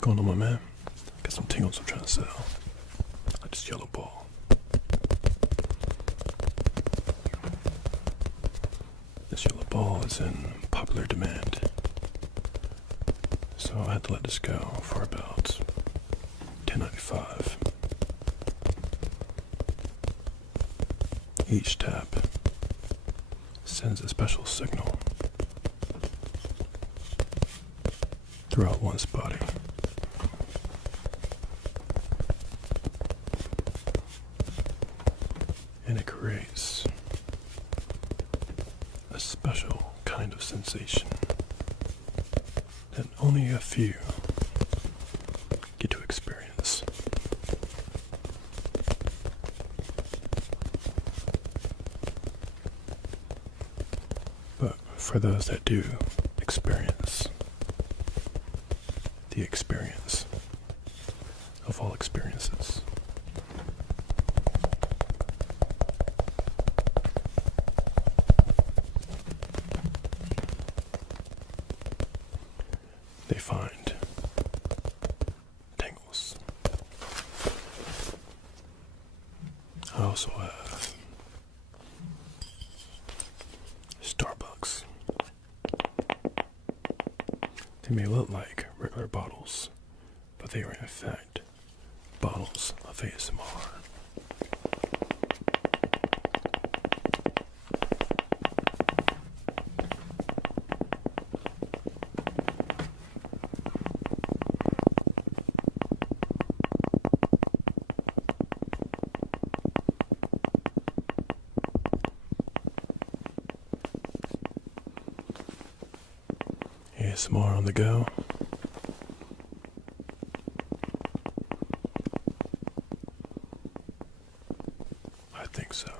Going on, my man? Got some tingles I'm trying to sell. Like this yellow ball. This yellow ball is in popular demand, so I had to let this go for about $10.95. Each tap sends a special signal throughout one's body. And it creates a special kind of sensation that only a few get to experience. But for those that do experience the experience of all experiences, they find tingles. I also have Starbucks. They may look like regular bottles, but they are in fact bottles of ASMR. ASMR on the go. I think so.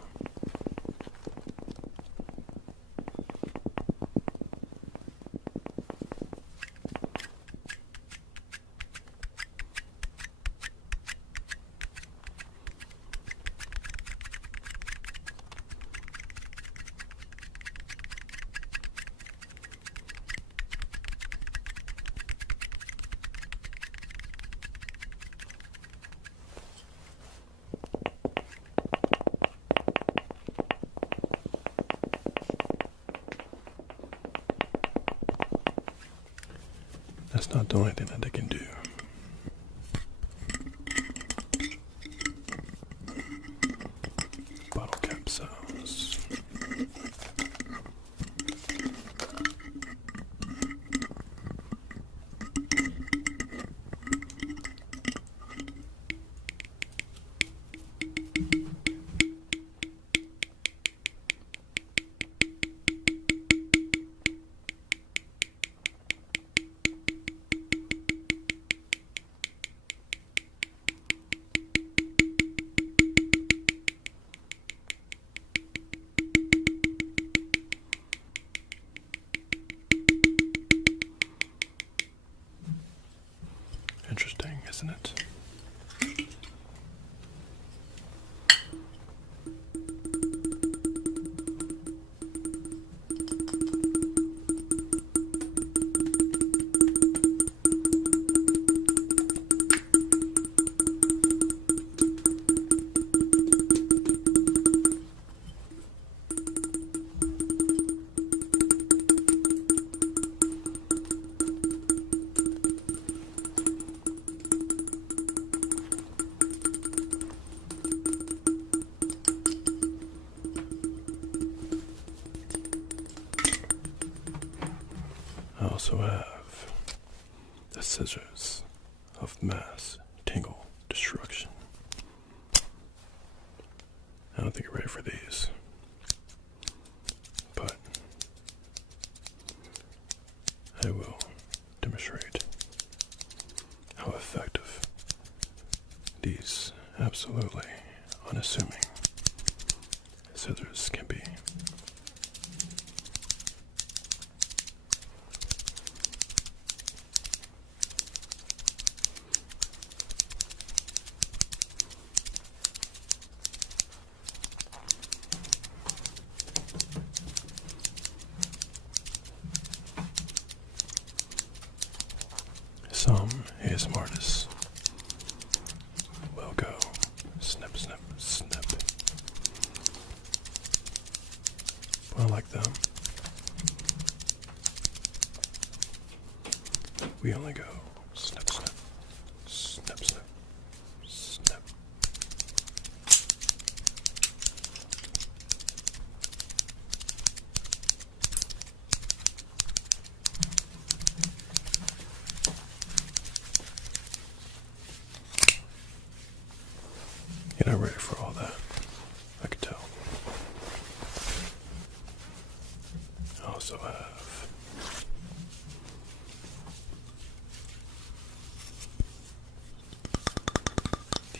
That's not the only thing that they can do. Bottle cap sounds. Interesting, isn't it? I also have the scissors of mass tingle destruction. I don't think you're ready for these, but I will demonstrate how effective these absolutely unassuming scissors can be. some ASMR artists will go snip, snip, snip. But unlike them, we only go snip, snip, snip, snip, snip. You're not ready for all that, I can tell. I also have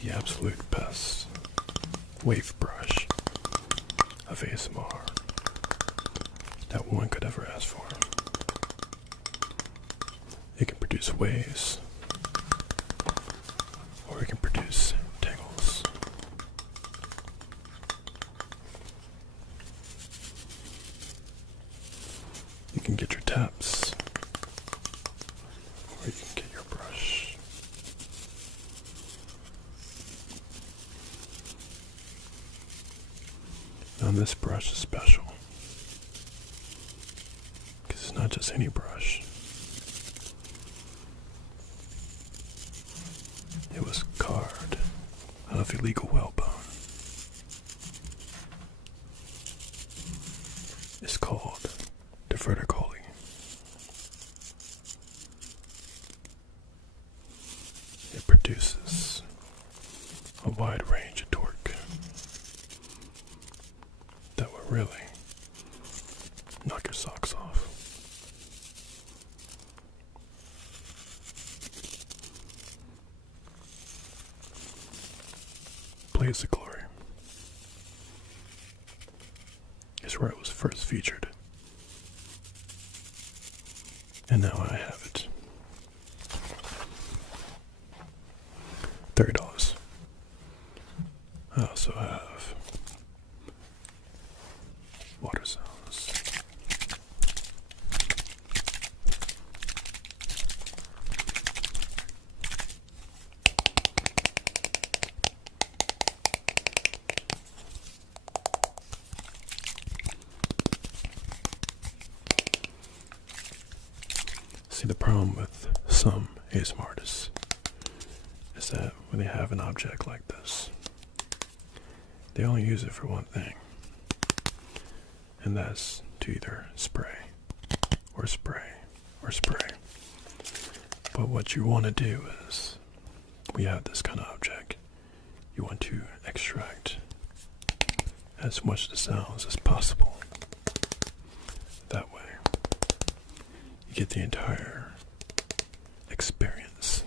the absolute best wave brush of ASMR that one could ever ask for. It can produce waves, or it can produce tingles. You can get your taps, or you can get your brush. Now this brush is special, because it's not just any brush. It was carved out of illegal whalebone. It's called the vertically. It produces a wide range of torque that will really knock your socks off. Blaze of Glory is where it was first featured. And now I have it. $30. I also have water sounds. See, the problem with some ASMR artists is that when they have an object like this, they only use it for one thing, and that's to either spray or spray or spray. But what you want to do is, we have this kind of object, you want to extract as much of the sounds as possible. That way, you get the entire experience.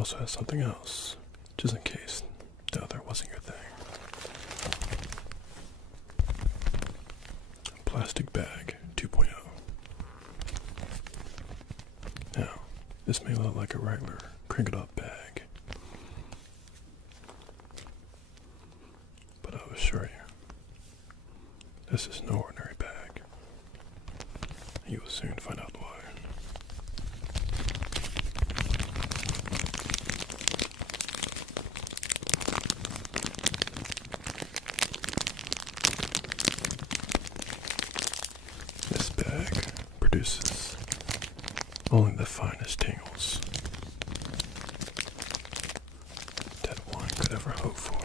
also has something else, just in case the other wasn't your thing. Plastic bag 2.0. Now, this may look like a regular crinkled up bag, but I'll assure you, this is no ordinary bag. You will soon find out why. This bag produces only the finest tingles that one could ever hope for.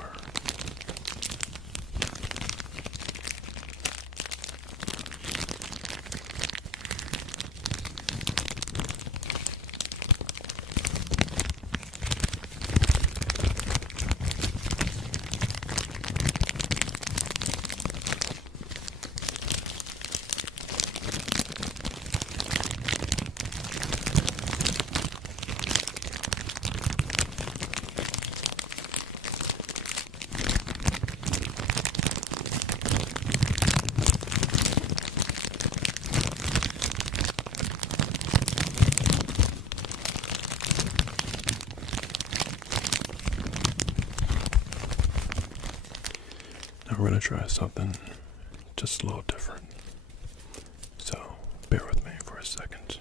Now we're going to try something just a little different, so bear with me for a second.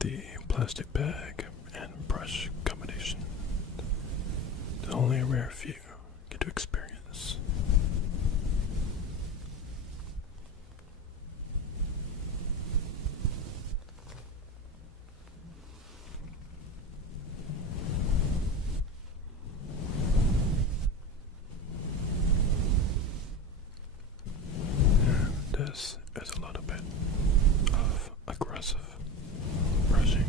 The plastic bag and brush combination that only a rare few get to experience. And this is a little bit of aggressive brushing.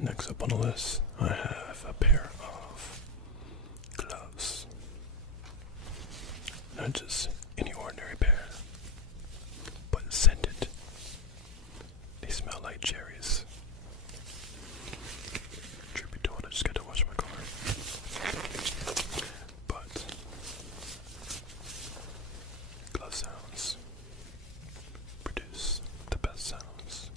Next up on the list, I have a pair of gloves. Not just any ordinary pair, but scented. They smell like cherries. Truth be told, I just got to wash my car. But glove sounds produce the best sounds.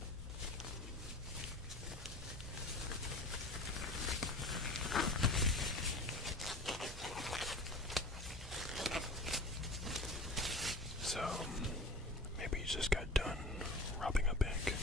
So, maybe you just got done robbing a bank.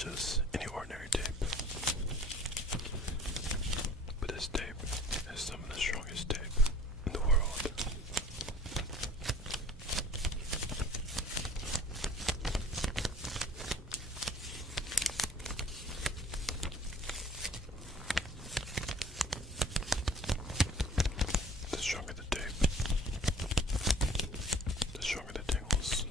just any ordinary tape. But this tape is some of the strongest tape in the world. The stronger the tape, the stronger the tingles.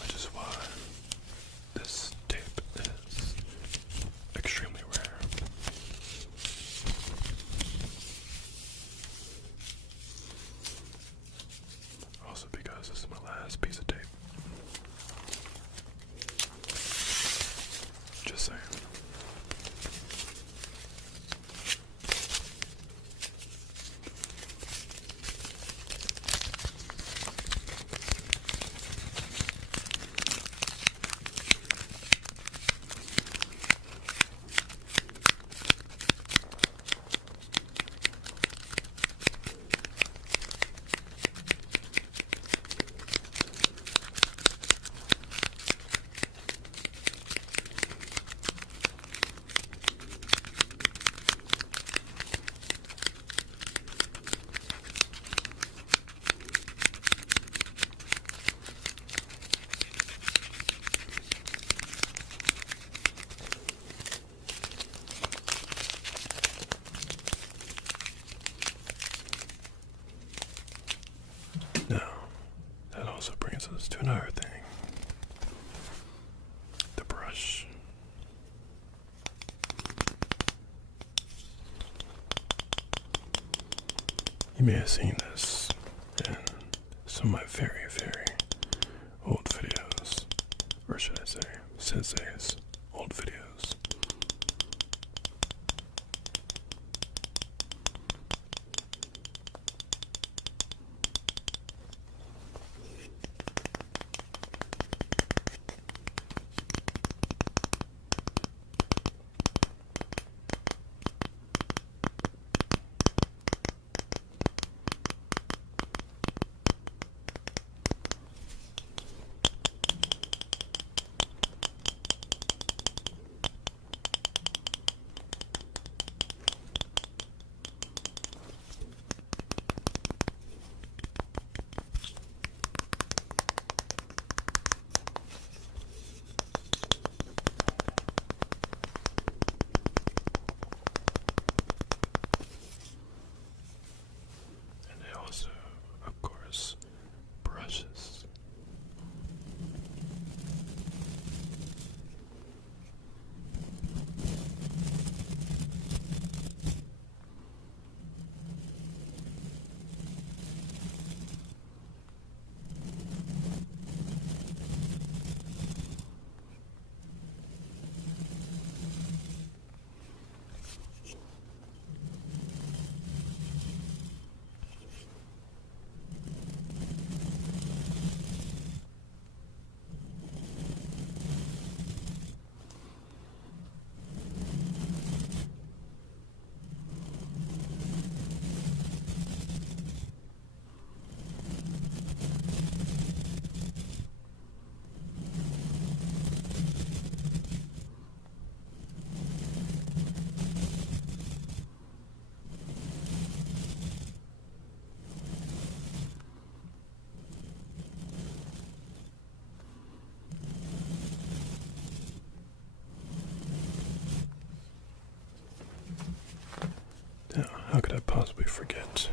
Which is why this tape is extremely rare. Also because this is my last piece of tape. Just saying. Now, that also brings us to another thing. The brush. You may have seen this in some of my very, very old videos. Or should I say, Sensei's old videos. Also, of course, brushes. Now, how could I possibly forget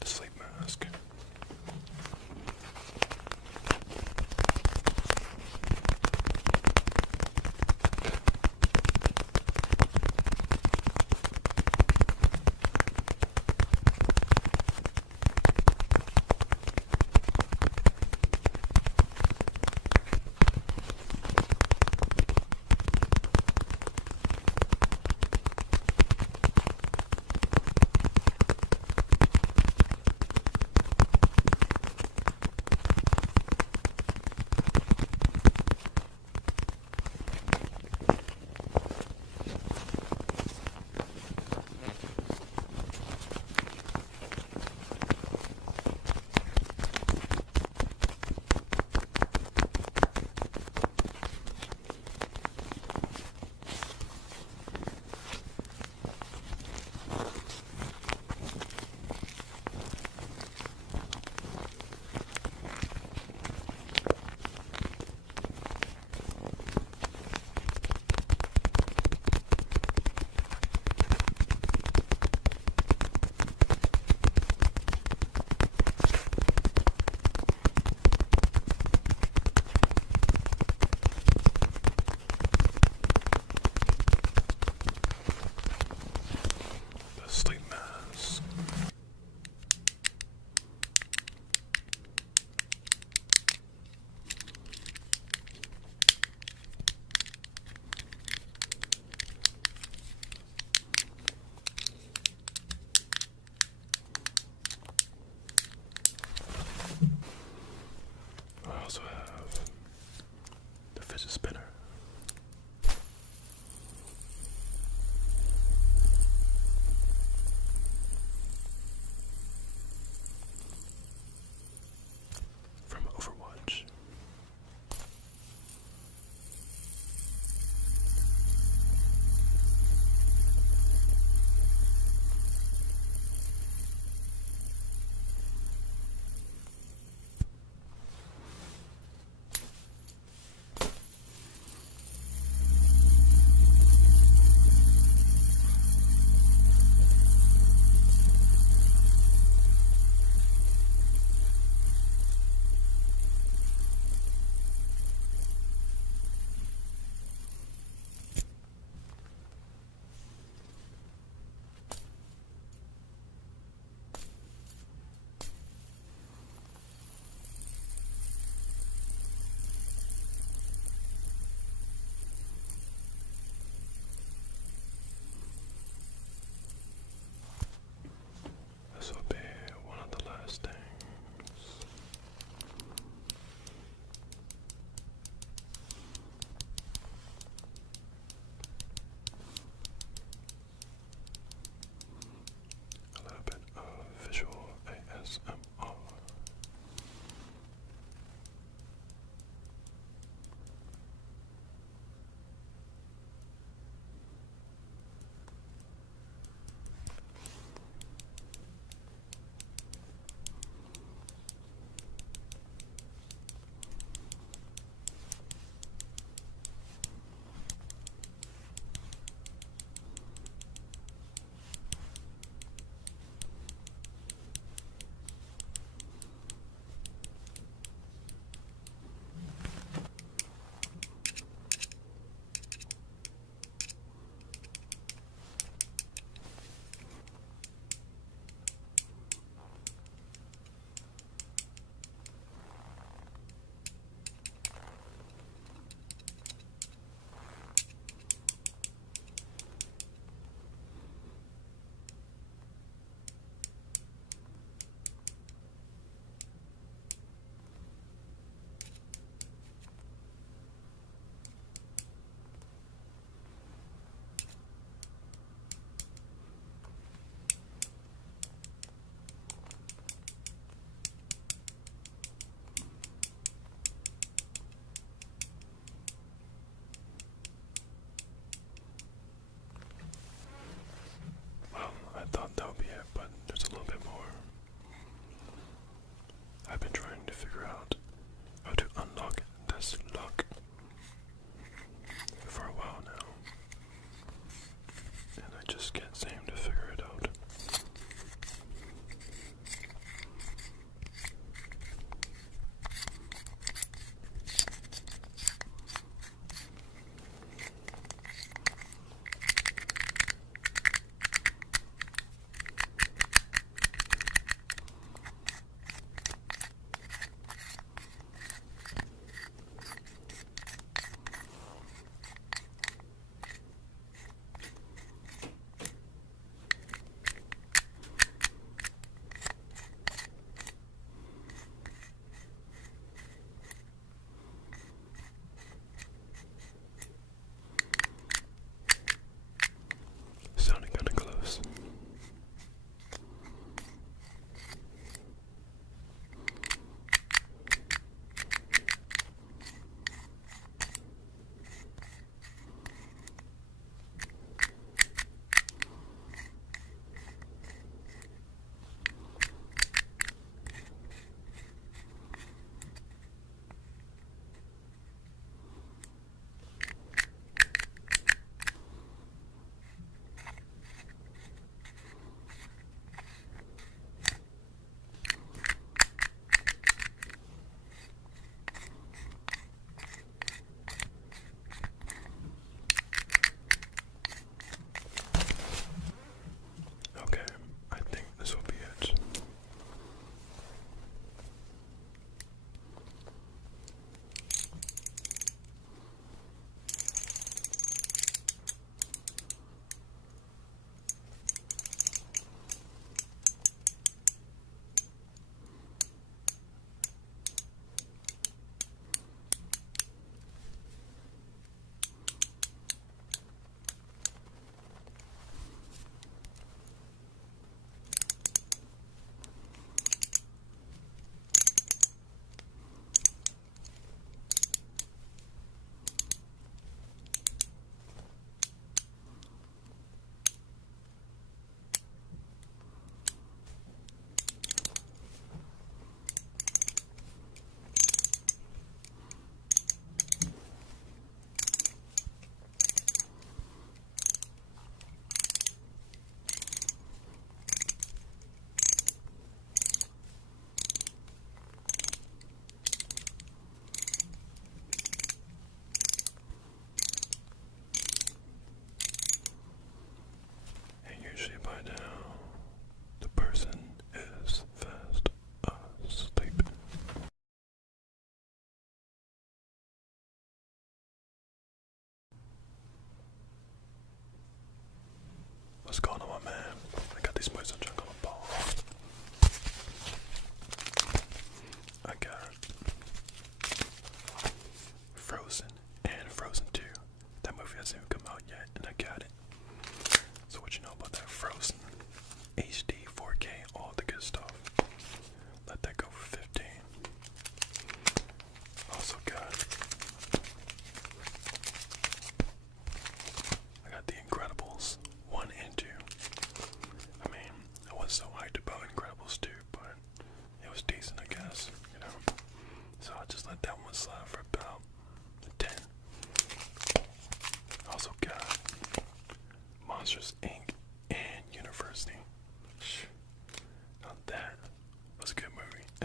the sleep mask?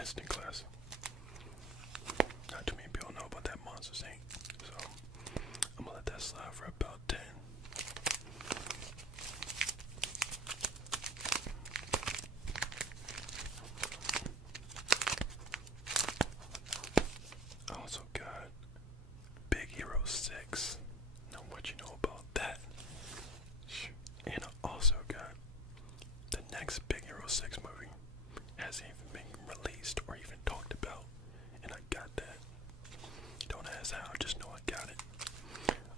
instant classic. Not too many people know about that Monsters Inc. So I'm gonna let that slide for about 10. I also got Big Hero 6. Now what you know about that? And I also got the next Big Hero 6 movie. Hasn't even been released or even talked about. And I got that. Don't ask how, just know I got it.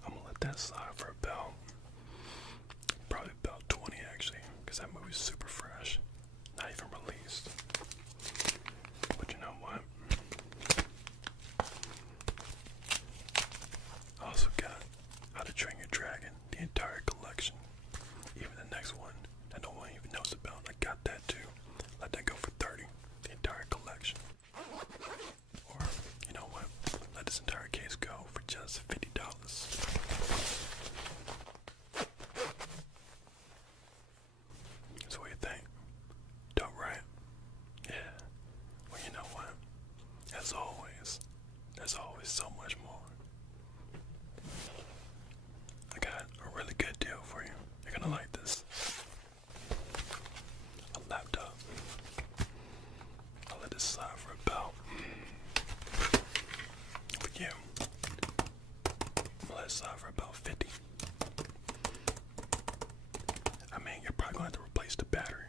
I'm gonna let that slide for about, probably about 20 actually, because that movie's super fresh. Not even released. But you know what? I also got How to Train Your Dragon, the entire collection. Even the next one that no one even knows about. I got that too. Let that go for 30. The entire collection. Or, you know what? Let this entire case go for just $50. So what do you think? Dope, right? Yeah. Well, you know what? As always, there's always so much more. I got a really good deal for you. You're gonna like this. A laptop. I'll let this slide for about, for you, I'll let it slide for about 50. I mean, you're probably gonna have to replace the battery,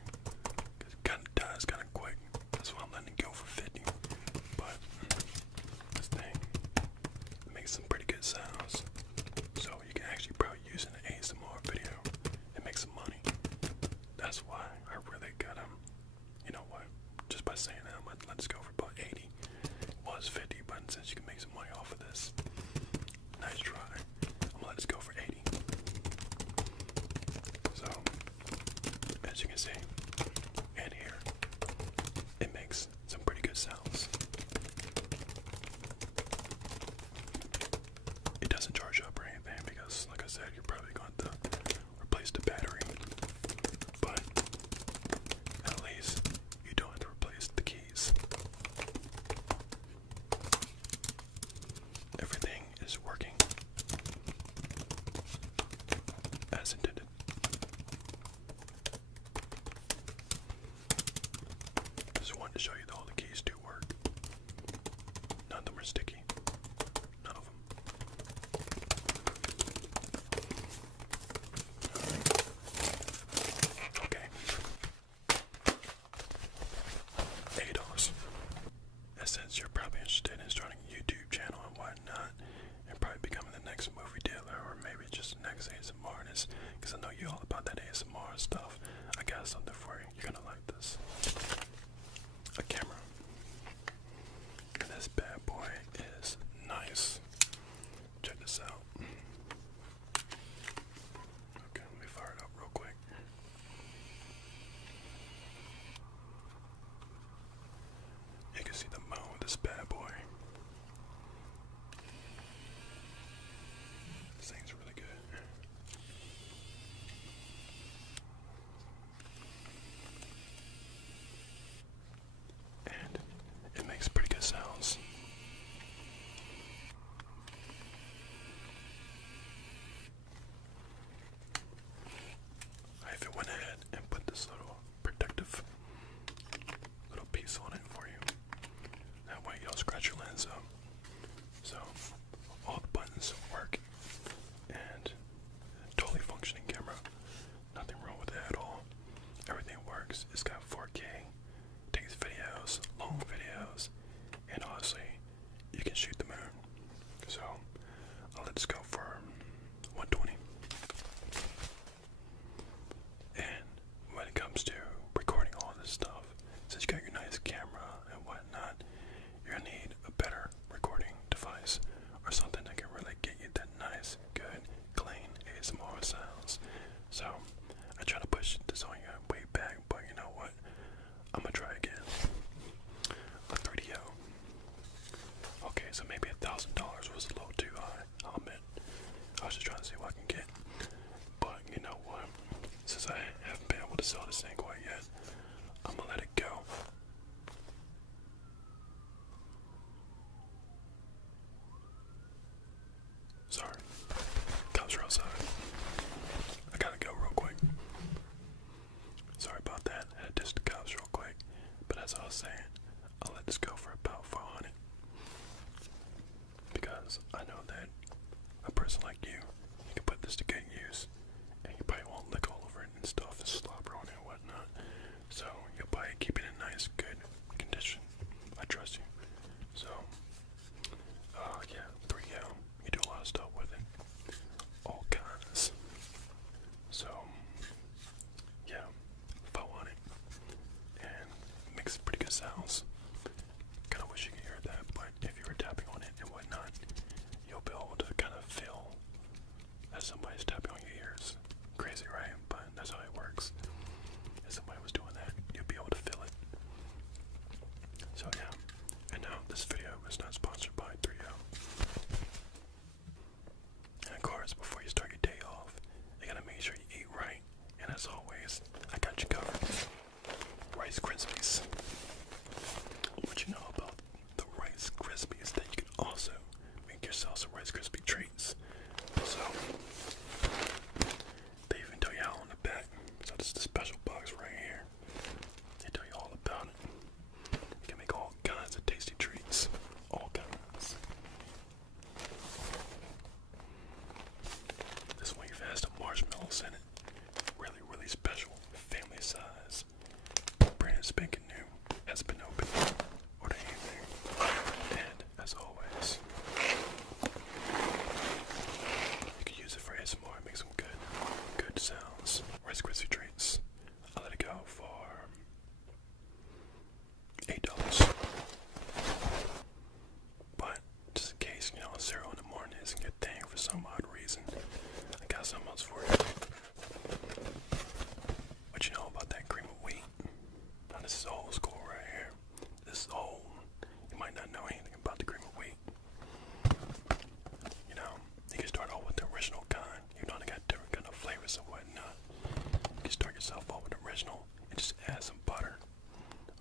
because it kinda dies kinda quick. That's why I'm letting it go for 50. But this thing makes some pretty good sounds. So you can actually probably use it in an ASMR video and make some money. That's why I really got them. You know what? Just by saying that, I'm gonna let this go for about 80. It was 50, but since you can make some money off of this, nice try. I'm gonna let this go for 80. So, as you can see, and here, it makes some pretty good sounds. It doesn't charge up or anything because, like I said, you're probably going to replace the battery. But at least you don't have to replace the keys. Everything is working as intended. Just wanted to show you that all the keys do work. None of them are sticky. None of them. Okay. $8. And since you're probably interested in starting a YouTube channel and whatnot, and probably becoming the next movie dealer or maybe just the next ASMR artist, because I know you're all about that ASMR stuff, I got something for you. You're gonna like this. A camera. And this bad boy is nice. Check this out. Okay, let me fire it up real quick. You can see the moon with this bad boy. This thing's really good. And it makes pretty good sounds. I even went ahead and put this little protective little piece on it for you. That way you don't scratch your lens up. So all the buttons work and totally functioning camera. Nothing wrong with it at all. Everything works. It's got 4K, takes videos, long videos, and honestly, you can shoot the moon. So I'll let this go for 120. And when it comes to recording all this stuff, since you got your nice camera and whatnot, you're gonna need a better recording device or something that can really get you that nice, good, clean ASMR sounds. So I try to push this on you way back, but you know what? I'm gonna try again. A 3DO. Okay, so maybe $1,000 was a little too high. I'll admit. I was just trying to see what I can get. But you know what? Since I haven't been able to sell this thing quite yet, I'm gonna let it go. this go for about 400 because I know that a person like you can put this to good use, and you probably won't lick all over it and stuff and slobber on it and whatnot. So you'll probably keep it in nice, good condition. I trust you. So, yeah, 3M. You do a lot of stuff with it, all kinds. So, yeah, 400, and it makes pretty good sounds. Kind of wish you could hear that, but if you were tapping on it and whatnot, you'll be able to kind of feel that somebody's tapping on your ears. Crazy, right? But that's how it works. If somebody was doing that, you'll be able to feel it. So yeah, and now this video is not sponsored by 3M. And of course, before you start your day off, you gotta make sure you eat right. And as always, I got you covered. Rice Krispies. What you know about the Rice Krispies that you can also make yourself some Rice Krispie treats. So they even tell you how on the back. So this is the special box right here. They tell you all about it. You can make all kinds of tasty treats. All kinds. This one even has the marshmallows in it. Really, really special. Family size. Brand spanking new. Hasn't been opened or anything. And as always, you can use it for ASMR. Make some good sounds. Rice Krispie treats. I let it go for $8. But just in case, you know, 0 in the morning isn't your thing for some odd reason, I got something else for you. What you know about that cream of wheat? Now this is old school right here. This is old. You might not know anything about the cream of wheat. You know, you can start off with the original kind. You know, they got different kind of flavors and whatnot. You can start yourself off with the original and just add some butter.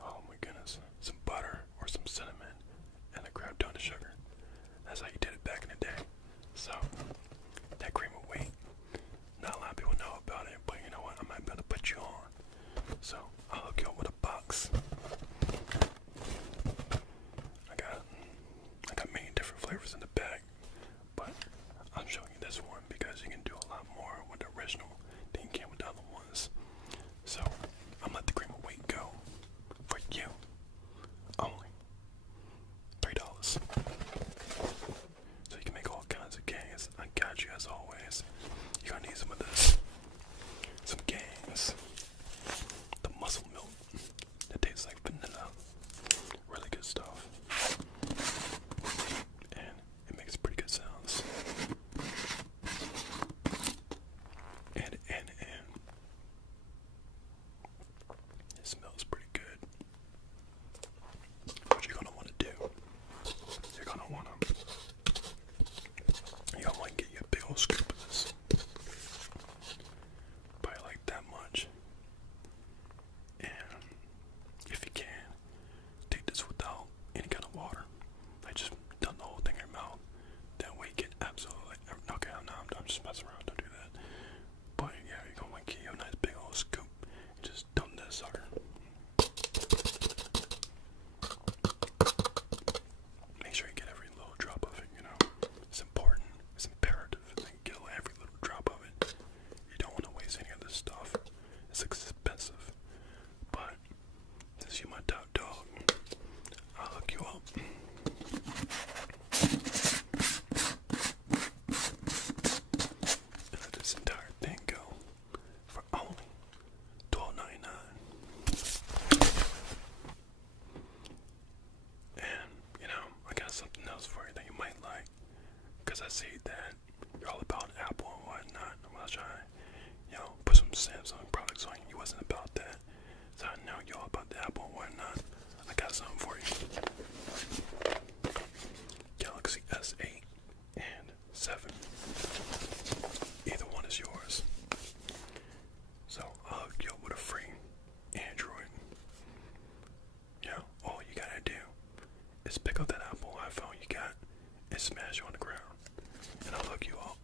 Oh my goodness. Some butter or some cinnamon and a crap ton of sugar. That's how you did it back in the day. So, that cream of wheat, not a lot of people know about it, but you know what? I might be able to put you on. So, I'll hook you up with a box. I got many different flavors in the bag, but I'm showing you this one because you can do a lot more with the original than you can with the other ones. So, I'm gonna let the cream of wheat go for you. Only $3. So you can make all kinds of gangs. I got you as always. You're gonna need some of this. Some gangs. The muscle milk. That tastes like vanilla. Really good stuff. And it makes pretty good sounds. And it smells pretty good. What you're gonna want to do, you're gonna want to get you a big old scoop of this. Probably like that much. And if you can, take this without any kind of water. Like just dump the whole thing in your mouth. That way you get absolutely, okay, I'm just messing around, don't do that. But yeah, you're gonna want to get you a nice big old scoop. And just dump that sucker. Make sure you get every little drop of it, you know. It's important. It's imperative that you get every little drop of it. You don't want to waste any of this stuff. It's expensive. But since you're my top dog, I'll hook you up. And let this entire thing go for only $12.99. And, you know, I got something else for you that you might like. Because I see that you're all about Apple and whatnot. I'm going to try to, you know, put some Samsung products on you. You wasn't about that. So I know you're all about the Apple and whatnot. I got something for you. Galaxy S8 and 7. Either one is yours. So I'll hook you up with a free Android. Yeah, all you gotta do is pick up that Apple iPhone you got and smash it on the ground. And I'll hook you up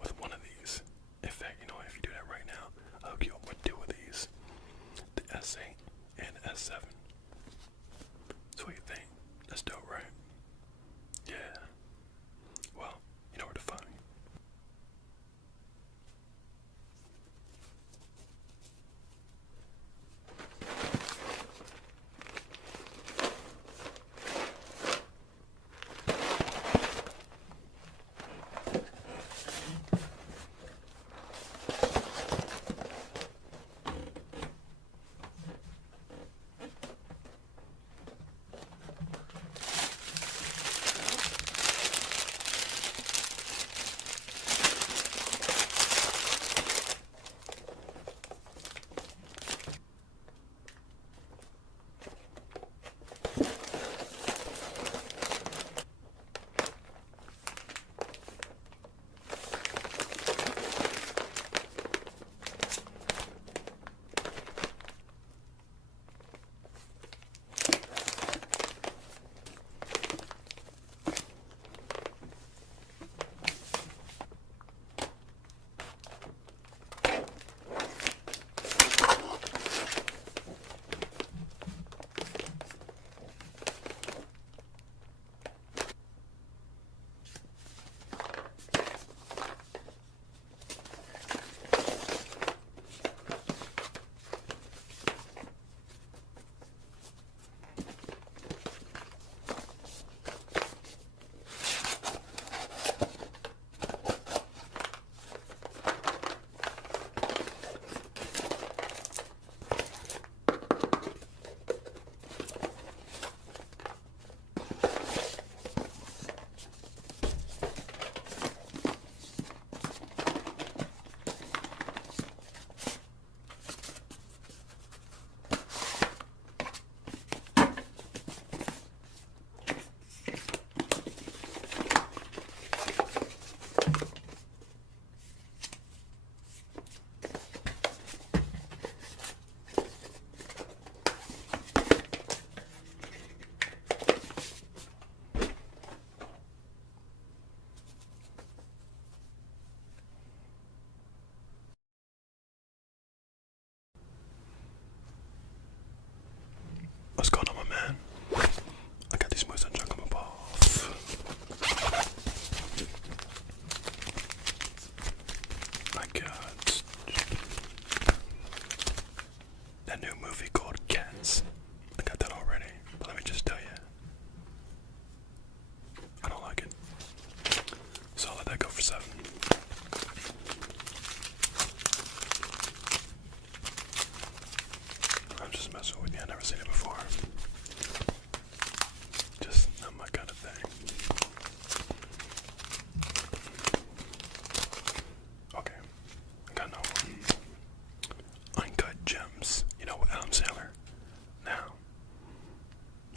with one of these. In fact, you know, if you do that right now, I'll hook you up with 2 of these. The S8 and the S7. So what do you think?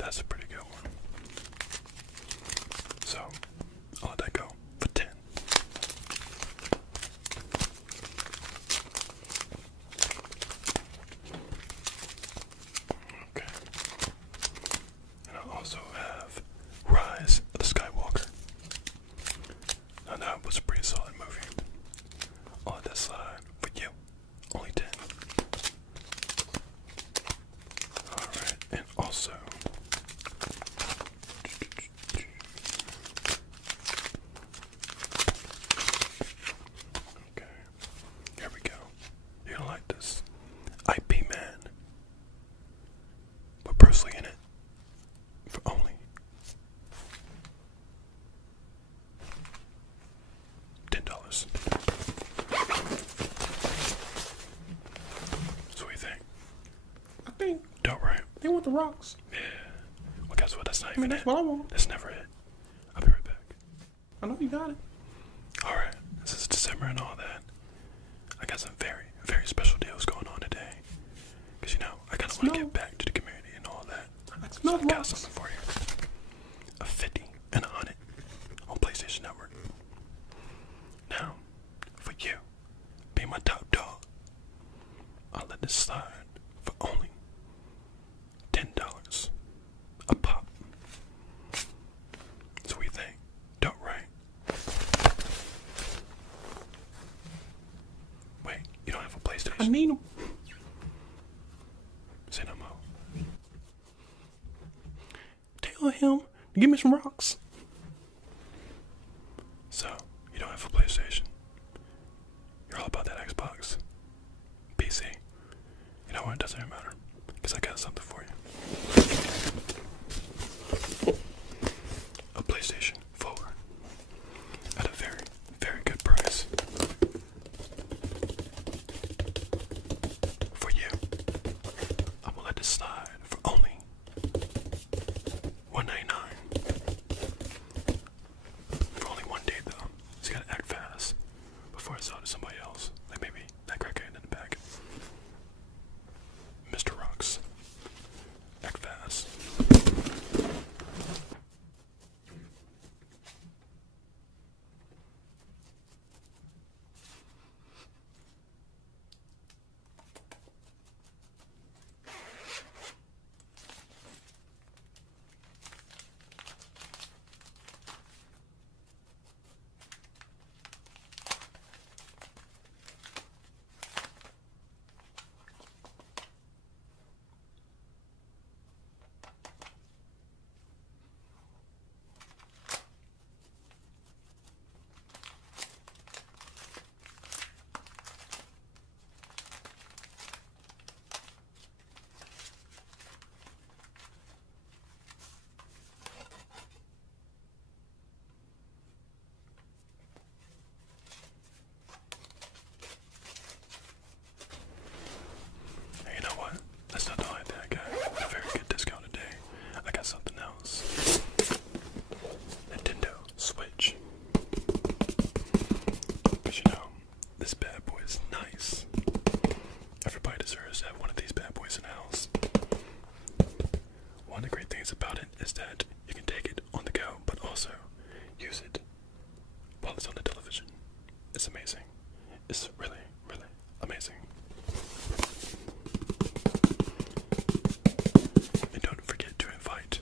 That's a pretty good one. So, I'll let that go for 10. Okay. And I also have Rise of the Skywalker. Now that was a pretty solid movie. On this side for you, only 10. Alright, and also okay, here we go. You're gonna like this. IP Man. With Bruce Lee in it. For only $10. So what do you think? I think Don't right? they want the rocks. Yeah. Well, guess what? That's not I even mean, that's it. what I want. That's never it. I'll be right back. I know you got it. Alright, this is December and all that. I got some very, very special deals going on today. Because, you know, I kind of want to give back to the community and all that. So I got something for you. A 50 and a 100 on PlayStation Network. Now, for you, being my top dog, I'll let this slide for only $10 a pop. So what do you think? Don't right? Wait, you don't have a PlayStation? I need them. Say no more. Tell him to give me some rocks. So, you don't have a PlayStation. You're all about that Xbox. PC. You know what? It doesn't even matter. Because I got something for you. A PlayStation 4. At a very, very good price. For you. I'm gonna let this slide for only $199. For only one day though. So you gotta act fast before I sell it to somebody else. Like maybe that crackhead in the back. Mr. Rocks. Act fast. Hey, you know what? That's not the only thing I got. A very good discount today. I got something else. Nintendo Switch. Because you know, this bad boy is nice. Everybody deserves to have one of these bad boys in the house. One of the great things about it is that you can take it on the go, but also use it while it's on the television. It's amazing. It's really, really amazing. And don't forget to invite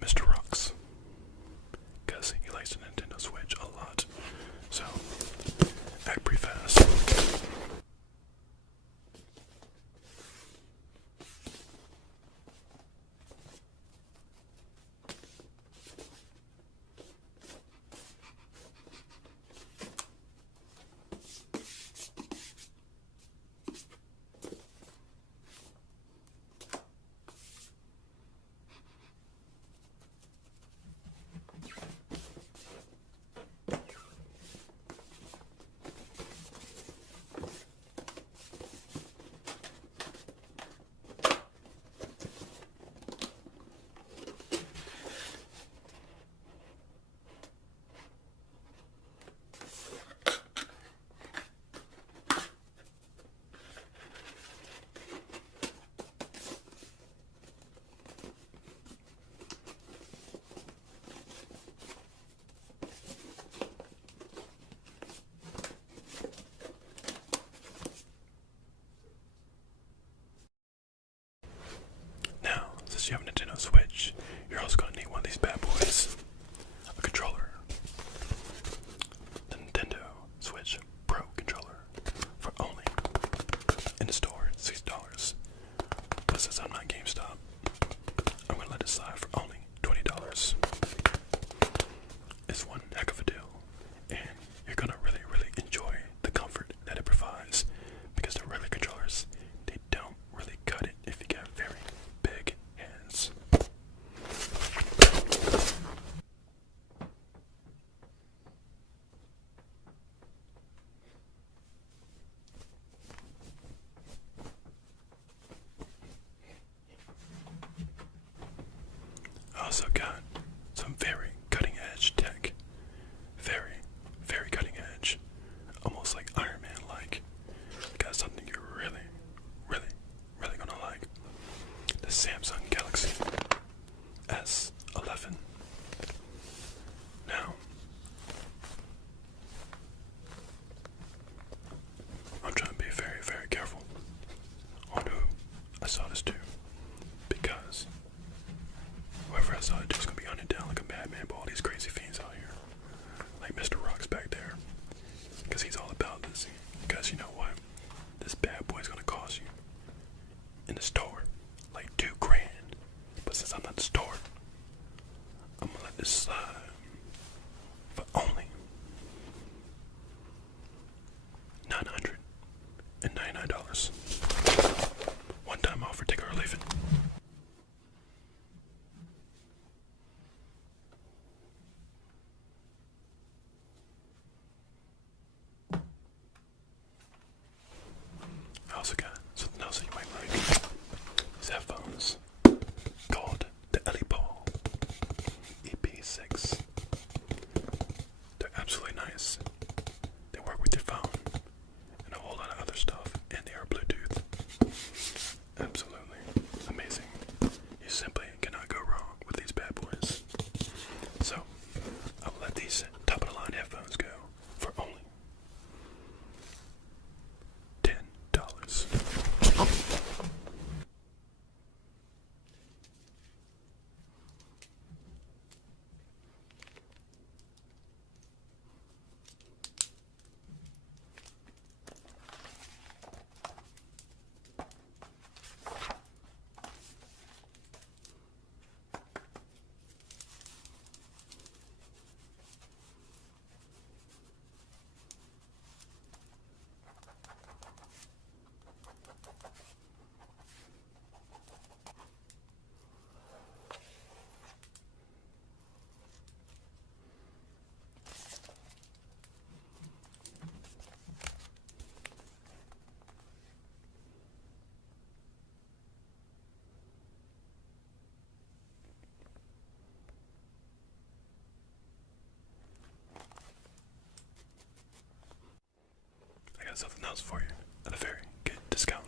Mr. Rocks, because he likes the Nintendo Switch a lot. So, act pretty fast. also got some very cutting edge tech. Very, very cutting edge. Almost like Iron Man like. Got something you're really, really, really gonna like. The Samsung Galaxy S11. Now, I'm trying to be very, very careful on who I saw this to, because whoever I saw it to is going to be hunted down like a madman by all these crazy fiends out here. Like Mr. Rocks back there. Because he's all about this. Because you know what? This bad boy's going to cost you in the store like $2,000. But since I'm not the store, I'm going to let this slide for only $999. One time offer, take it or leave it. I also got something else that you might like. These headphones called the Ellie Paul EP6. They're absolutely nice. They work with your phone and a whole lot of other stuff, and they are Bluetooth. Absolutely amazing. You simply cannot go wrong with these bad boys. So, I will let these top of the line headphones go for only $10. I got something else for you at a very good discount.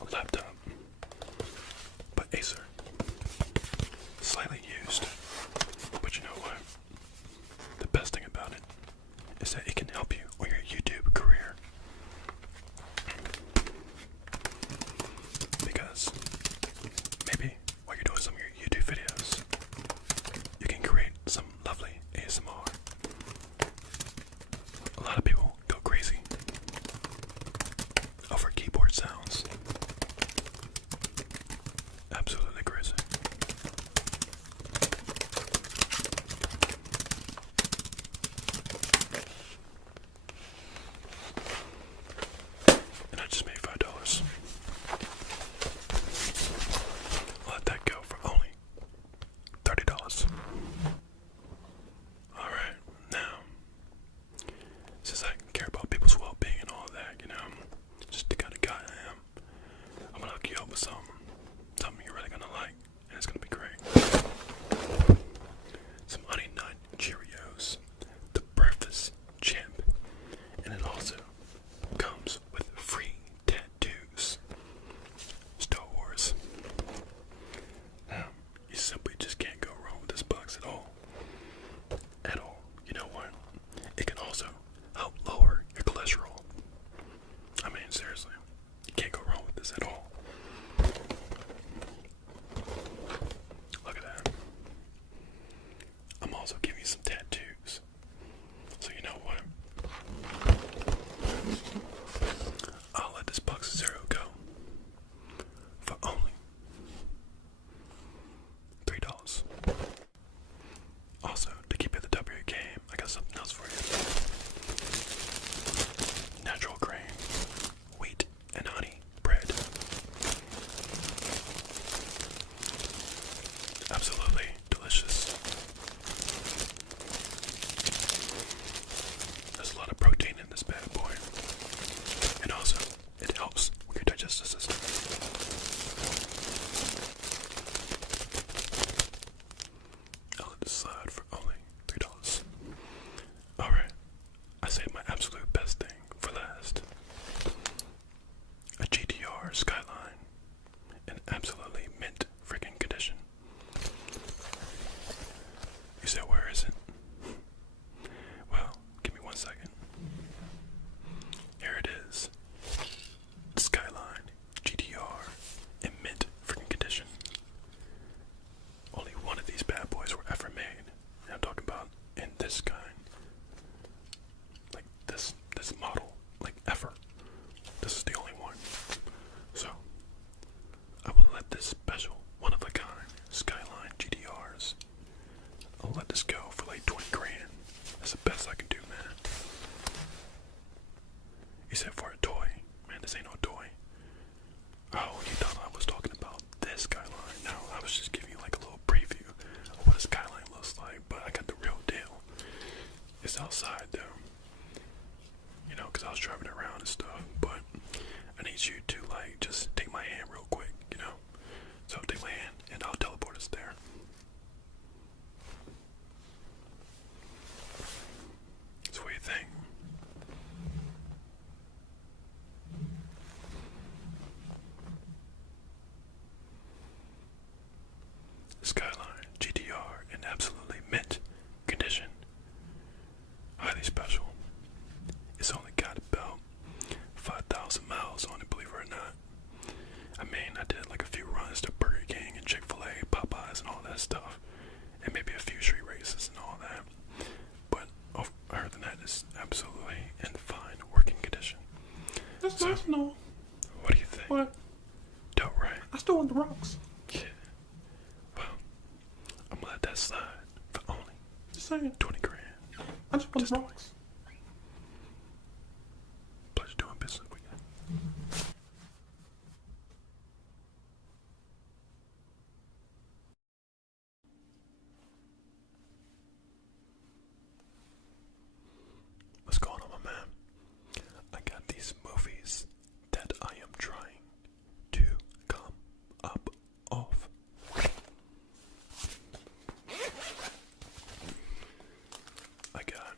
A laptop by Acer. Slightly used, but you know what? The best thing about it is that it can help you on your YouTube career. Because maybe while you're doing some of your YouTube videos, you can create some lovely ASMR. A lot of people go crazy over keyboard sounds. Absolutely crazy. And I just made $5. I'll let that go for only $30. Alright, now, since I care about people's well-being and all that, you know, just the kind of guy I am, I'm gonna hook you up with something you're really gonna like, and it's gonna be great. Some Honey Nut Cheerios, the breakfast champ, and it also comes with free tattoos. Star Wars. Now, you simply just can't go wrong with this box at all. At all. You know what? It can also help lower your cholesterol. I mean, seriously, you can't go wrong with this at all. Look at that. I'm also giving you some tattoos. So you know what? I'll let this box of cereal go for only $3. Also, to keep you at the top of your game, I got something else for you. Natural grain, wheat, and honey bread. Absolutely delicious. There's a lot of protein in this bad boy. And also, it helps with your digestive system. and all that stuff, and maybe a few street races and all that. But other than that, it's absolutely in fine working condition. That's So, nice, no. What do you think? But Dope, right? I still want the rocks. Yeah. Well, I'm gonna let that slide for only Just saying. 20 grand. I just want Just the rocks. Pleasure doing business with you. What's going on, my man? I got these movies that I am trying to come up off. I got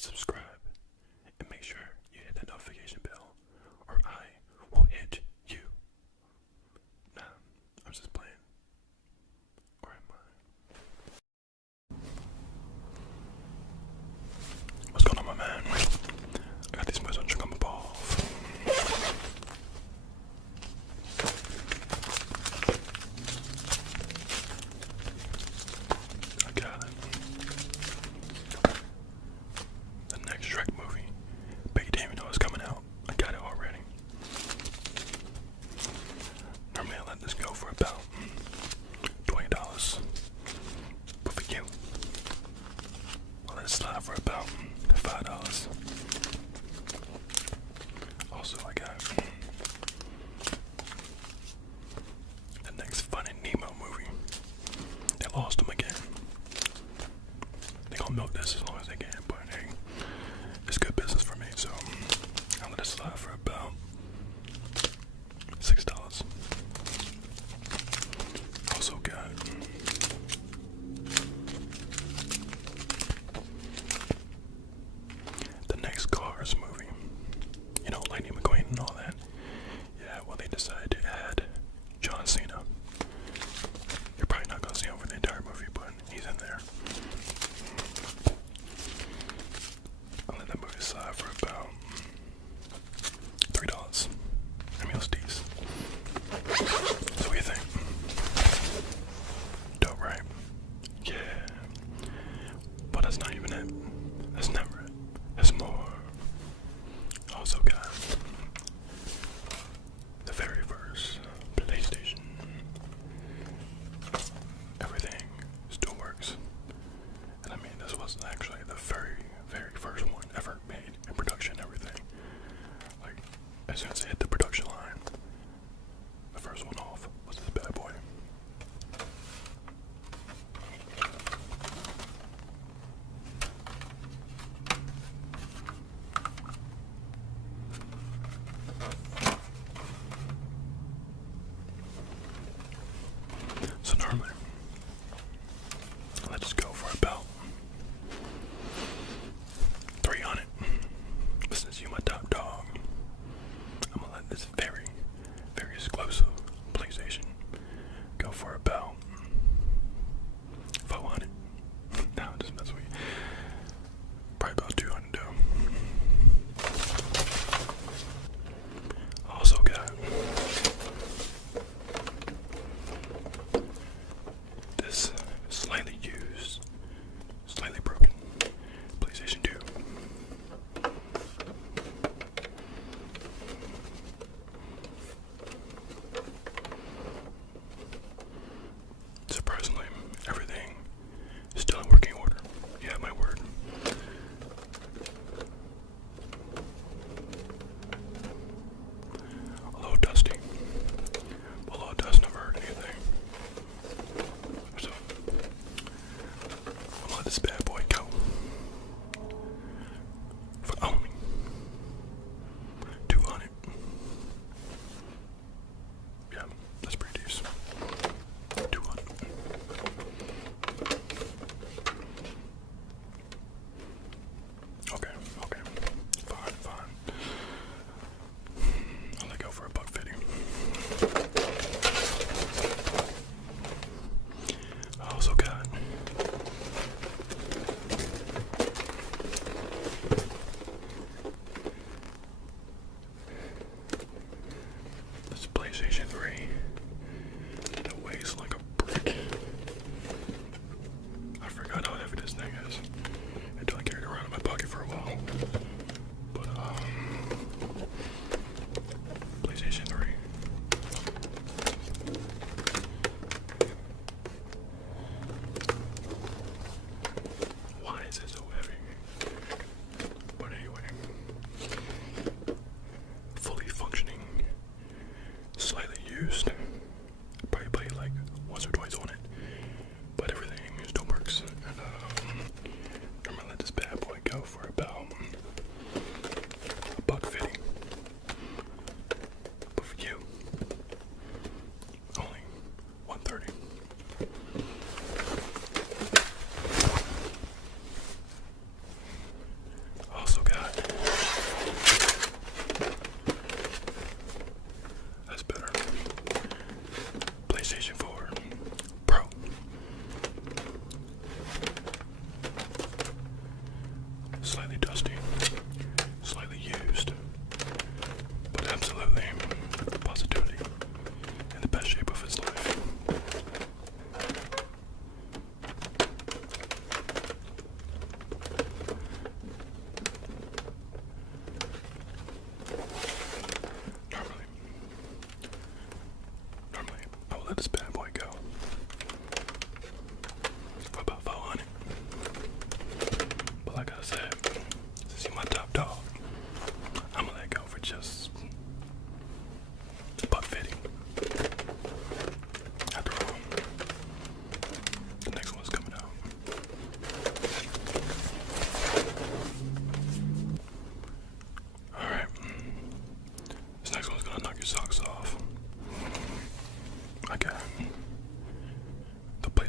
subscribe and make sure you hit that notification bell, or I will hit you. Nah, I'm just playing. Or am I? What's going on, my man? I got these boys on trick on my balls. I got it. The next Shrek movie. But you didn't even know it's coming out. I got it already. Normally I let this go for about $20. But for you, I'll let it slide for about $5. Also, I got the next Finding Nemo movie. They lost him again. They gonna milk this as long as they can, but hey, it's good business for me, so I'll let it slide for about $6. Also got the next Cars movie. You know, Lightning McQueen and all that. Yeah, well, they decided to add John Cena. You're probably not gonna see him for the entire movie, but he's in there. I'll let that movie slide for about $3. I mean, it's decent. So what do you think? Dope, right? Yeah. But that's not even it. That's never it. There's more. Also got the very first PlayStation. Everything still works. And I mean, this was actually the very, very first one ever made in production, everything. Like, as soon as it hit the production line, the first one off was this bad boy. So normally, let's just go for about 300. But since you're my top dog, I'm gonna let this very, very exclusive PlayStation go for about 400. No, just mess with you. Probably about 200 though. Also got this slightly used, slightly broken PlayStation 2. Surprisingly, everything is still in working order. You have my word. A little dusty. A little dust never hurt anything. So, I'll let this bad boy go for only 200. Yeah, that's pretty decent. 200. Okay, fine. I'll let go for $1.50. I also got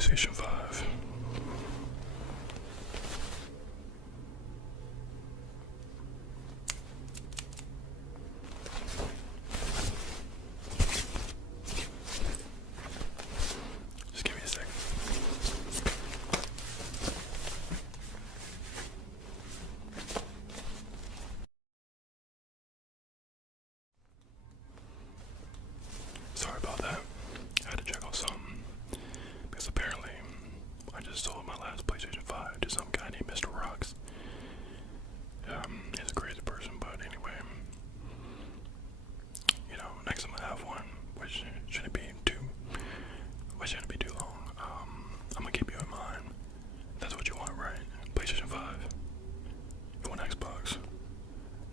PlayStation 5. Just give me a second. Sorry about that. I had to check on something. Because apparently, I just sold my last PlayStation 5 to some guy named Mr. Rocks. He's a crazy person, but anyway. You know, next time I have one, which shouldn't be too long, I'm gonna keep you in mind. That's what you want, right? PlayStation 5. You want Xbox?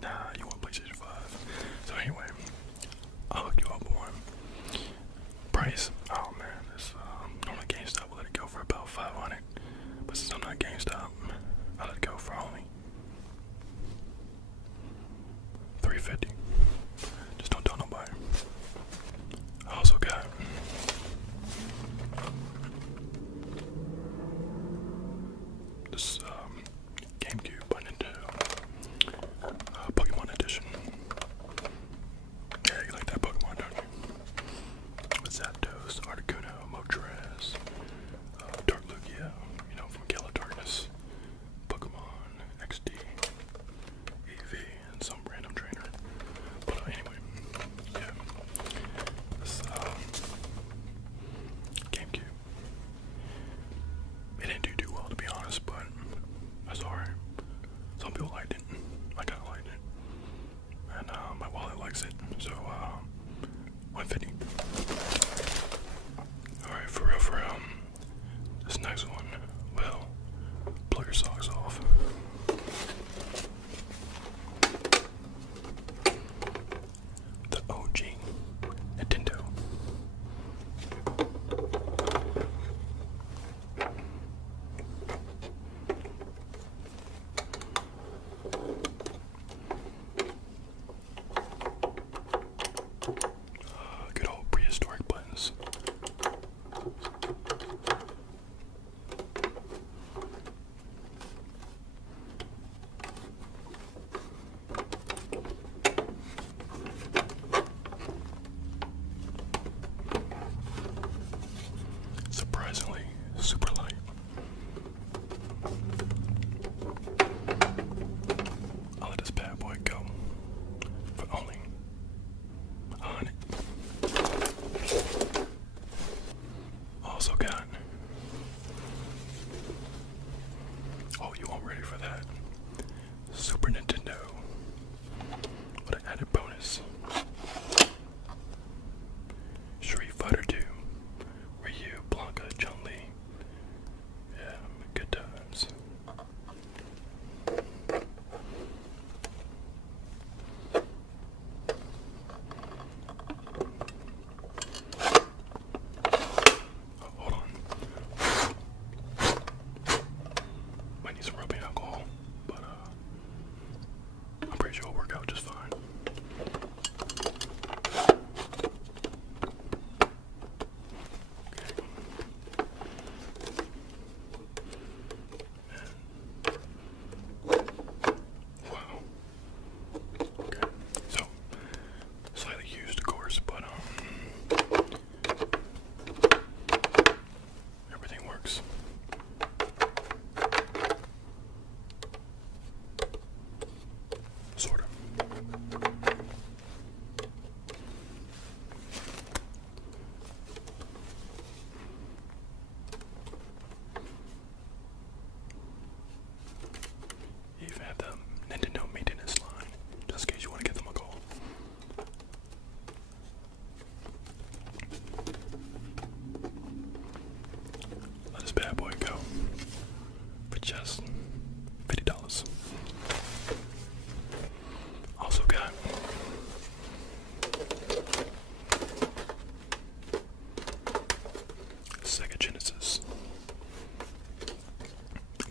Nah, you want PlayStation 5. So anyway, I'll hook you up with one. Price? Oh man, this normally GameStop will let it go for about $500, but since I'm not GameStop, I let it go for only $350. Just don't tell nobody. I also got this GameCube by Nintendo, Pokemon Edition. Yeah, you like that Pokemon, don't you? With Zapdos, Articuno, Moltres, Darklugia, you know, from Gala Darkness, Pokemon XD, EV, and some random trainer. But anyway, yeah, this GameCube, it didn't do too well, to be honest, but that's alright. Some people liked it. I kinda liked it. And my wallet likes it. So $150. Alright, for real, this next one, well, blow your socks off. The OG Nintendo. Good old prehistoric buttons. Surprisingly, super light. I'll let this bad boy go for only $100. Also got, oh, you weren't ready for that, Super Nintendo with an added bonus. Street Fighter 2, Ryu, Blanca, Chun-Li. Yeah, good times. Oh, hold on. Might need some rubbing alcohol, but I'm pretty sure it'll work out just fine. Wow. Okay. So, slightly used, of course, but everything works. Sort of. You even have the Nintendo maintenance line, just in case you want to give them a call. Let this bad boy go for just $50. Also got Sega Genesis.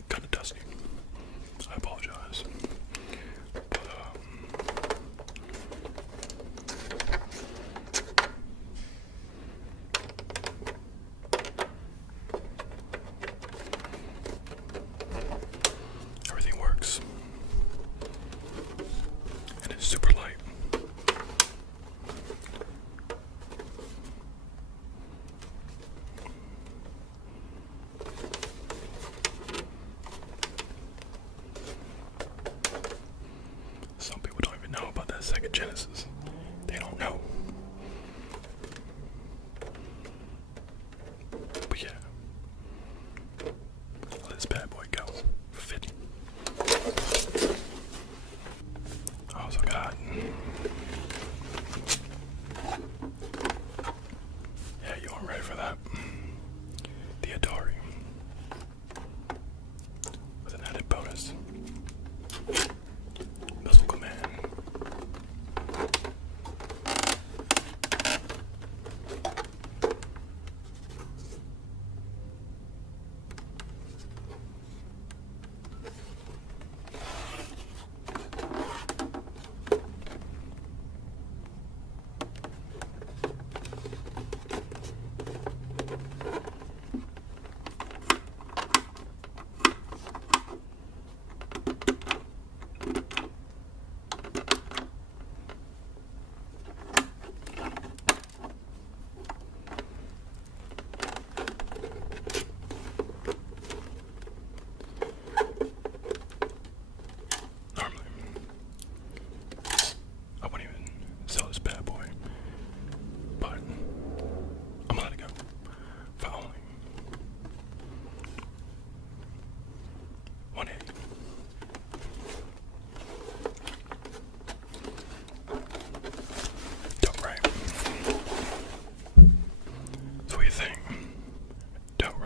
Kinda dusty. I apologize. But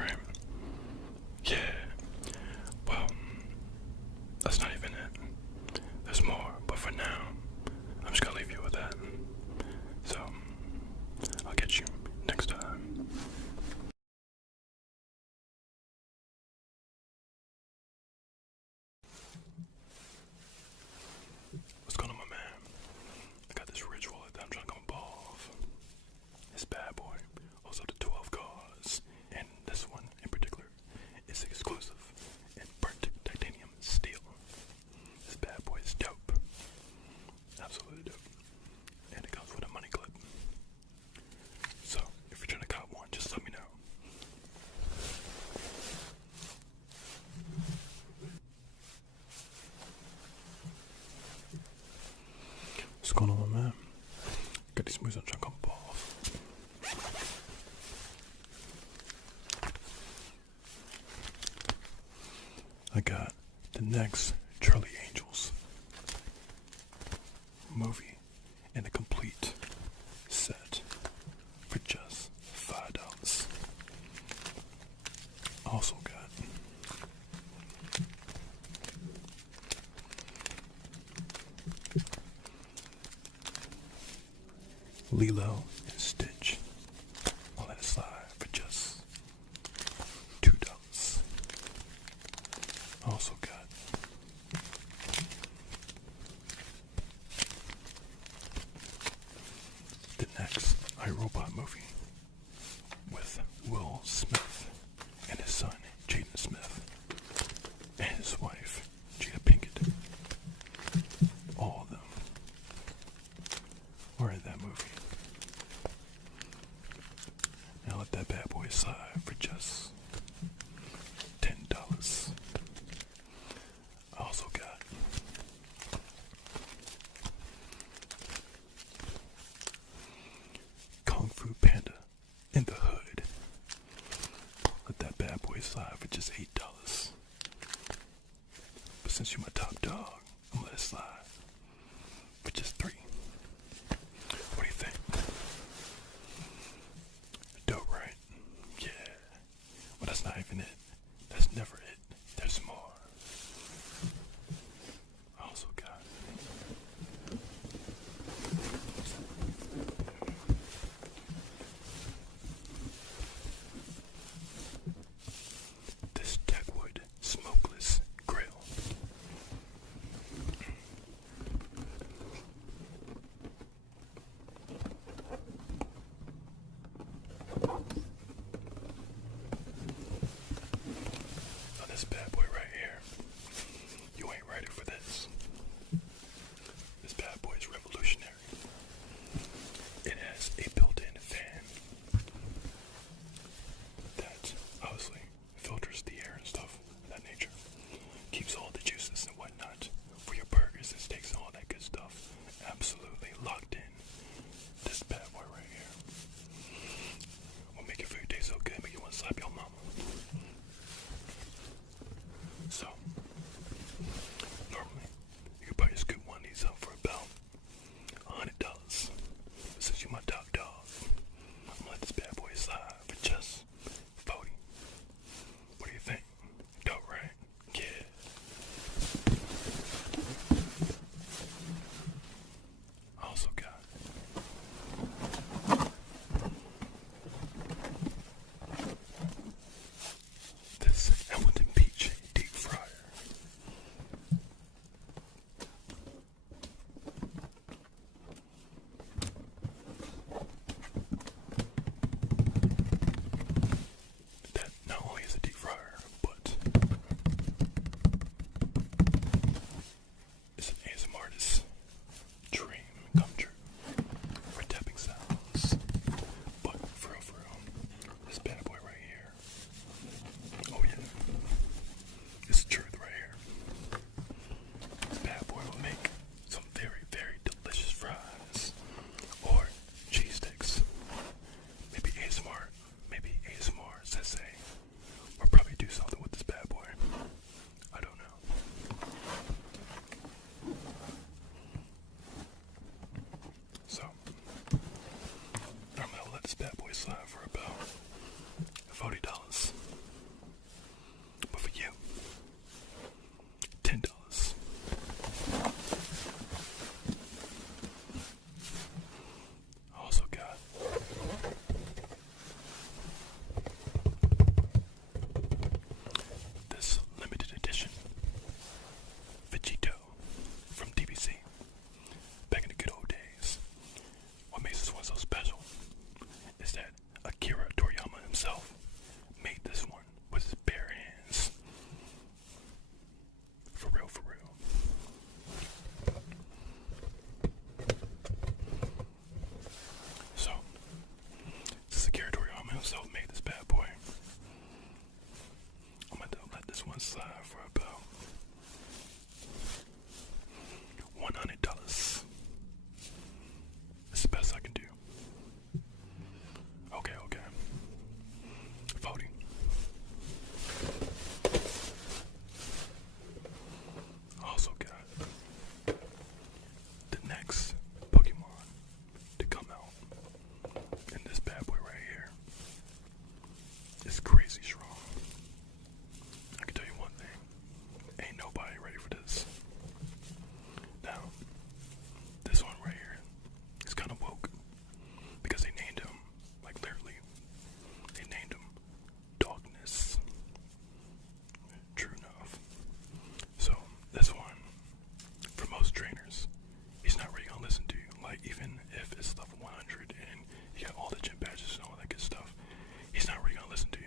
right? Yeah. Well, that's not even it. There's more, but for now, I'm just gonna leave you with that. So, I'll get you next time. What's going on, my man? I got this rich wallet that I'm trying to come off. This bad boy holds up to 12 cars, and this one in particular is exclusive and burnt titanium steel. This bad boy is dope. Absolutely dope. And it comes with a money clip. So, if you're trying to cop one, just let me know. What's going on, man? Got these moves I'm trying to come off. I got the next Charlie Angels movie in a complete set for just $5. Also got Lilo and Stitch. I'll let it slide for just $2. Also got the next iRobot movie with Will Smith and his son Jaden Smith and his wife Jada Pinkett. All of them are in that movie. Now let that bad boy slide for just $10. I also got Kung Fu Panda in the Hood. Let that bad boy slide for just $8. But since you're my top dog, I'm gonna let it slide for just $3. What do you think? Dope, right? Yeah. Well, that's not even it. That's never it. There's more. I also got this Techwood smokeless grill. Now this bad boy right here, you ain't ready for this. This bad boy is revolutionary. It has a built-in fan that obviously filters the air and stuff of that nature. Keeps all the juices and whatnot for your burgers and steaks and all that good stuff absolutely locked in. This bad boy right here will make your food taste so good, make you want to slap your mama. So, normally, you could probably scoop one of these up for about $100. But since you're my top dog, I'm gonna let this bad boy slide for just $40. What do you think? Dope, right? Yeah. It's crazy strong. I can tell you one thing. Ain't nobody ready for this. Now, this one right here is kind of woke because they named him, like literally, they named him Darkness. True enough. So, this one, for most trainers, he's not really gonna listen to you. Like, even if it's level 100 and you got all the gym badges and all that good stuff, he's not really gonna listen to you.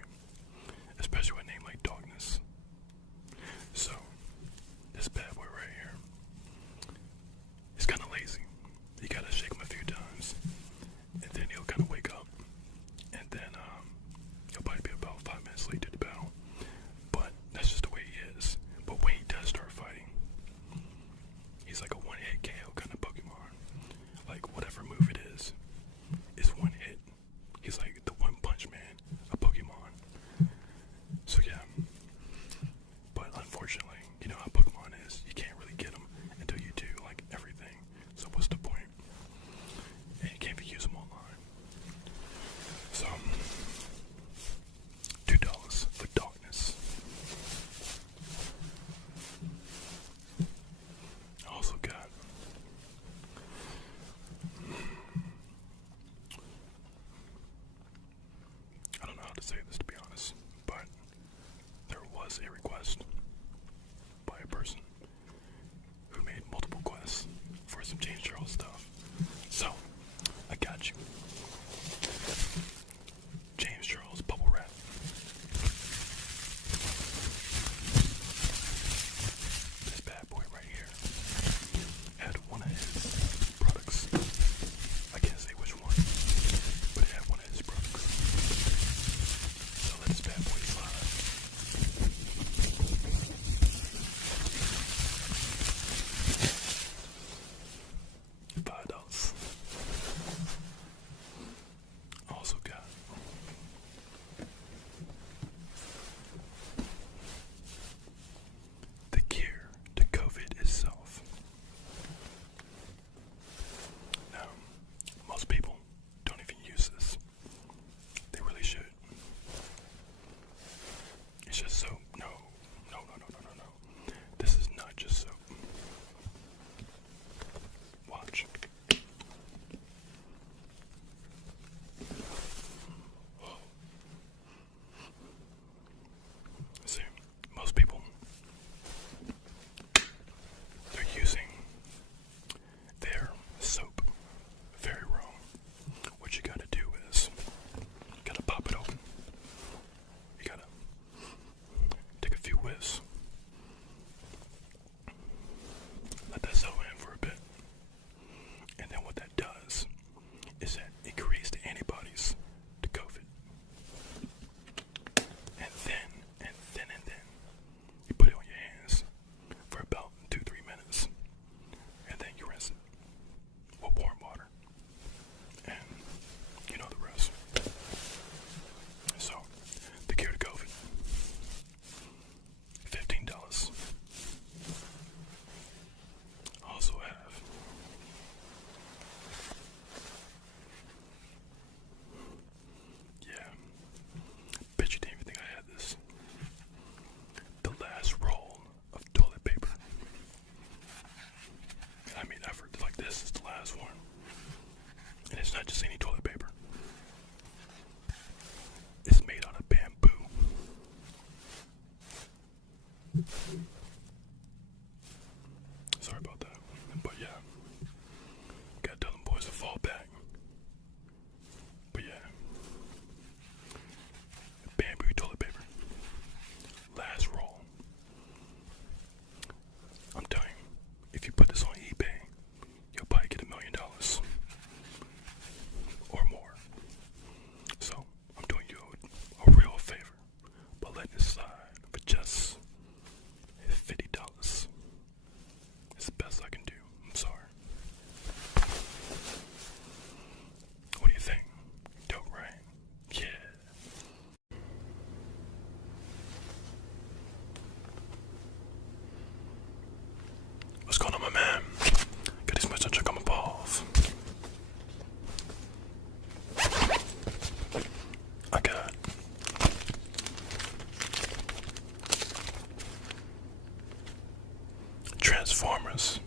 Transformers,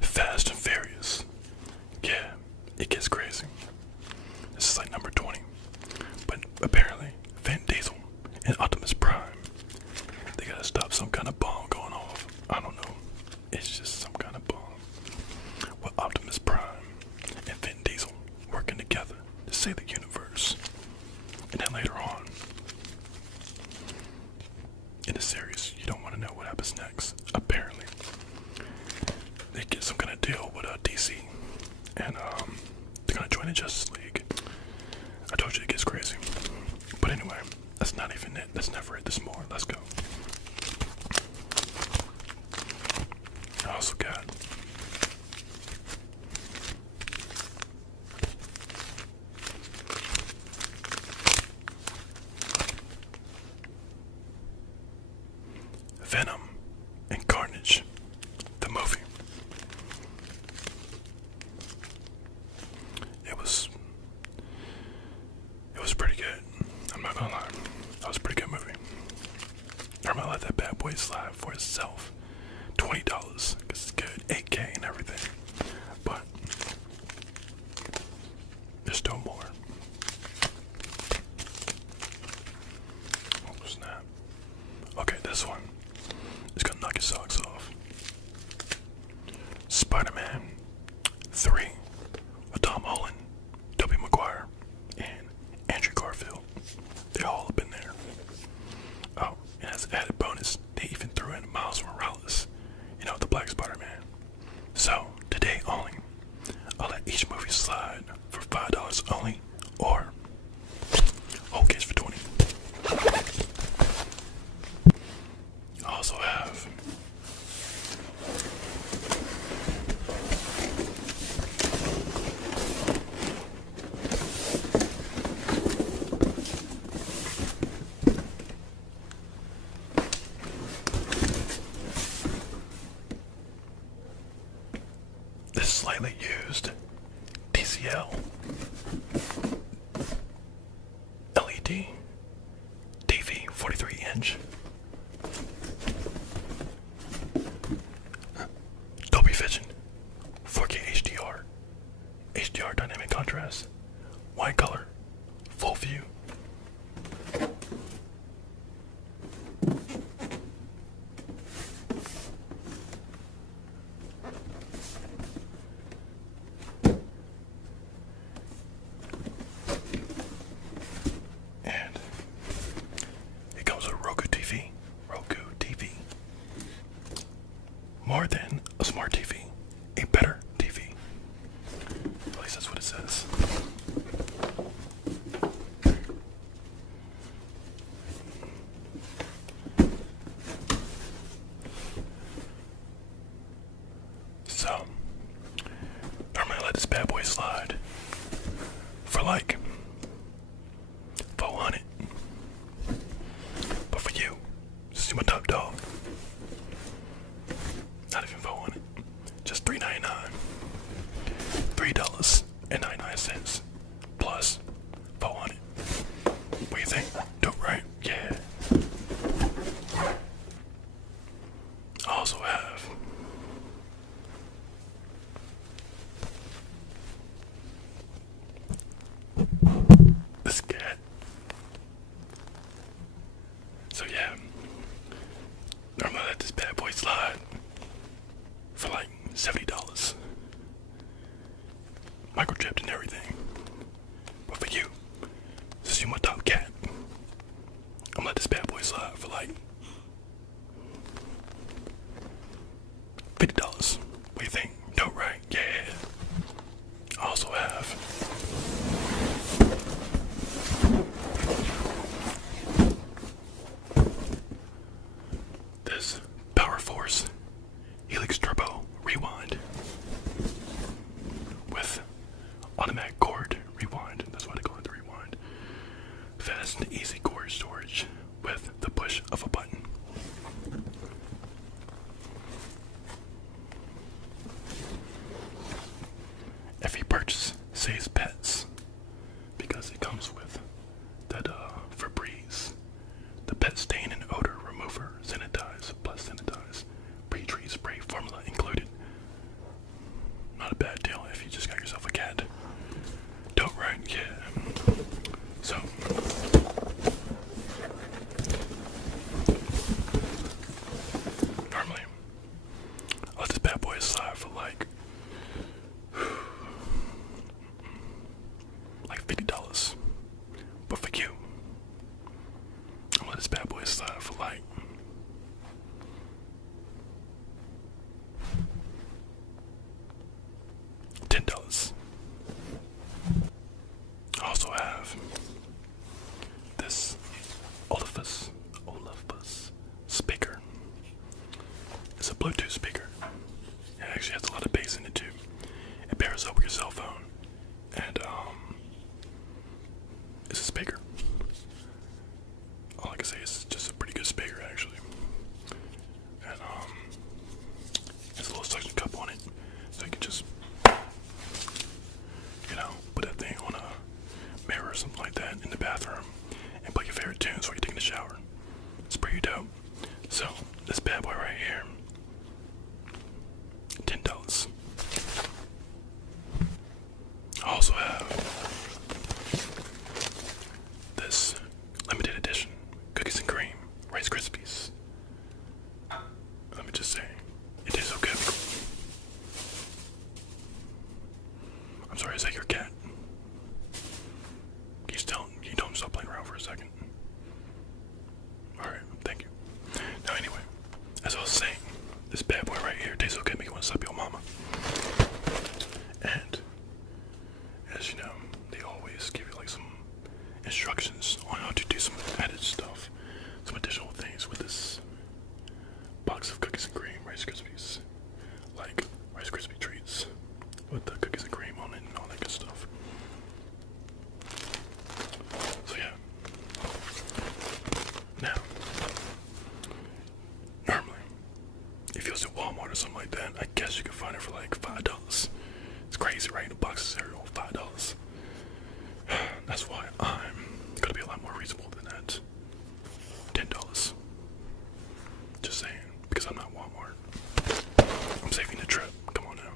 Fast and Furious. Yeah, it gets crazy. This is like number 20. But apparently, Vin Diesel and Optimus Prime, they gotta stop some kind of bomb going off. I don't know. It's just some kind of bomb. With Optimus Prime and Vin Diesel working together to save the universe. And then later on in the series, you don't want to know what happens next. Apparently, they get some kind of deal with DC, and they're gonna join the Justice League. I told you it gets crazy. But anyway, that's not even it. That's never it. There's more. Let's go. I also got Venom and Carnage, the movie. It was pretty good. I'm not gonna lie. That was a pretty good movie. I'm gonna let that bad boy slide for itself. $20, because it's good. 8K and everything. But there's still more. Oh snap. Okay, this one is gonna knock your socks off. Spider-Man 3 with Tom Holland, Tobey Maguire, and Andrew Garfield. They're all up in there. Oh, and as an added bonus, they even threw in Miles Morales, you know, the Black Spider-Man. So, today only, I'll let each movie slide for $5 only, or whole case for $20. I also have this slightly used TCL LED TV 43-inch Dolby Vision 4K HDR dynamic contrast, wide color, full view. And it comes with Roku TV. More than a smart TV, a better TV. At least that's what it says. So, I'm gonna let this bad boy slide for like 400. But for you, this is my top dog. Not even 400. Just $3.99. $3.99 plus 400. What do you think? Dope, right? Yeah. I also have this cat. So yeah, I'm gonna let this bad boy slide for like $70. Microchipped and everything. But for you, since you're my top cat, I'm gonna let this bad boy slide for like $50. What do you think? Dope, right? Yeah. I also have this Power Force Helix Turbo Rewind with automatic cord rewind. That's why they call it the rewind. Fast and easy cord storage with the push of a button. bad boy slide for like $10. I also have this Olympus speaker. It's a Bluetooth speaker. It actually has a lot of bass in it too. It pairs up with your cell phone, and it's a speaker. All I can say is it's just a pretty good speaker actually. And there's a little suction cup on it, so you can just, you know, put that thing on a mirror or something like that in the bathroom and play your favorite tunes while you're taking a shower. It's pretty dope. So this bad boy right here, $10. I also have this limited edition cookies and cream Rice Krispies. Let me just say, it tastes so good. I'm sorry, is that your cat? Can you tell him to stop playing around for a second? Alright, thank you. Now anyway, as I was saying, this bad boy right here tastes so good, make you want to slap your mama. And as you know, they always give you like some instructions on how to do some added stuff, some additional things with this box of cookies and cream Rice Krispies, like Rice Krispie treats with the cookies and cream on it and all that good stuff. So yeah. Now, normally, if you was at Walmart or something like that, I guess you could find it for like $5. It's crazy, right? The box of cereal, $5. That's why I'm gonna be a lot more reasonable than that. $10. Just saying, because I'm not Walmart. I'm saving the trip. Come on now.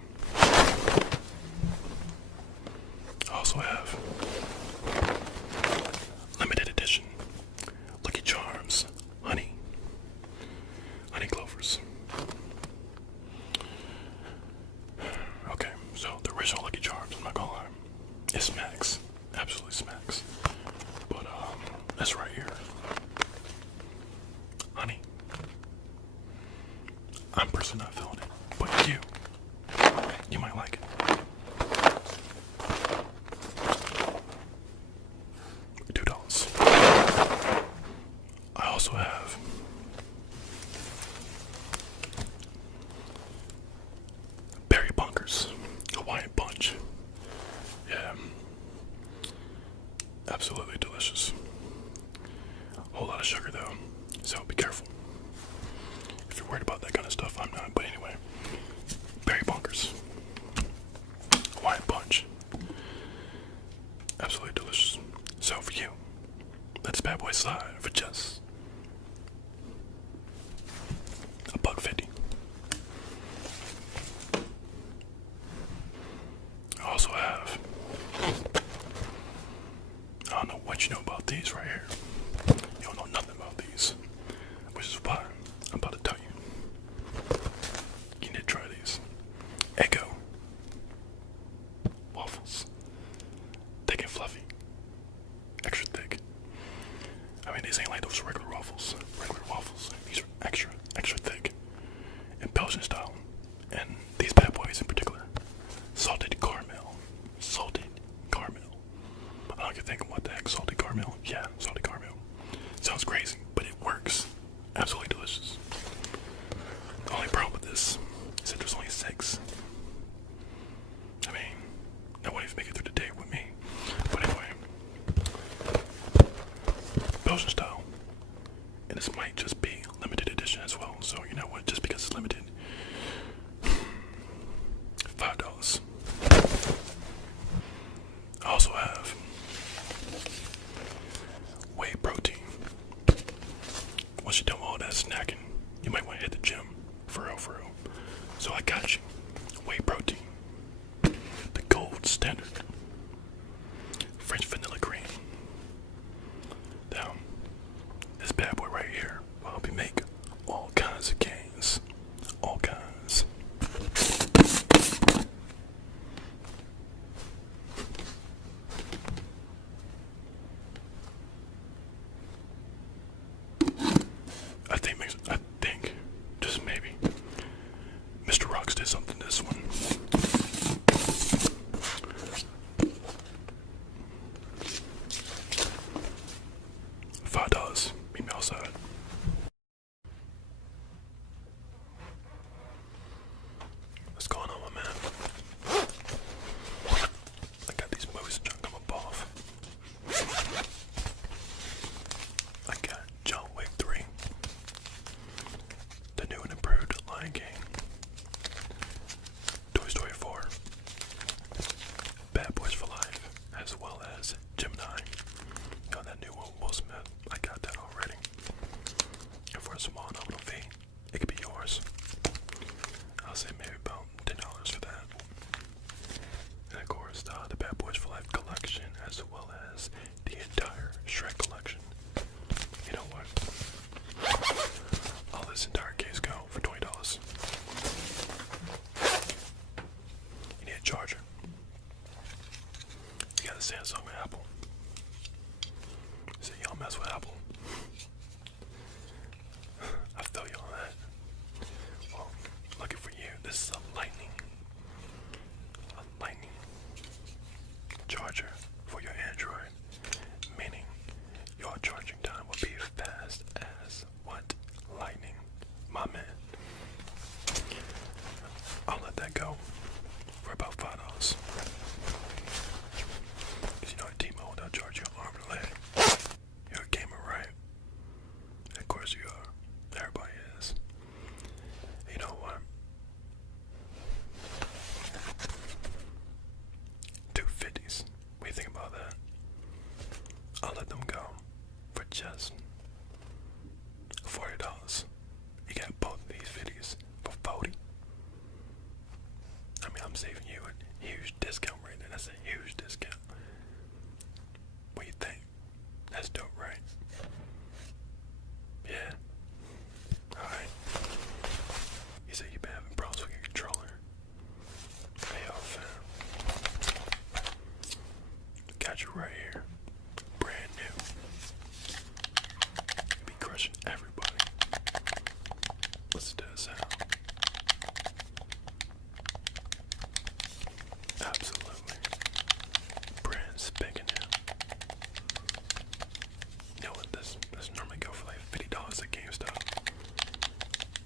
I also have limited edition Lucky Charms honey clovers. Okay, so the original Lucky Charms, I'm not gonna lie, it smacks, absolutely smacks. But this right here, honey, I'm personally not feeling it, but you might like it. $2. I also have berry bunkers, Hawaiian punch. Yeah, absolutely delicious. A whole lot of sugar though, so be careful. If you're worried about that kind of stuff, I'm not. But anyway, berry bunkers, Hawaiian punch, absolutely delicious. So for you, let's bad boy slide for just $1.50. I also have, I don't know what you know about these right here. You don't know nothing about these, which is why I'm about to tell you. You need to try these. Eggo waffles, thick and fluffy, extra thick. I mean, these ain't like those regular waffles. These are extra thick and Belgian style. And these bad boys in particular, salted caramel. I don't get thinking, what the heck, salted caramel? Yeah, salted caramel. Sounds crazy, but it works. Absolutely delicious. The only problem with this is that there's only 6. I mean, I won't even make it through the day with me. But anyway, Belgian style. And this might just be limited edition as well. So you know what, just because it's limited, $5. I also have whey protein. Once you're done with all that snacking, you might want to hit the gym. For real. So I got you. Whey protein. The gold standard. French vanilla cream. Now, this bad boy right here will help you make all kinds of gains. All kinds. Listen to the sound. Absolutely. Brand spanking new. You know what? This normally go for like $50 at GameStop,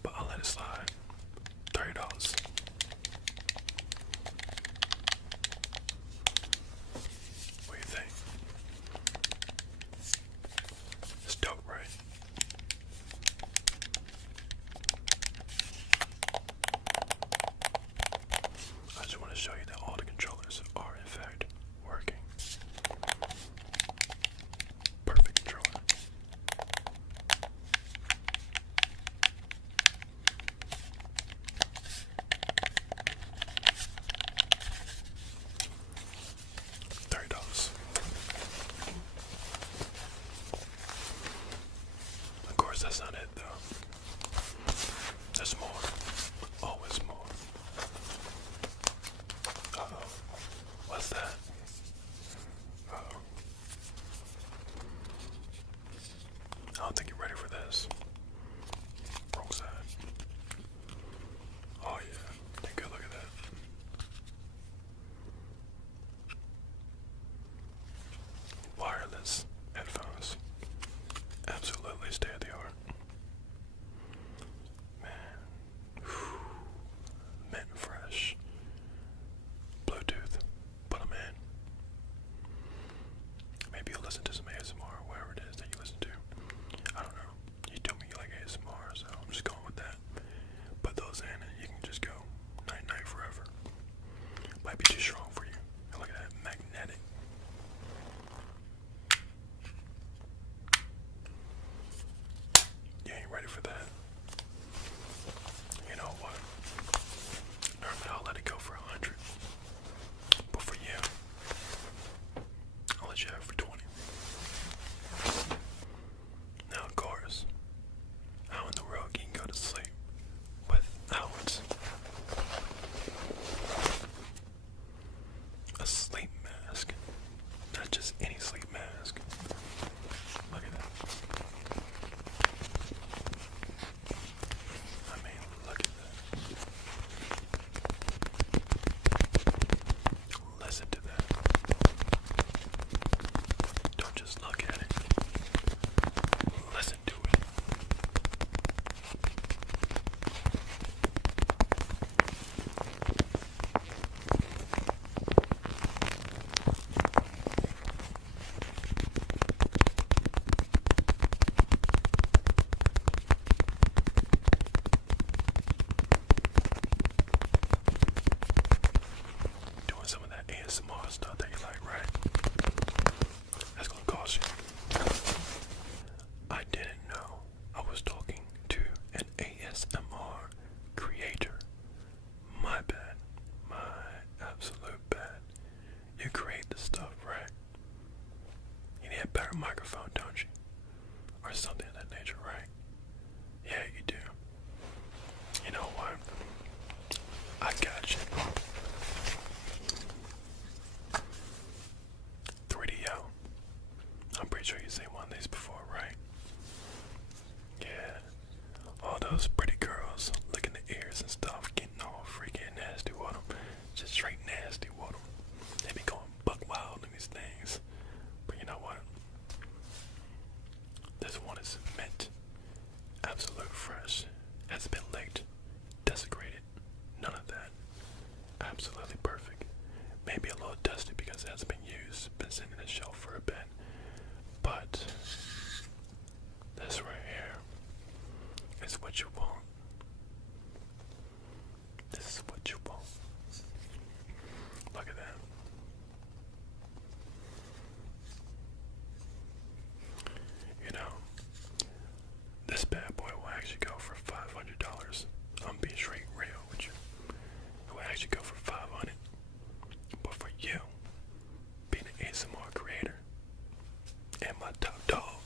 but I'll let it slide. $30. What do you think? It's dope, right? I just want to show you that all the controllers are in fact working. Perfect controller. $30. Of course, that's not it though. There's more. Always more. Uh-oh. What's that? Uh-oh. I don't think you're ready for this. Wrong side. Oh yeah. Take a look at that. Wireless headphones. Absolutely state of the art. Man. Whew. Mint fresh. Bluetooth. Put them in. Maybe you'll listen to some ASMR or whatever it is that you listen to. I don't know. You told me you like ASMR, so I'm just going with that. Put those in and you can just go night night forever. Might be too strong for you. And look at that, magnetic. You ain't ready for that. You know what? Normally I'll let it go for 100. But for you, I'll let you have it for 20. Now of course, how in the world can you go to sleep without a sleep mask? Not just any sleep mask. Look at that. I mean, look at that. Listen to that. Don't just look at it. Listen to it. Doing some of that ASMR stuff that you like, right? That's gonna cost you. I didn't know I was talking to an ASMR creator. My bad. My absolute bad. You create the stuff, right? You need a better microphone, don't you? Or something of that nature, right? Yeah, you do. You know what? I got you. 3DO. I'm pretty sure you've seen one of these before, right? Yeah. All those pretty girls licking the ears and stuff, getting all freaky and nasty with them. Just straight nasty with them. They be going buck wild in these things. But you know what? This one is mint. Absolute fresh. Hasn't been licked, desecrated. None of that. Absolutely perfect. Maybe a little dusty because it hasn't been used. Been sitting in the shelf for a bit. But this right here is what you want. This is what you want. Look at that. You know, this bad boy will actually go for $500. I'm being straight real with you. It will actually go for $500. But for you, being an ASMR creator and my top dog,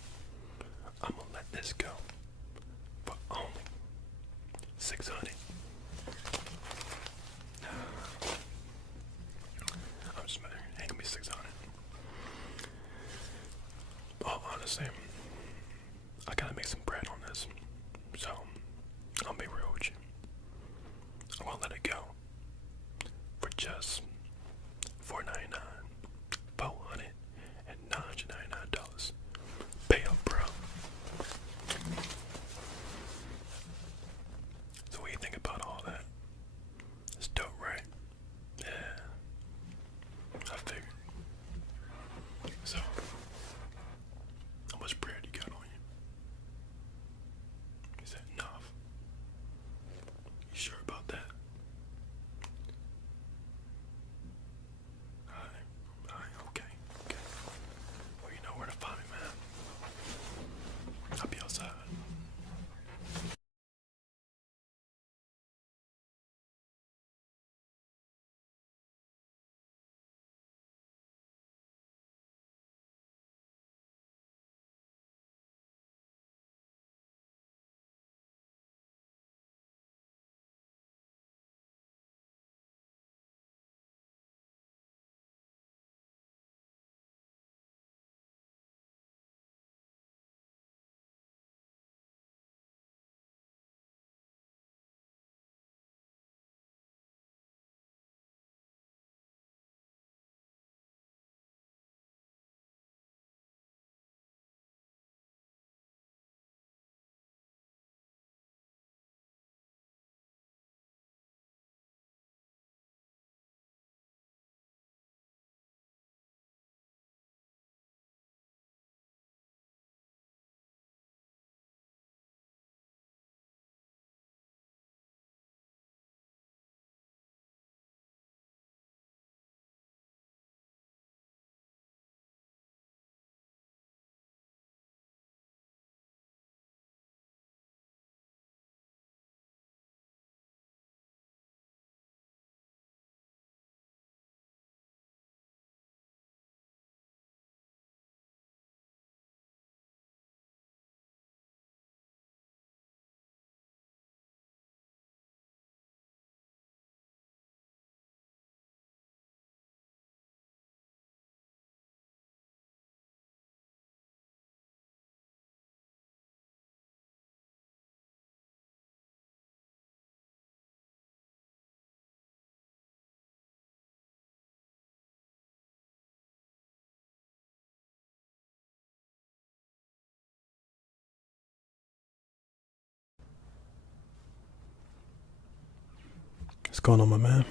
What's going on, my man?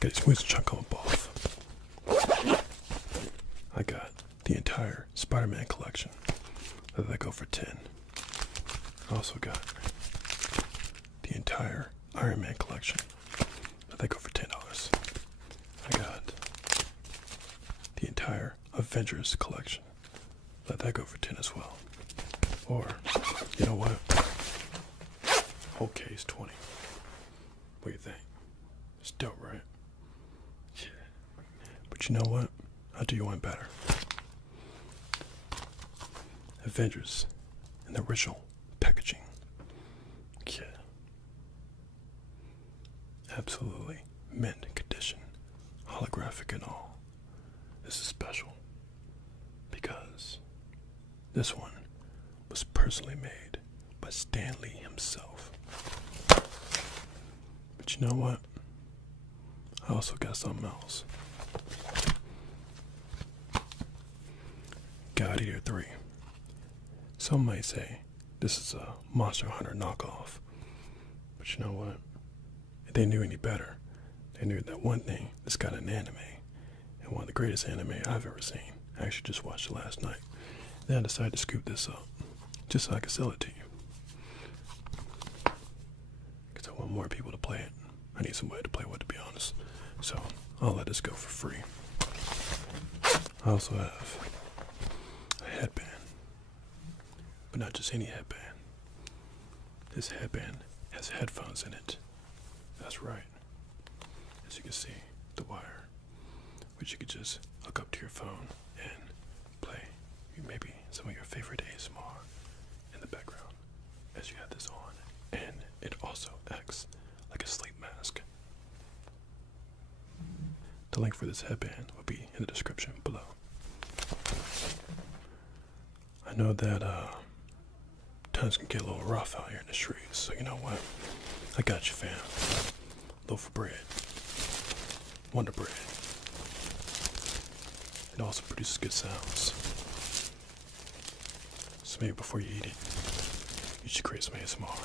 Got these wings chunk on off. I got the entire Spider-Man collection. Let that go for 10. I also got the entire Iron Man collection. Let that go for $10. I got the entire Avengers collection. Let that go for 10 as well. Or, you know what? Whole case 20. What do you think? It's dope, right? Yeah. But you know what? I'll do you one better. Avengers in the original packaging. Yeah. Absolutely mint condition. Holographic and all. This is special because this one was personally made by Stan Lee himself. But you know what? I also got something else. God Eater 3. Some might say this is a Monster Hunter knockoff. But you know what? If they knew any better, they knew that one thing, this got an anime. And one of the greatest anime I've ever seen. I actually just watched it last night. Then I decided to scoop this up. Just so I could sell it to you. Because I want more people to play it. I need somebody to play with, to be honest. So I'll let this go for free. I also have a headband. But not just any headband. This headband has headphones in it. That's right. As you can see, the wire, which you could just hook up to your phone and play maybe some of your favorite ASMR in the background as you have this on. And it also acts like a sleep mask. The link for this headband will be in the description below. I know that times can get a little rough out here in the streets, so you know what? I got you, fam. Loaf of bread. Wonder Bread. It also produces good sounds. So maybe before you eat it, you should create some ASMR.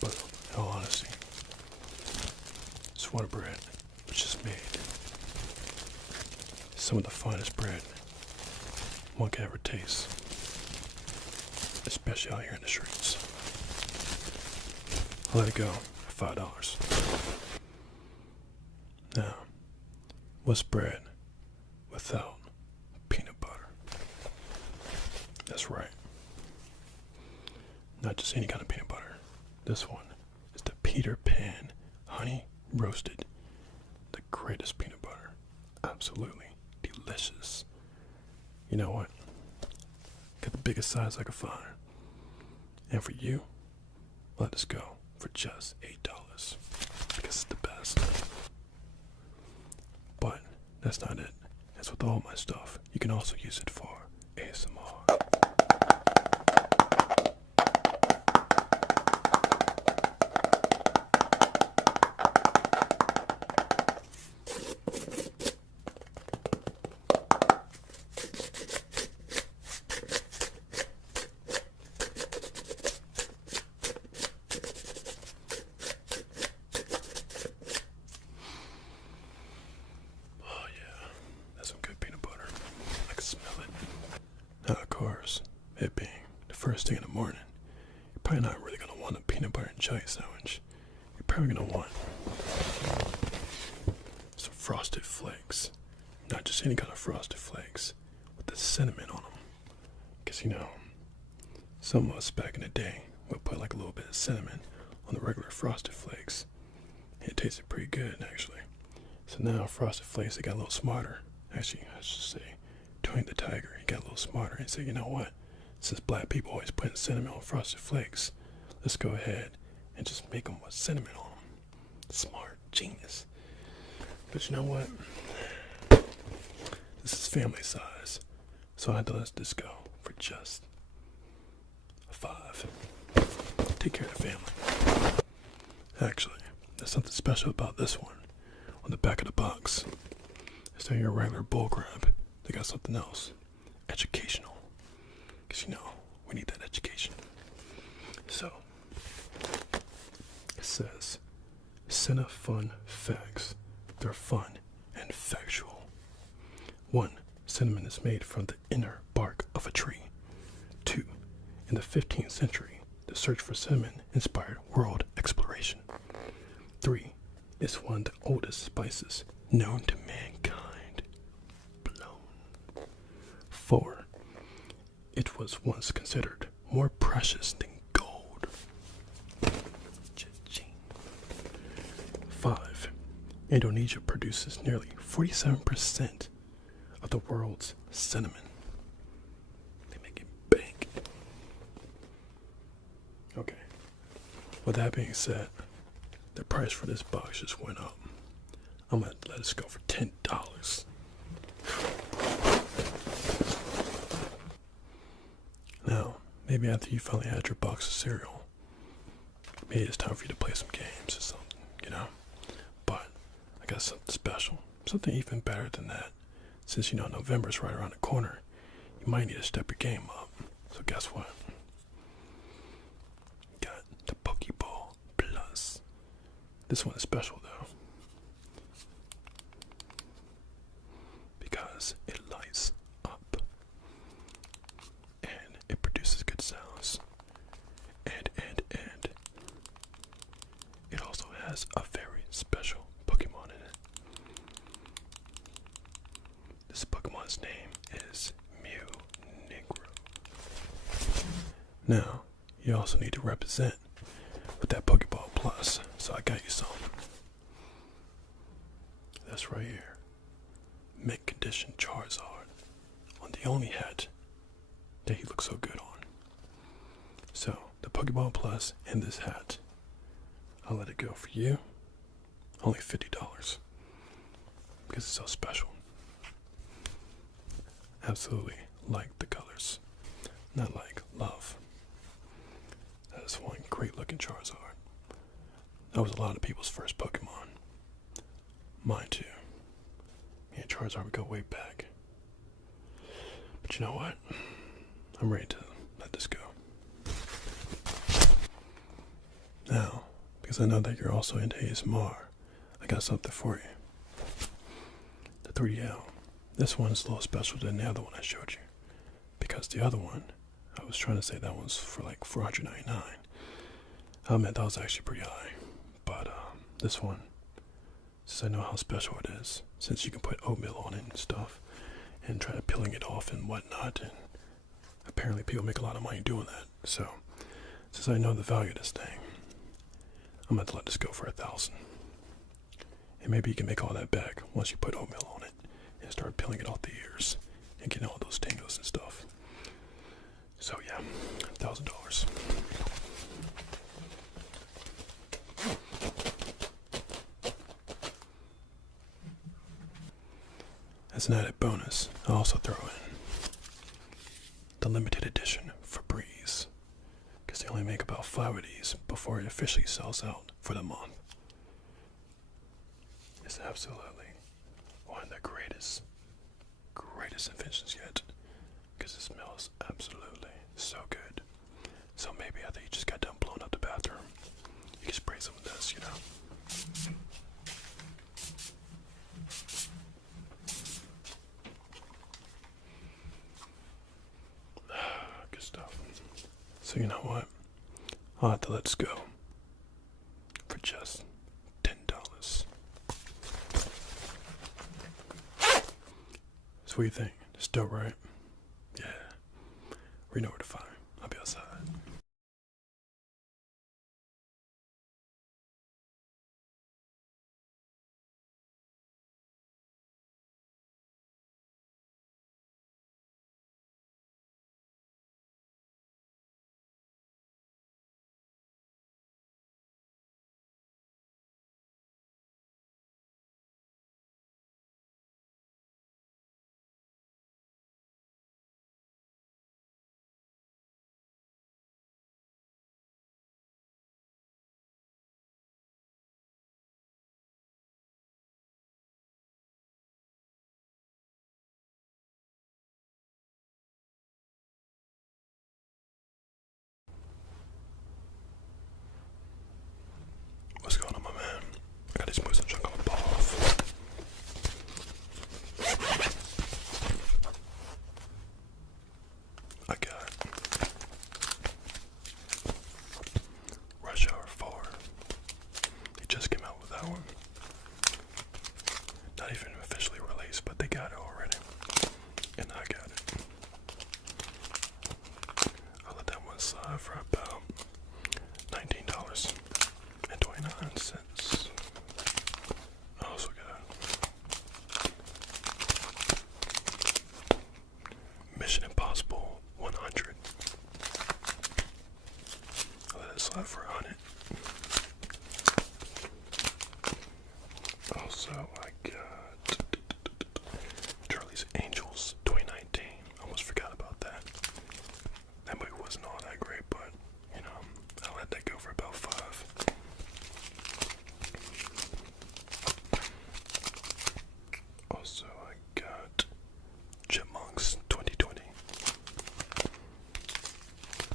But in all honesty, this Wonder Bread was just made some of the finest bread one can ever taste, especially out here in the streets. I'll let it go for $5. Now, what's bread without peanut butter? That's right. Not just any kind of peanut butter. This one is the Peter Pan honey roasted. The greatest peanut butter. Absolutely delicious. You know what? Got the biggest size I could find. And for you, let this go for just $8. Because it's the best. But that's not it. As with all my stuff, you can also use it for ASMR. Now, of course, it being the first thing in the morning, you're probably not really going to want a peanut butter and jelly sandwich. You're probably going to want some Frosted Flakes. Not just any kind of Frosted Flakes, with the cinnamon on them. Because, you know, some of us back in the day would put like a little bit of cinnamon on the regular Frosted Flakes. And it tasted pretty good, actually. So now Frosted Flakes, they got a little smarter. Actually, I should say, Tony the Tiger, he got a little smarter and said, you know what? Since black people always putting cinnamon on Frosted Flakes, let's go ahead and just make them with cinnamon on them. Smart, genius. But you know what? This is family size, so I had to let this go for just a $5. Take care of the family. Actually, there's something special about this one. On the back of the box, instead of your regular bull crap, they got something else. Educational. Because, you know, we need that education. So, It says, Cinna Fun Facts. They're fun and factual. 1. Cinnamon is made from the inner bark of a tree. 2. In the 15th century, the search for cinnamon inspired world exploration. 3. It's one of the oldest spices known to mankind. Blown. 4. It was once considered more precious than gold. Cha-ching. 5. Indonesia produces nearly 47% of the world's cinnamon. They make it bank. Okay. With that being said, the price for this box just went up. I'm gonna let this go for $10. Now, maybe after you finally had your box of cereal, maybe it's time for you to play some games or something, you know? But I got something special, something even better than that. Since you know November's right around the corner, you might need to step your game up. So guess what? Got the Pokeball Plus. This one is special though, because it lights up and it produces good sounds. And it also has a very special Pokemon in it. This Pokemon's name is Mew Negro. Now, you also need to represent with that Pokeball Plus, so I got you some. That's right here. Mint condition Charizard on the only hat that he looks so good on. So, the Pokeball Plus and this hat, I'll let it go for you. Only $50 because it's so special. Absolutely like the colors, not like love. That is one great looking Charizard. That was a lot of people's first Pokemon. Mine too. Me and Charizard would go way back. But you know what? I'm ready to let this go. Now, because I know that you're also into ASMR, I got something for you. The 3L. This one is a little special than the other one I showed you. Because the other one, I was trying to say that one's for like $499. I meant that was actually pretty high. But this one, since I know how special it is, since you can put oatmeal on it and stuff, and try to peeling it off and whatnot, and apparently people make a lot of money doing that. So, since I know the value of this thing, I'm going to let this go for $1,000. And maybe you can make all that back once you put oatmeal on it and start peeling it off the ears and getting all those tingles and stuff. So yeah, $1,000. As an added bonus, I'll also throw in the limited edition Febreze, because they only make about 5 of these before it officially sells out for the month. It's absolutely one of the greatest inventions yet, because it smells absolutely so good. So maybe after you just got done blowing up the bathroom, you can spray some of this, you know. Good stuff. So you know what? I'll have to let this go for just $10. So what do you think? It's dope, right? Yeah. We know where to find. I'll be outside. have for about $19.29. I also got Mission Impossible 100. I'll let it slide for 100. Also, I got Charlie's Angels 2019. Almost forgot about that. That movie wasn't all that great, but you know, I let that go for about 5. Also, I got Chipmunks 2020.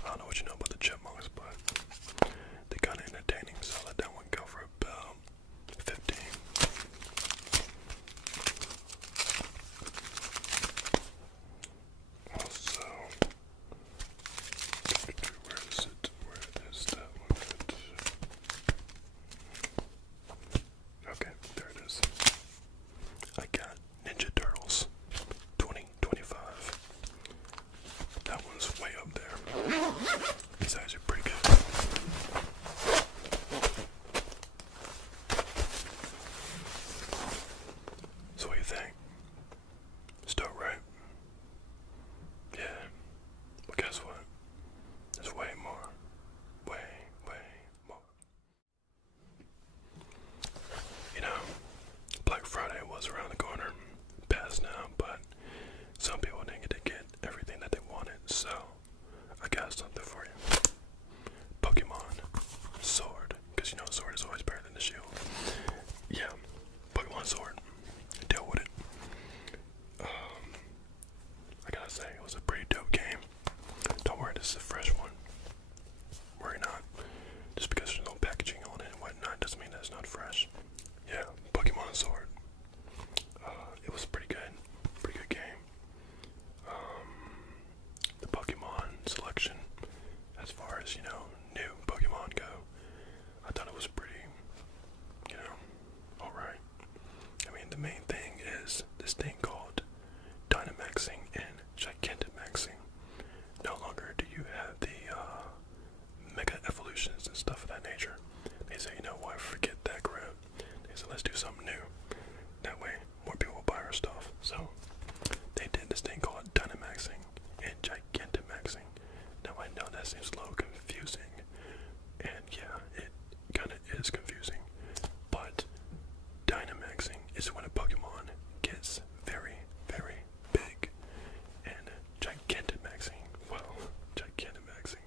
I don't know what you know about the Chipmunks, but they're kind of entertaining, so I let that one go for about 15. Also, where is it? Where is that one at? Okay, there it is. I got Ninja Turtles 2025. That one's way up there. These guys are pretty good. So what do you think? Still right? Yeah. But guess what? There's way more. Way more. You know, Black Friday was around the corner. Past now, but some people didn't get to get everything that they wanted, so I got something for you. Pokemon Sword, because you know Sword is always better than the Shield. Yeah, Pokemon Sword. Deal with it. I gotta say, it was a pretty dope game. Don't worry, this is a fresh one. Worry not. Just because there's no packaging on it and whatnot doesn't mean that it's not fresh. Yeah, Pokemon Sword. It was pretty good. Pretty good game. The Pokemon selection, as far as, you know, new Pokemon go, I thought it was pretty, you know, alright. I mean, the main thing is this thing called Dynamaxing and Gigantamaxing. No longer do you have the Mega Evolutions and stuff of that nature. They say, you know what, forget that crap. They said, let's do something new. That way, more people will buy our stuff. So, they did this thing called Dynamaxing and Gigantamaxing. Now, I know that seems a little confusing. And yeah, it kind of is confusing. But Dynamaxing is when a Pokemon gets very, very big. And Gigantamaxing, well, Gigantamaxing,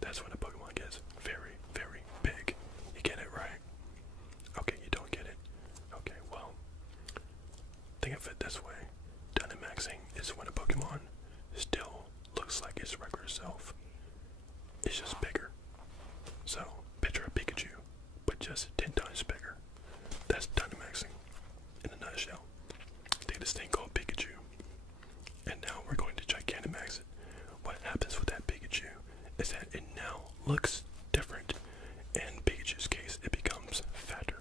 that's when a Pokemon gets very, very big. You get it, right? Okay, you don't get it. Okay, well, think of it this way. Dynamaxing is when a Pokemon still looks like its regular self. It's just bigger. So, picture a Pikachu, but just 10 times bigger. That's Dynamaxing in a nutshell. Take this thing called Pikachu, and now we're going to Gigantamax it. What happens with that Pikachu is that it now looks different. In Pikachu's case, it becomes fatter.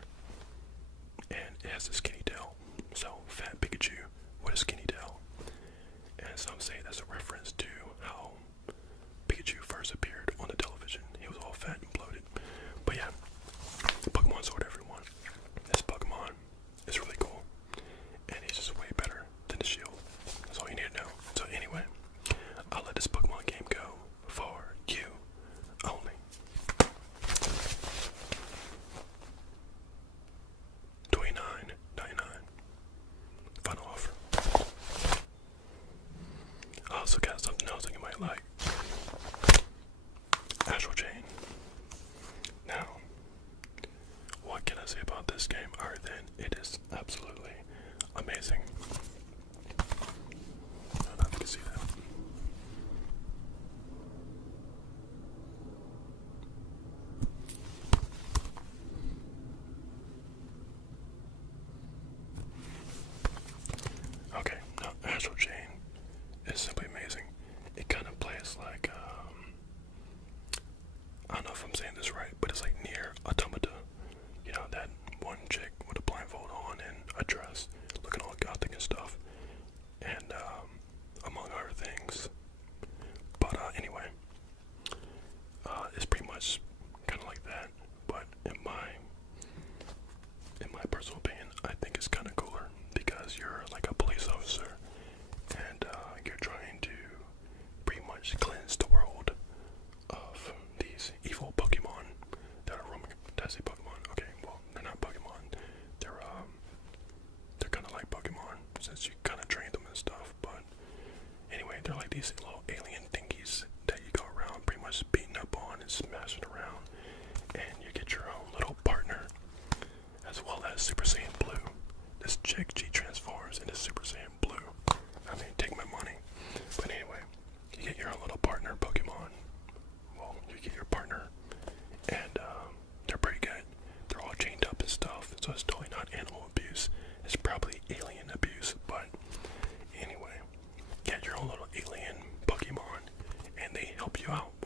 And it has a skinny tail. So, fat Pikachu with a skinny tail. And some say that's a reference to how Pikachu first appeared on the television. He was all fat and bloated. But yeah, Pokemon Sword, everyone. This Pokemon is really cool. And he's just way better than the Shield. That's all you need to know. So anyway, I'll let this Pokemon game go for you only.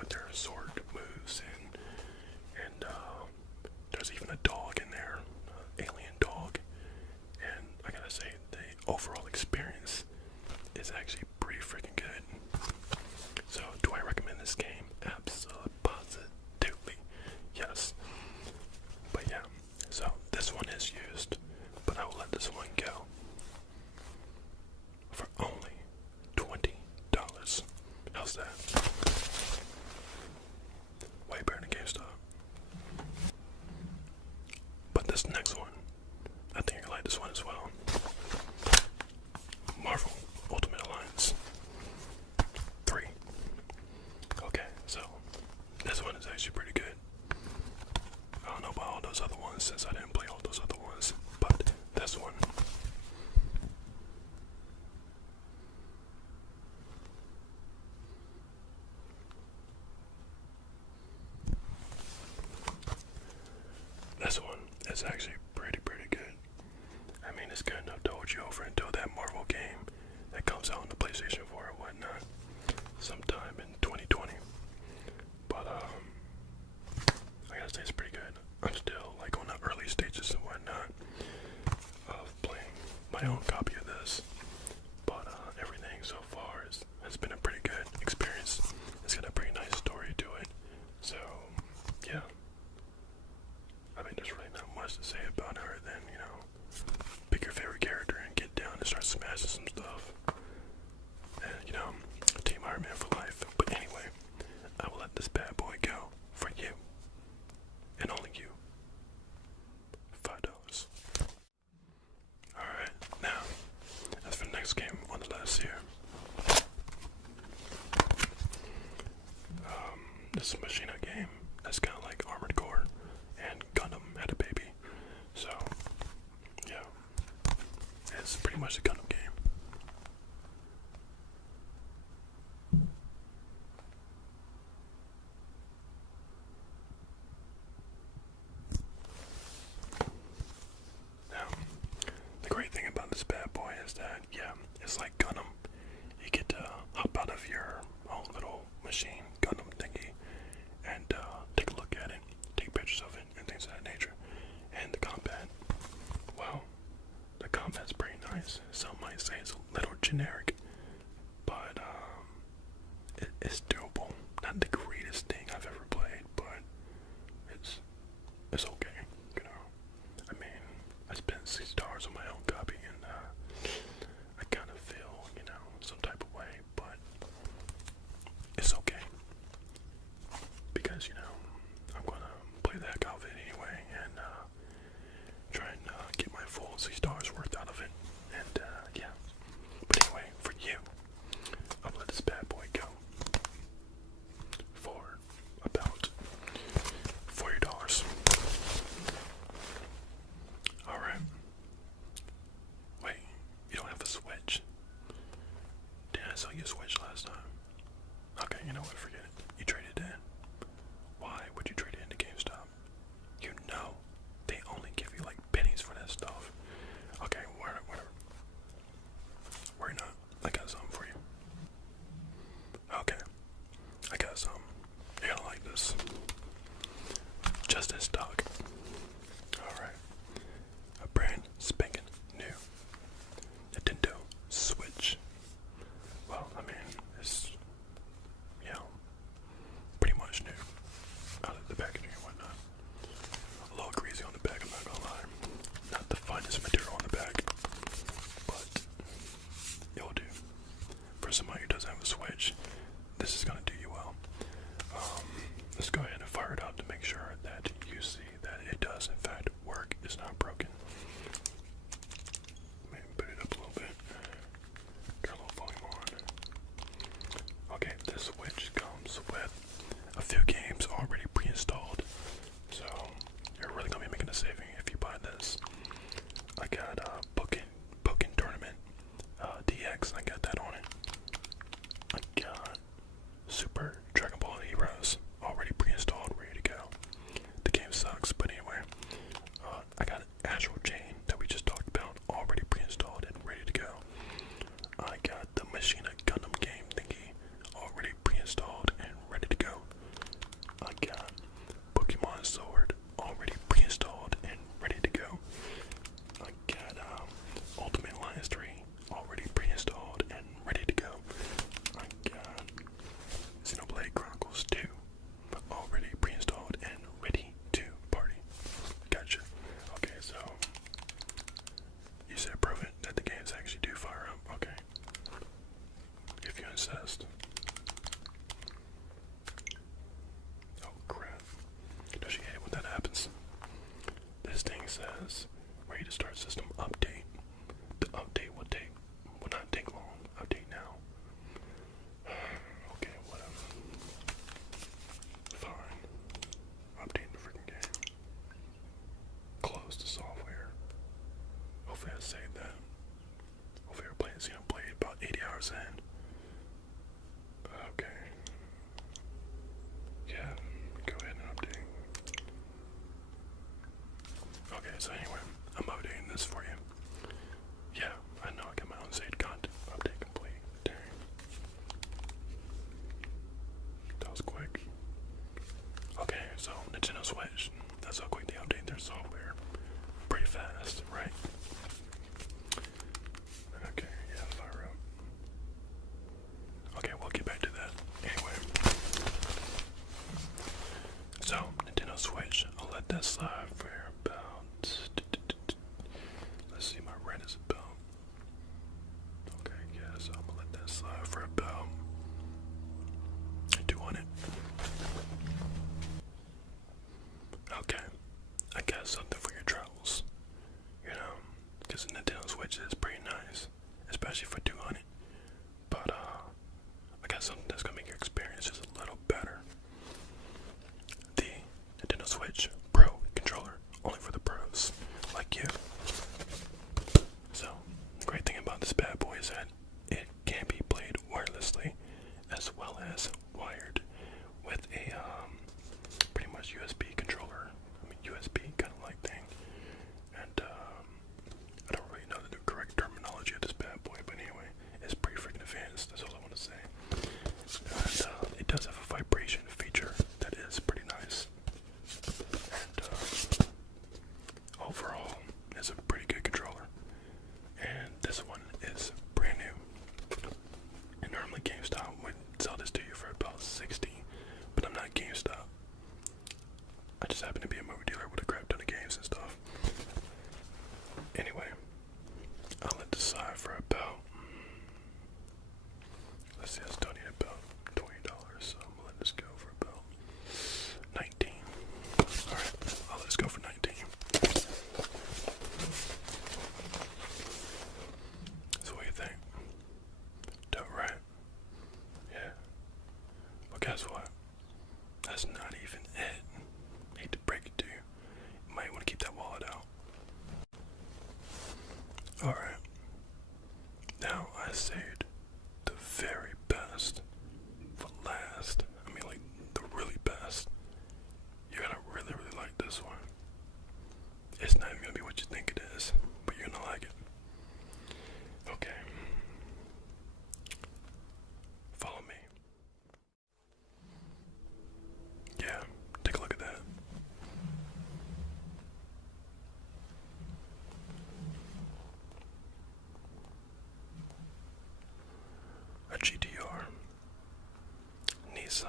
their sword moves, and there's even a dog in there, alien dog. And I gotta say, the overall experience is actually pretty freaking good. So, do I recommend this game? Absolutely, positively, yes. But yeah, so this one is used, but I will let this one go for only $20. How's that? Way better than GameStop. But this next one, I think you're gonna like this one as well. Marvel Ultimate Alliance 3. Okay, so this one is actually pretty good. I don't know about all those other ones since I didn't play all those other ones, but this one. This one is actually pretty good. I mean, it's good enough to hold you over until that Marvel game that comes out on the PlayStation 4 and whatnot sometime in 2020. But I gotta say it's pretty good. I'm still like on the early stages and whatnot of playing my own copy of this. But everything so far has been a pretty good experience. It's got a pretty nice story to it. So yeah. I mean, there's really not much to say about her than, you know, pick your favorite character and get down and start smashing some stuff. And, you know, Team Iron Man for life. But anyway, I will let this bad boy go for you. And only you. $5. Alright, now, as for the next game on the list here. This is a Machina game that's kind of like Armored Core and Gundam had a baby. So, yeah, it's pretty much a Gundam game. Now, the great thing about this bad boy is that, yeah, it's like Gundam. You get to hop out of your own little machine, Gundam thingy, and take a look at it, take pictures of it, and things of that nature. And the combat, well, the combat's pretty nice. Some might say it's a little generic, but it's doable. Not the greatest thing I've ever played, but it's okay, you know. I mean, I spent $6 on my own copy, and I kind of feel, you know, some type of way, but it's okay. Because, you know, I'm gonna play the heck out of it anyway, and try and get my full $6 worth out of it. And yeah. But anyway, for you, I'll let this bad boy go for about $40. Alright. Wait, you don't have a Switch. Did I sell you a Switch last time? Okay, you know what, forget it. You traded it in. Why would you trade it into GameStop? You know they only give you like pennies for that stuff. Okay, whatever. Worry not. I got something for you. Okay, I got some. You're gonna like this. Just in stock. Alright. A brand spanking new Nintendo Switch. Well, I mean, it's, you know, pretty much new. Out of the packaging and whatnot. A little greasy on the back, I'm not gonna lie. Not the finest material on the back, but it'll do. For somebody who doesn't have a Switch, this is gonna do you well. Let's go ahead and fire it out to make sure that you see that it does in fact work. It's not broken. Maybe put it up a little bit. Turn a little volume on. Okay, this Switch comes with a few games already pre-installed, so you're really gonna be making a saving if you buy this. I got Pokken Tournament DX. I got that on it. I got Super Dragon Ball Heroes already pre-installed, ready to go. The game sucks, but anyway. I got Astral Chain that we just talked about already pre-installed and ready to go. I got the Machina Gundam game thingy already pre-installed and ready to go. happens. This thing says ready to start system update. The update will not take long. Update now. Okay, whatever. Fine. Update the freaking game. Close the software. Hopefully I saved that. Hopefully I played about 80 hours in. Okay. Yeah, go ahead and update. Okay, so anyway, I'm updating this for you. Yeah, I know I got my own saved content. Update complete. Dang. That was quick. Okay, so Nintendo Switch. That's how quick they update their software. Pretty fast, right? Okay, yeah, fire up. Okay, we'll get back to that. Anyway. So, Nintendo Switch. I'll let that slide for about... Let's see, my rent is about... Okay, yeah, so I'm gonna let that slide for about... 200. Okay, I got something for your travels. You know, because the Nintendo Switch is pretty nice, especially for 200. But I got something that's gonna make your experience just a little better. The Nintendo Switch Pro controller, only for the pros, like you. So, the great thing about this bad boy is that it can be played wirelessly, as well as wired with a pretty much USB controller. I mean USB kind of like thing. And I don't really know the correct terminology of this bad boy, but anyway, it's pretty freaking advanced. That's all I want to say. And it does have a vibration feature that is pretty nice. And overall, it's a pretty good controller. And this one is brand new. And normally GameStop would sell this to you for about $60, but I'm not GameStop. I just happen to be a movie dealer with a crap ton of games and stuff. Anyway, I'll let this side for about, let's see, I still need about $20, so I'm gonna let this go for about 19. Alright, I'll let this go for 19. So what do you think? Dope, right? Yeah. Well, guess what? That's not even it. Hate to break it to you. You might want to keep that wallet out. Alright. Now I saved the very best for last. I mean, like, the really best. You're gonna really, really like this one. It's not even gonna be what you think it is, but you're gonna like it. Okay. Follow me. Yeah, take a look at that. A GTR. Nissan.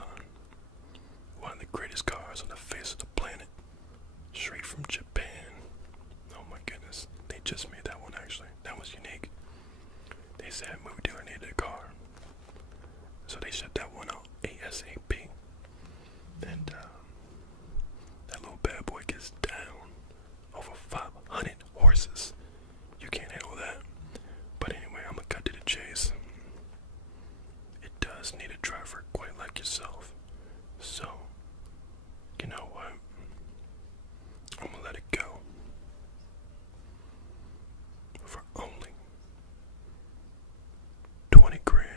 One of the greatest cars on the face of the planet. Straight from Japan. Oh my goodness. They just made that one actually. That was unique. They said movie dealer needed a car. So they shipped that one out ASAP. And that little bad boy gets down over 500 horses. You can't handle that. But anyway, I'm gonna cut to the chase. It does need a driver quite like yourself. So, you know what? I'm gonna let it go. For only 20 grand.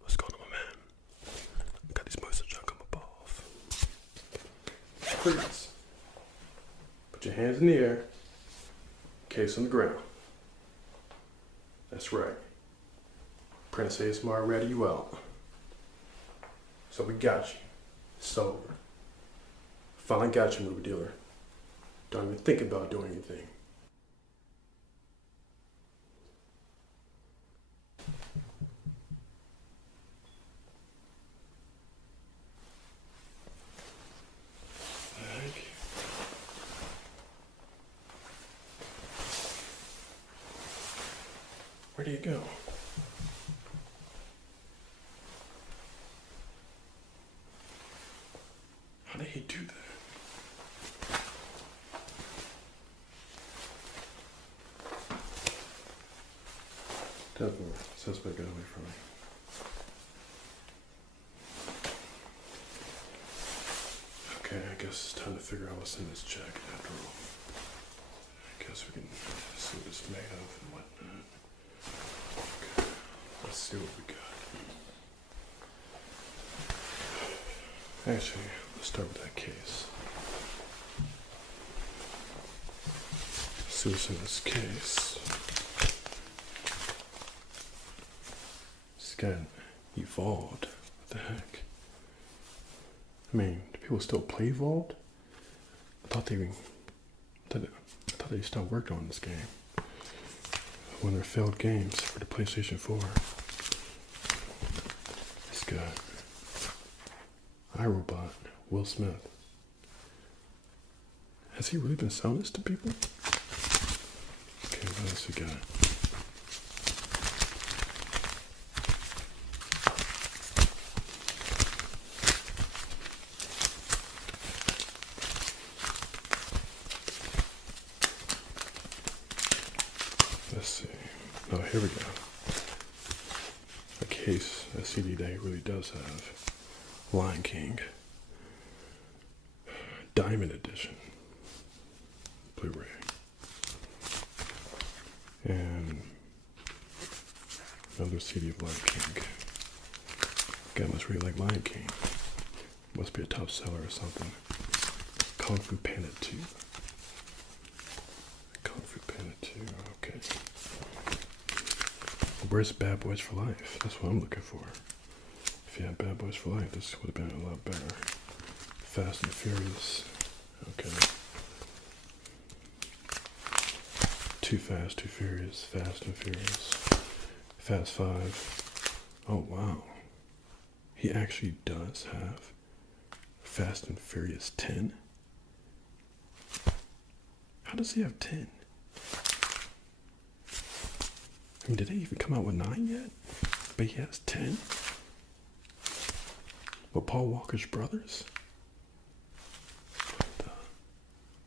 What's going on, my man? I got these moves to junk on my balls. Freeze. Put your hands in the air. Case on the ground. That's right. Prince ASMR ready you out. So we got you. It's over. Finally got you, movie dealer. Don't even think about doing anything. Where do you go? Definitely. Suspect got away from me. Okay, I guess it's time to figure out what's in this jacket after all. I guess we can see what it's made of and whatnot. Okay, let's see what we got. Actually, let's start with that case. See what's in this case. It's got evolved. What the heck? I mean, do people still play Evolved? I thought they stopped working on this game. One of their failed games for the PlayStation 4. It's got iRobot, Will Smith. Has he really been selling this to people? Okay, what else we got? Let's see. Oh, here we go. A case, a CD that really does have Lion King. Diamond Edition. Blu-ray. And another CD of Lion King. Guy must really like Lion King. Must be a top seller or something. Kung Fu Panda 2. Kung Fu Panda 2, okay. Where's Bad Boys for Life? That's what I'm looking for. If you had Bad Boys for Life, this would have been a lot better. Fast and Furious. Okay. Too Fast, Too Furious, Fast and Furious. Fast 5. Oh, wow. He actually does have Fast and Furious 10. How does he have 10? I mean, did they even come out with 9 yet? But he has 10? With Paul Walker's brothers?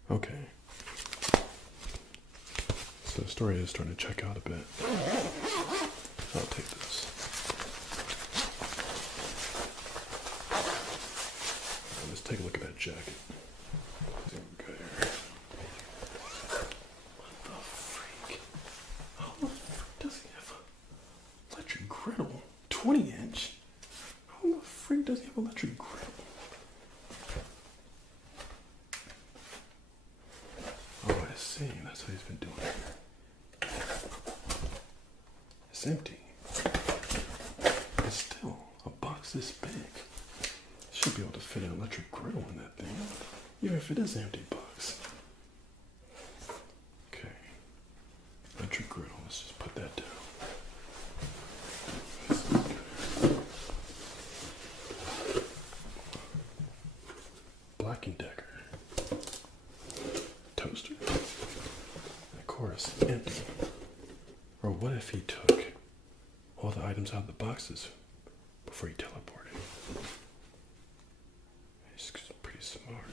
Okay. So the story is starting to check out a bit. I'll take this. Let's take a look at that jacket. See what we got here. What the freak? How the freak does he have an electric griddle? 20-inch? How the freak does he have an electric griddle? Oh, I see. That's what he's been doing here. It's empty. It's still a box this big. Should be able to fit an electric griddle in that thing, even if it is an empty box. Okay. Electric griddle. Let's just put that down. Black & Decker. Toaster. Of course, empty. Or what if he took all the items out of the boxes before he teleported? He's pretty smart.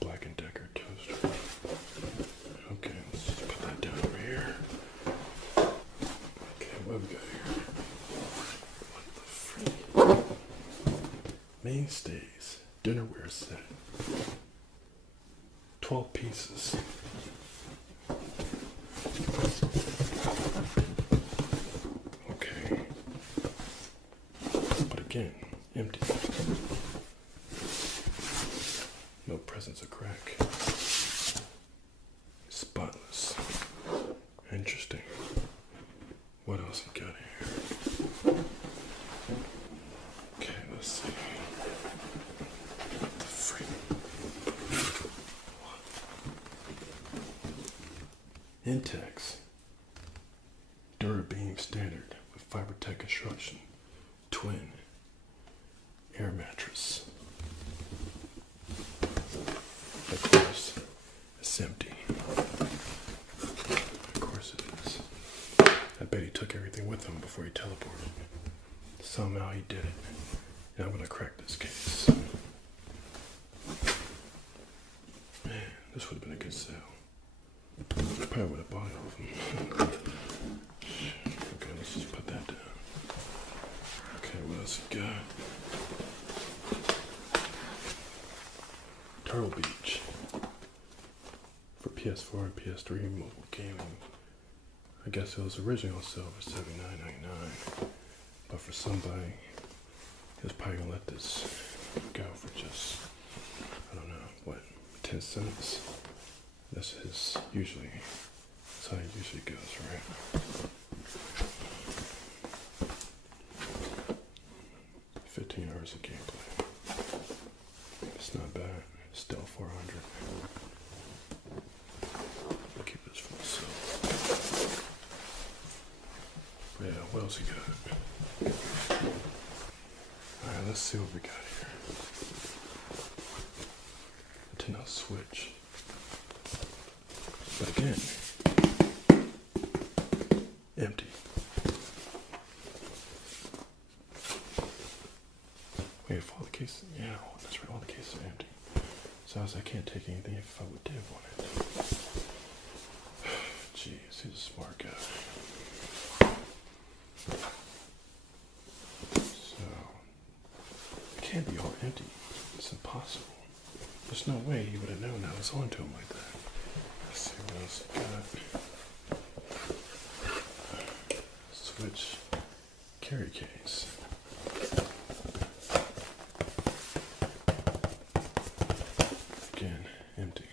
Black & Decker toaster. Okay, let's just put that down over here. Okay, what have we got here? What the freak? Mainstays. Dinnerware set. 12 pieces. Okay. But again, empty. No presence of crack. Spotless. Interesting. What else we got here? Okay, let's see. What the freak? Intex. Durabeam standard with FiberTech construction. Twin. Air mattress. Of course, it's empty. Of course it is. I bet he took everything with him before he teleported. Somehow he did it. And I'm gonna crack this case. Man, this would have been a good sale. I probably would have bought it off him. Turtle Beach for PS4 and PS3 mobile gaming. I guess it was originally on sale for $79.99, but for somebody, he was probably gonna let this go for just, I don't know, what, 10 cents? That's his usually, that's how it usually goes, right? 15 hours of gameplay. It's not bad. Still 400. I'll keep this for myself. But yeah, what else we got? Alright, let's see what we got here. Nintendo Switch. But again, empty. Wait, if all the cases, yeah, that's right, all the cases are empty. So I can't take anything if I would did want it. Jeez, he's a smart guy. So, it can't be all empty. It's impossible. There's no way he would have known I was on to him like that. Let's see what else we got. Switch carry case. Again, empty.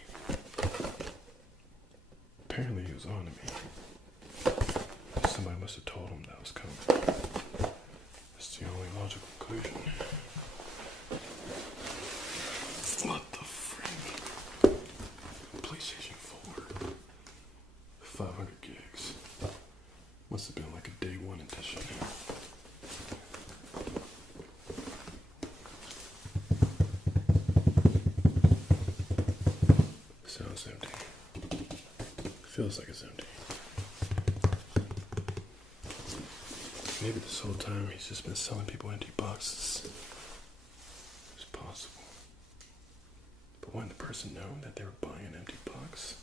Apparently he was on to me. Somebody must have told him that was coming. That's the only logical conclusion. What the freak? PlayStation 4. 500 gigs. Must have been like a day one edition. Sounds empty. Feels like it's empty. Maybe this whole time he's just been selling people empty boxes. It's possible. But wouldn't the person know that they were buying an empty box?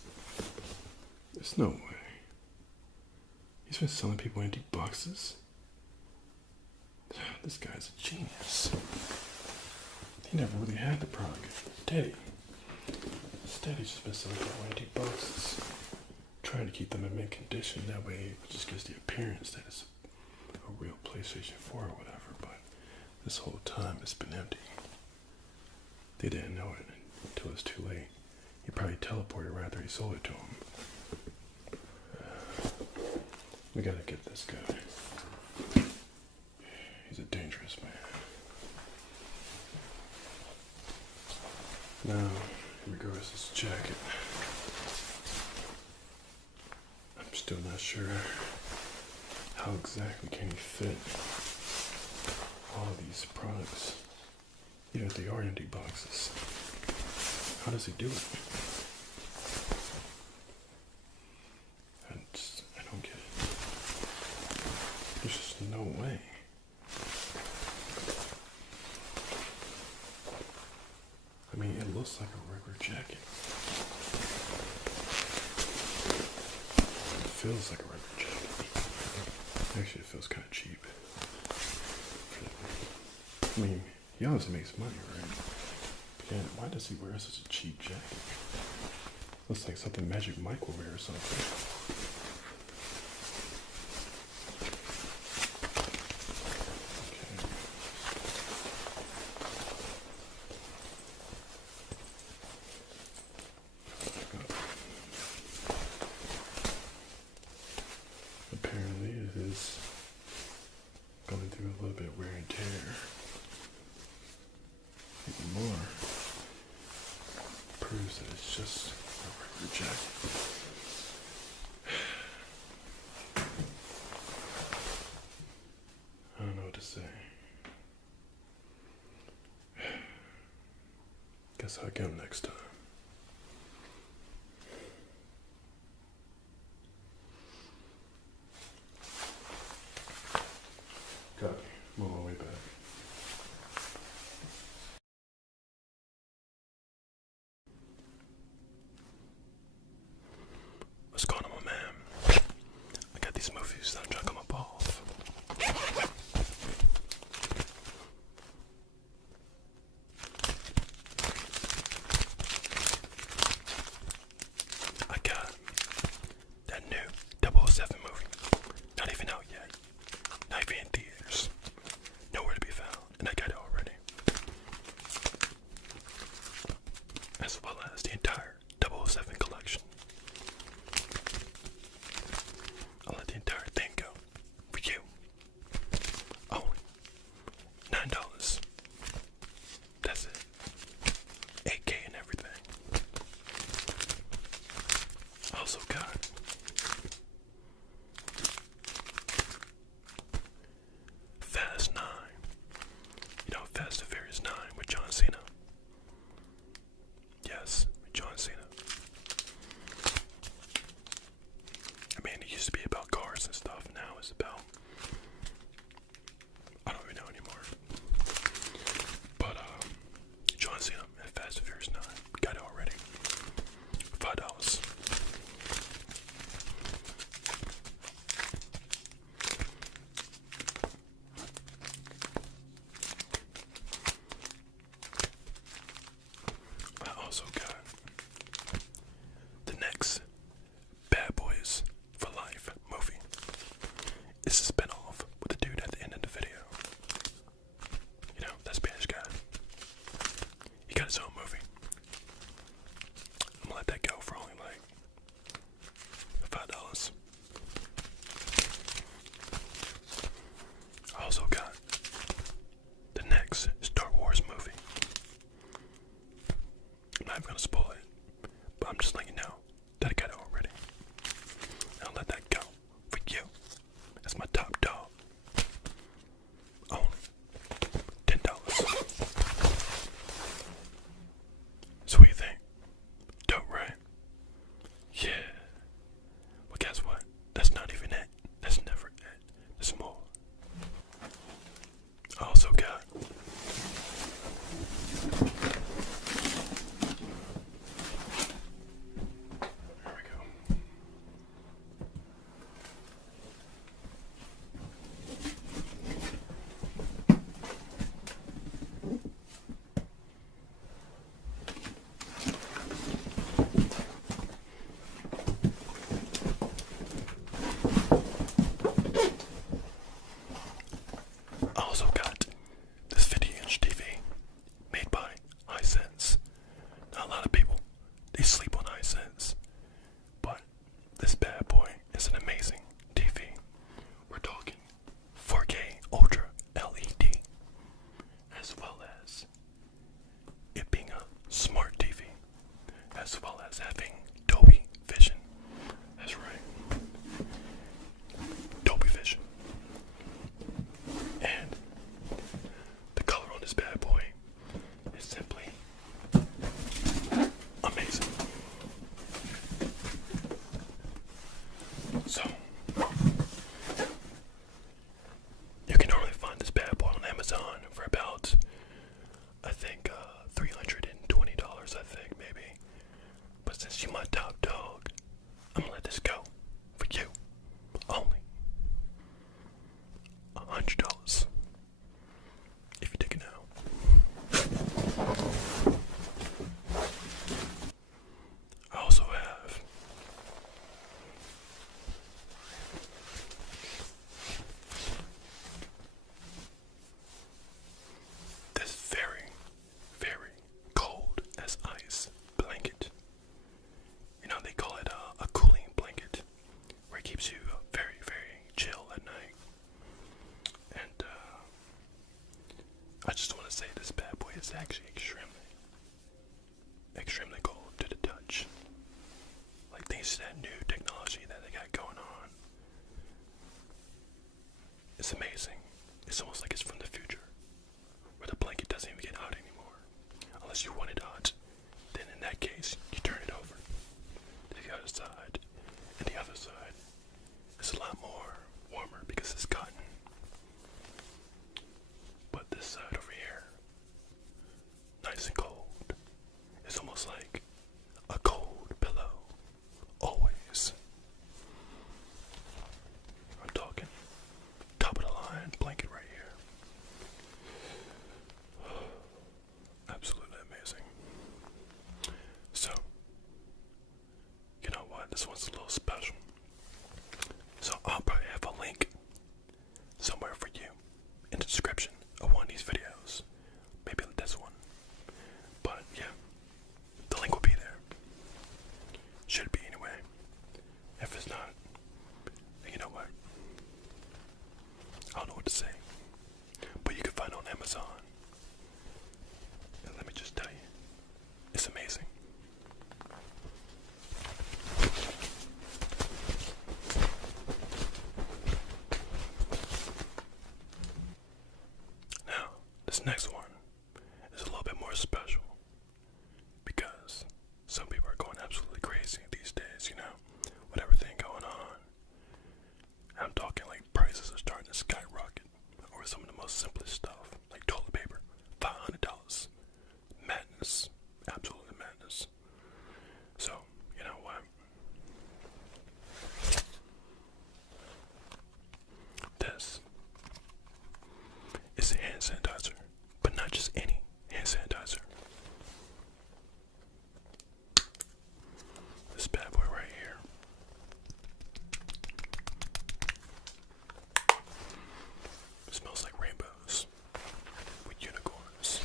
There's no way. He's been selling people empty boxes? This guy's a genius. He never really had the product, did he? Instead, he's just been selling people empty boxes. Trying to keep them in mint condition. That way it just gives the appearance that it's a real PlayStation 4 or whatever. But this whole time it's been empty. They didn't know it until it's too late. He probably teleported right after he sold it to him. We gotta get this guy. He's a dangerous man. Now, in regards to this jacket, I'm still not sure how exactly can he fit all of these products, even if they are empty boxes. How does he do it? I don't get it. There's just no way. I mean, it looks like a regular jacket. It feels like a regular jacket. Actually, it feels kind of cheap. I mean, he obviously makes money, right? But yeah, why does he wear such a cheap jacket? Looks like something Magic Mike will wear or something. Apparently it is going through a little bit of wear and tear. Even more proves that it's just a regular jacket. I don't know what to say. Guess I'll get him next time. Copy. I'm on my way back. What's going on, my man? I got these movies that I'm trying to come up off. $100 if you take it now. I also have this very, very cold as ice blanket. You know, they call it a cooling blanket, where it keeps you very, very chill at night. And I just want to say this bad boy is actually extremely cold to the touch. Like, thanks to that new technology that they got going on, it's amazing. It's almost like it's from the future, where the blanket doesn't even get hot anymore. Unless you want it hot, then in that case, you turn it over to the other side. And the other side is a lot more warmer because it's cotton. But this side over here, nice and cold. It's almost like a cold pillow. Always. I'm talking top of the line blanket right here. Absolutely amazing. So, you know what? This one's a little special. So I'll probably have a link somewhere for you in the description of one of these videos. Maybe this one. But yeah, the link will be there. Should be anyway. If it's not, then you know what? I don't know what to say. But you can find it on Amazon. And let me just tell you, it's amazing. Now, this next one is a little bit more special because some people are going absolutely crazy these days, you know, with everything going on. I'm talking like prices are starting to skyrocket over some of the most simplest stuff, like toilet paper, $500. Madness, absolutely madness. So, you know what? This is hand sanitizer, but not just any hand sanitizer. This bad boy right here. It smells like rainbows with unicorns.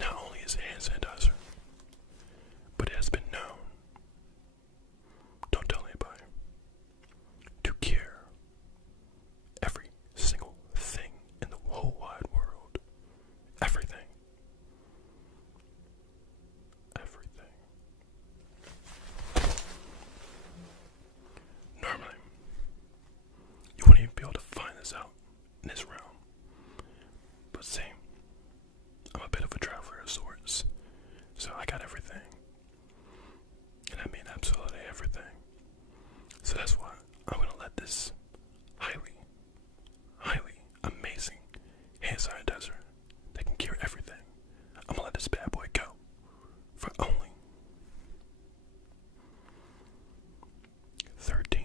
Not only is it hand sanitizer, but it has been known, don't tell anybody, to cure every single thing in the whole wide world. Everything. Everything. Normally, you wouldn't even be able to find this out in this realm. But see, I'm a bit of a traveler of sorts, so I got everything. And I mean absolutely everything. So that's why I'm gonna let this highly, highly amazing hand sanitizer that can cure everything, I'm gonna let this bad boy go for only $13.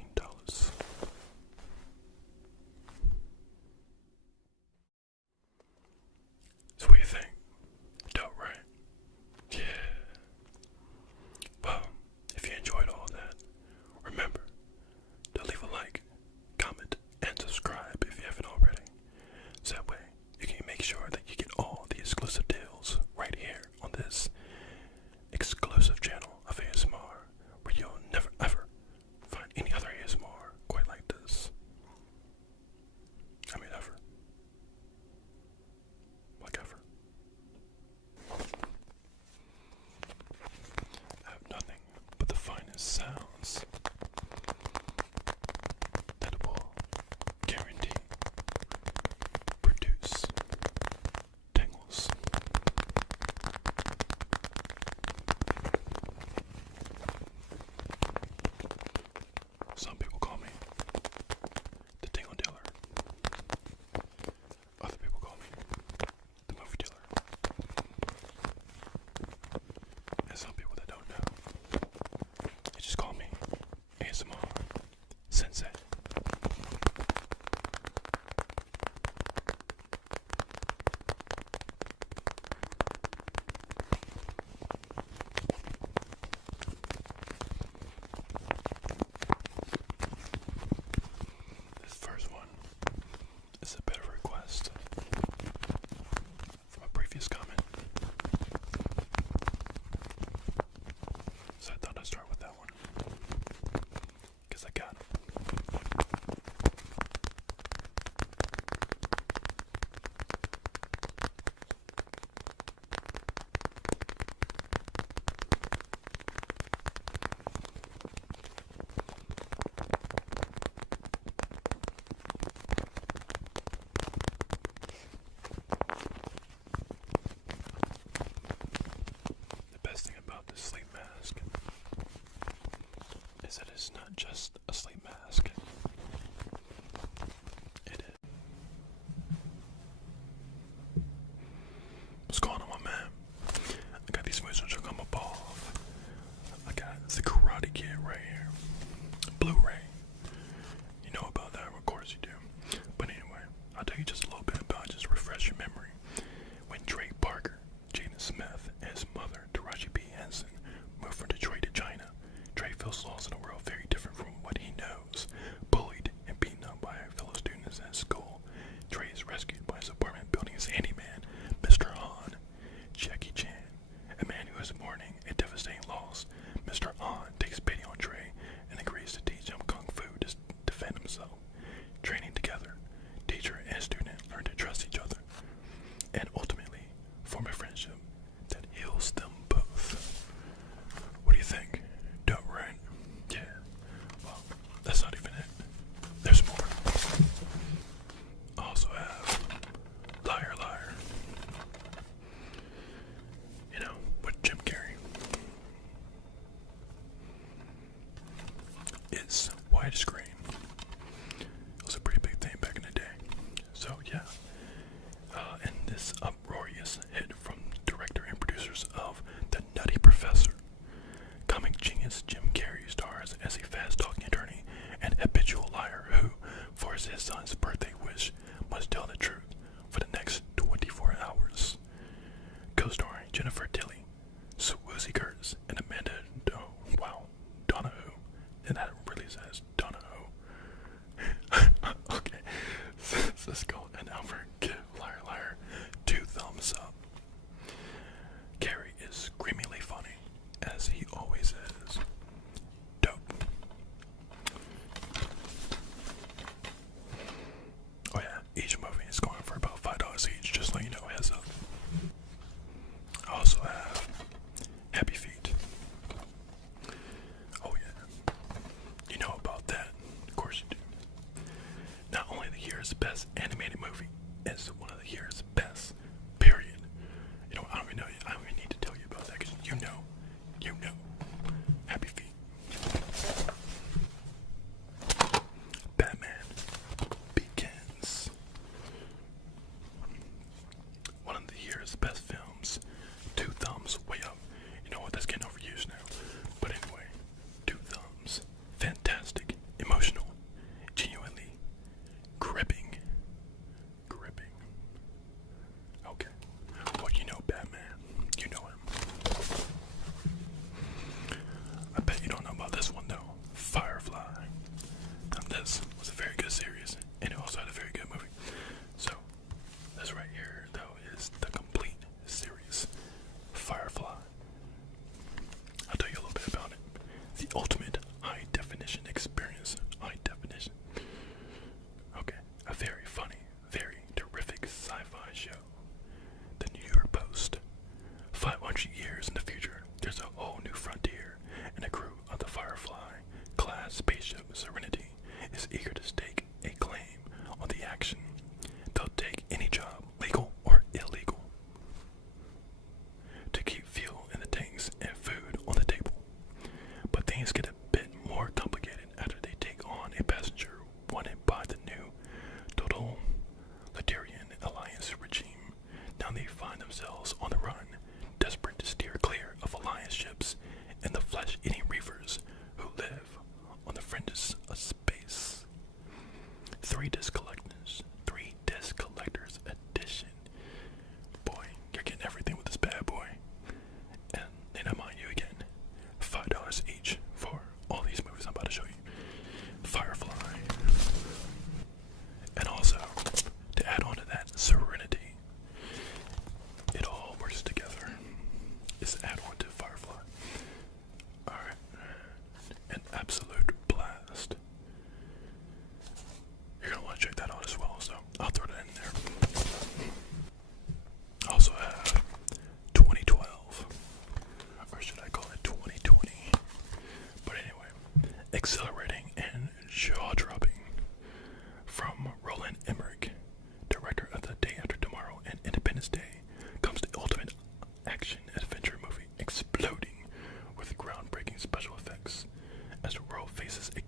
So what do you think? Dope, right? Yeah. Well, if you enjoyed all that, remember to leave a like, comment, and subscribe if you haven't already. So that way you can make sure that you get all the exclusive deals right here on this exclusive channel of ASMR, where you'll never ever find any other ASMR quite like this. I mean ever. Like ever. I have nothing but the finest sounds that will guarantee produce tingles. Some people call me the tingle dealer. Other people call me the movie dealer. And some people that don't know just a sleep mask. It is. What's going on, my man? I got these movies which will come up off. I got the Karate Kid right here. Blu-ray. You know about that, of course you do. But anyway, I'll tell you just a little bit about it, just refresh your memory. When Trey Parker, Jaden Smith, and his mother, Taraji P. Henson, moved from Detroit to China, Trey feels lost in a world very different from what he knows. Bullied and beaten up by fellow students at school, Trey is rescued by his apartment building's handyman, Mr. Han. Jackie Chan, a man who is mourning a devastating loss. Mr. Han takes pity on Trey and agrees to teach him kung fu to defend himself. Training together, teacher and student learn to trust each other and ultimately form a friendship that heals them both. What do you think? Dope, right? Yeah. Well, that's not even it. There's more. I also have Liar Liar. You know, with Jim Carrey. It's widescreen. It was a pretty big thing back in the day. So yeah. And this uproarious hit from director and producers of The Nutty Professor. Comic genius Jim Carrey stars as a fast-talking attorney and habitual liar who, for his son's birthday wish, must tell the truth for the next 24 hours. Co-starring Jennifer Tilly, Swoozie Kurtz, and Amanda Donahoe. And that really says Donahoe. Okay, let's go. And Albert, give Liar Liar 2 thumbs up. Carrie is screamingly funny, as he always is. Dope. Oh yeah, each movie is going for about $5 each, just so you know, heads up. I also have Happy Feet. Oh yeah, you know about that, of course you do. Not only the year's best animated movie, it's one of the year's best, period. You know, I don't even need to tell you about that, because you know. Happy Feet. Batman Begins. One of the year's best films. 2 thumbs, way up. You know what, that's getting overused now. But anyway, 2 thumbs. Fantastic, emotional, genuinely gripping. Okay. Well, you know Batman. You know him. I bet you don't know about this one though. Firefly. Now this was a very good series, and it also had a very good movie. So, this right here though is the complete series. Firefly. I'll tell you a little bit about it. The ultimate high definition experience. High definition. Okay. A very funny, very terrific sci-fi show. The New York Post. 500 years in the future, there's a whole new frontier, and a crew of the Firefly-class spaceship Serenity is eager to stake a claim on the action. They'll take any job, legal or illegal, to keep fuel in the tanks and food on the table. But things get a bit more complicated after they take on a passenger wanted by the new Total Latarian Alliance regime. Now they find themselves on the run, desperate to steer clear of Alliance ships and the flesh-eating reefers who live on the fringes of space. 3 disc collectors edition. Boy, you're getting everything with this bad boy. And then I mind you again, $5 each for all these movies I'm about to show you. Firefly. And also, to add on to that, Serenity. It all works together. It's an add-on to Firefly. Alright. An absolute blast. You're gonna want to check that out as well, so I'll throw that in there. I also have 2012. Or should I call it 2020? But anyway, exhilarating and jaw-dropping. From Roland Emmerich, director of The Day After Tomorrow and Independence Day, comes the ultimate action-adventure movie exploding with groundbreaking special effects as the world faces a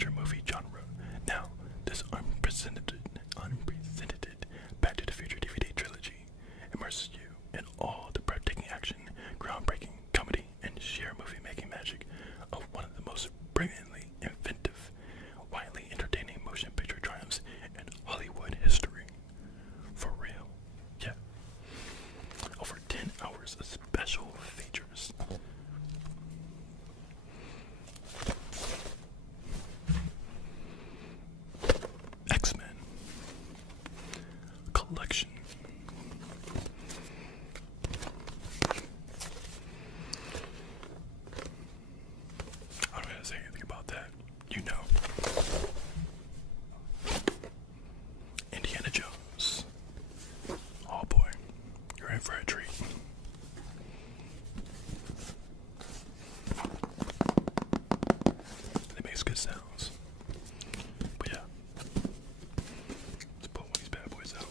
adventure movie genre. Now, this unprecedented Back to the Future DVD trilogy immerses you in all the breathtaking action, groundbreaking comedy, and sheer movie-making magic of one of the most brilliantly inventive, widely entertaining motion picture triumphs in Hollywood history. For real. Yeah. Over 10 hours of special features. X-Men Collection. I don't gotta say anything about that. You know. Indiana Jones. Oh boy, you're in for a treat. It makes good sounds. But yeah, let's put one of these bad boys out.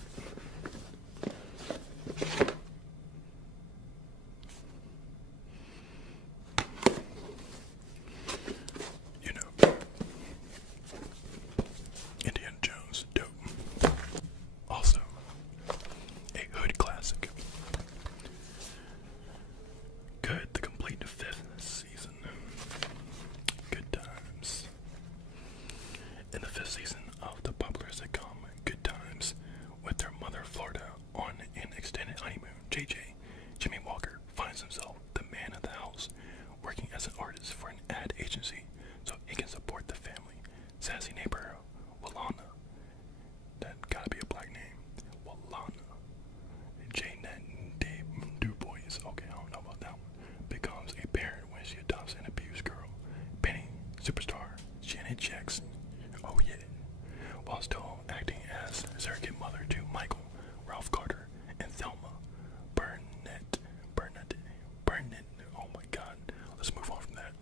You know, Indiana Jones, dope. Also, a hood classic. Good, the complete fifth season. Good times. In the fifth season of the popular sitcom Good Times, with their mother Florida on an extended honeymoon, JJ, Jimmy Walker, finds himself the man of the house, working as an artist for an ad agency so he can support the family. Sassy neighbor Walana, that gotta be a black name, Walana, J-Net Du Bois, okay, I don't know about that one, becomes a parent when she adopts an abused girl. Penny, superstar Janet Jackson, oh yeah, while still acting as surrogate mother to Michael, Ralph Carter, and Thelma Burnett, oh my god, let's move on from that.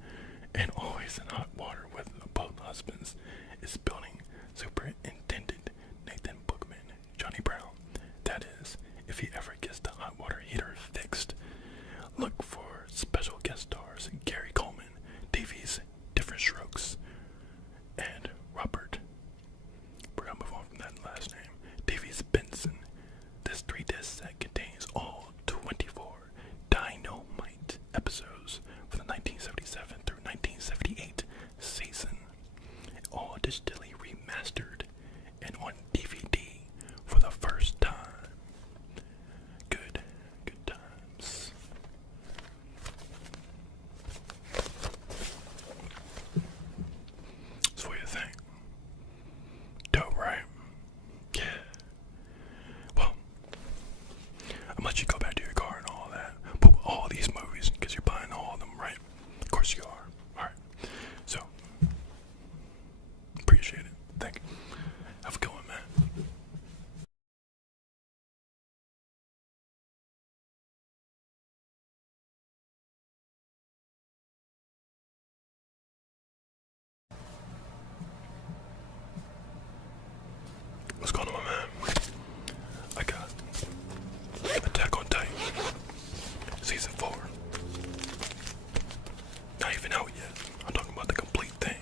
And always in hot water with both husbands is building superintendent Nathan Bookman, Johnny Brown. That is, if he ever gets the hot water heater fixed. Look for special guest stars Gary Coleman, Davies Different Strokes, and Robert. We're gonna move on from that last name. Davies Benson. This 3-disc set contains all 24 Dynamite episodes for the 1977 through 1978 season, all digitally remastered and on DVD for the first time. Good times. So what do you think? Dope, right? Yeah. Well, I'm gonna let you go back to your car and all that. But with all these movies, because you're buying all of them, right? Of course you are. Alright. So, appreciate it. Thank you. Have a good one, man. What's going on, man? I got Attack on Titan Season 4. Not even out yet. I'm talking about the complete thing.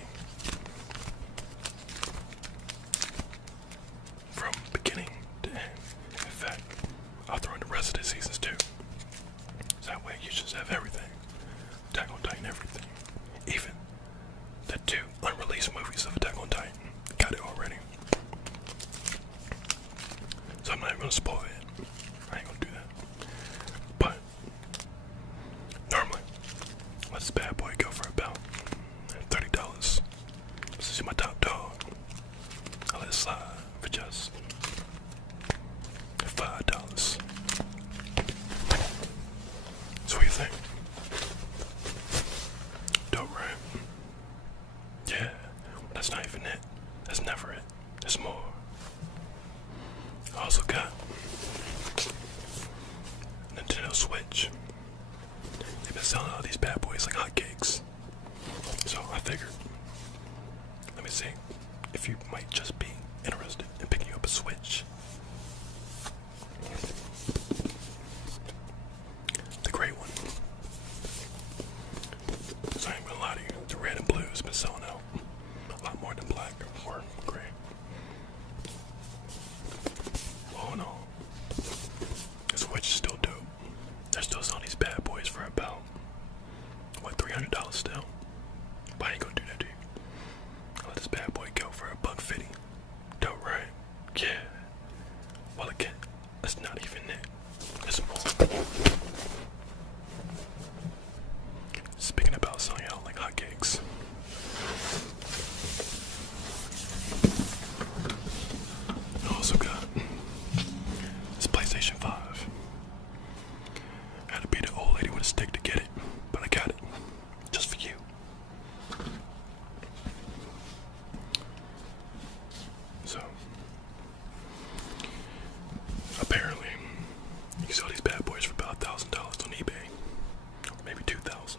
From beginning to end. In fact, I'll throw in the rest of the seasons too. So that way you just have everything. Attack on Titan, everything. Even the 2 unreleased movies of Attack on Titan. Got it already. So I'm not even gonna spoil it. I ain't gonna do that. But normally, let this bad boy go for about $30. This is my top dog. I'll let it slide for just $5. So what do you think? Dope, right? Yeah, that's not even it. That's never it. There's more. I also got Nintendo Switch. They've been selling all these bad boys like hotcakes. So I figured, let me see if you might just be interested in picking up a Switch. The gray one. So I ain't gonna lie to you, the red and blue has been selling out a lot more than and black or gray. Oh no. This Switch is still dope. They're still selling these bad boys for about, what, $300 still? But I ain't gonna do that to you. I'll let this bad boy go for $150. Dope, right? Yeah. Well, again, that's not even it. There's more. Speaking about selling out like hotcakes. I also got this PlayStation 5. I had to be the old lady with a stick to get it, but I got it. Just for you. So, apparently, you can sell these bad boys for about $1,000 on eBay. Or maybe $2,000.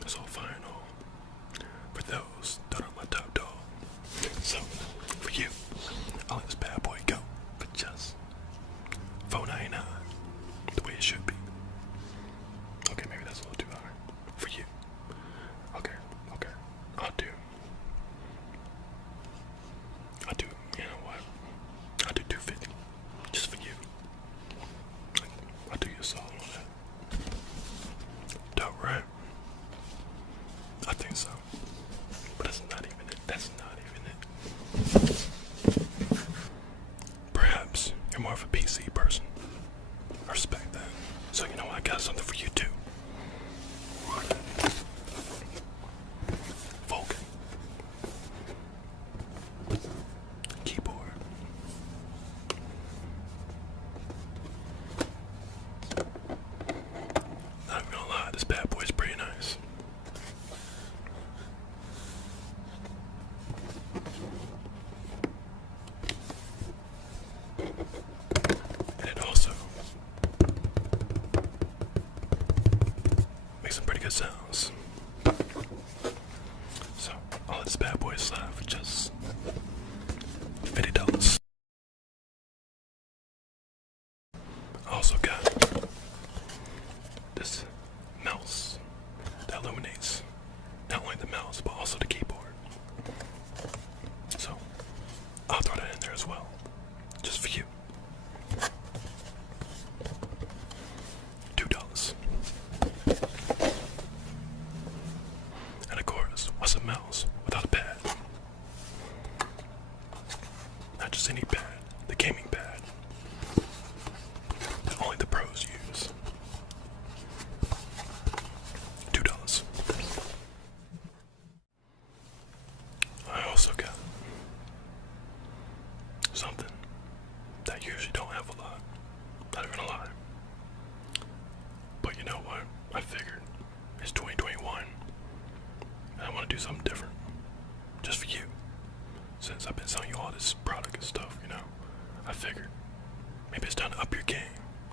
That's all fine and all. For those that are my top dog. So, for you, I'll let this bad boy go for just $4.99. The way it should be. Okay, maybe that's a little too high. For you. Okay. I'll do, you know what? I'll do $250. Just for you. I'll do you a solid on that. Dope, right? I think so. But that's not even it. That's not even it. Perhaps you're more of a PC person. I respect that. So you know what? I got something for you too. Vulcan. Keyboard. Not even gonna lie, this bad boy is pretty nice. And it also makes some pretty good sounds. So I'll let this bad boy slide for just $50. I also got this mouse that illuminates not only the mouse but also the keyboard. So I'll throw that in there as well, just for you. $2. And of course, what's a mouse without a pad? Not just any pad, the gaming pad that only the pros use. $2. I also got something that you usually don't have a lot. Not even gonna lie. But you know what? I figured it's 2021 and I want to do something different. Just for you. Since I've been selling you all this product and stuff, you know, I figured maybe it's time to up your game.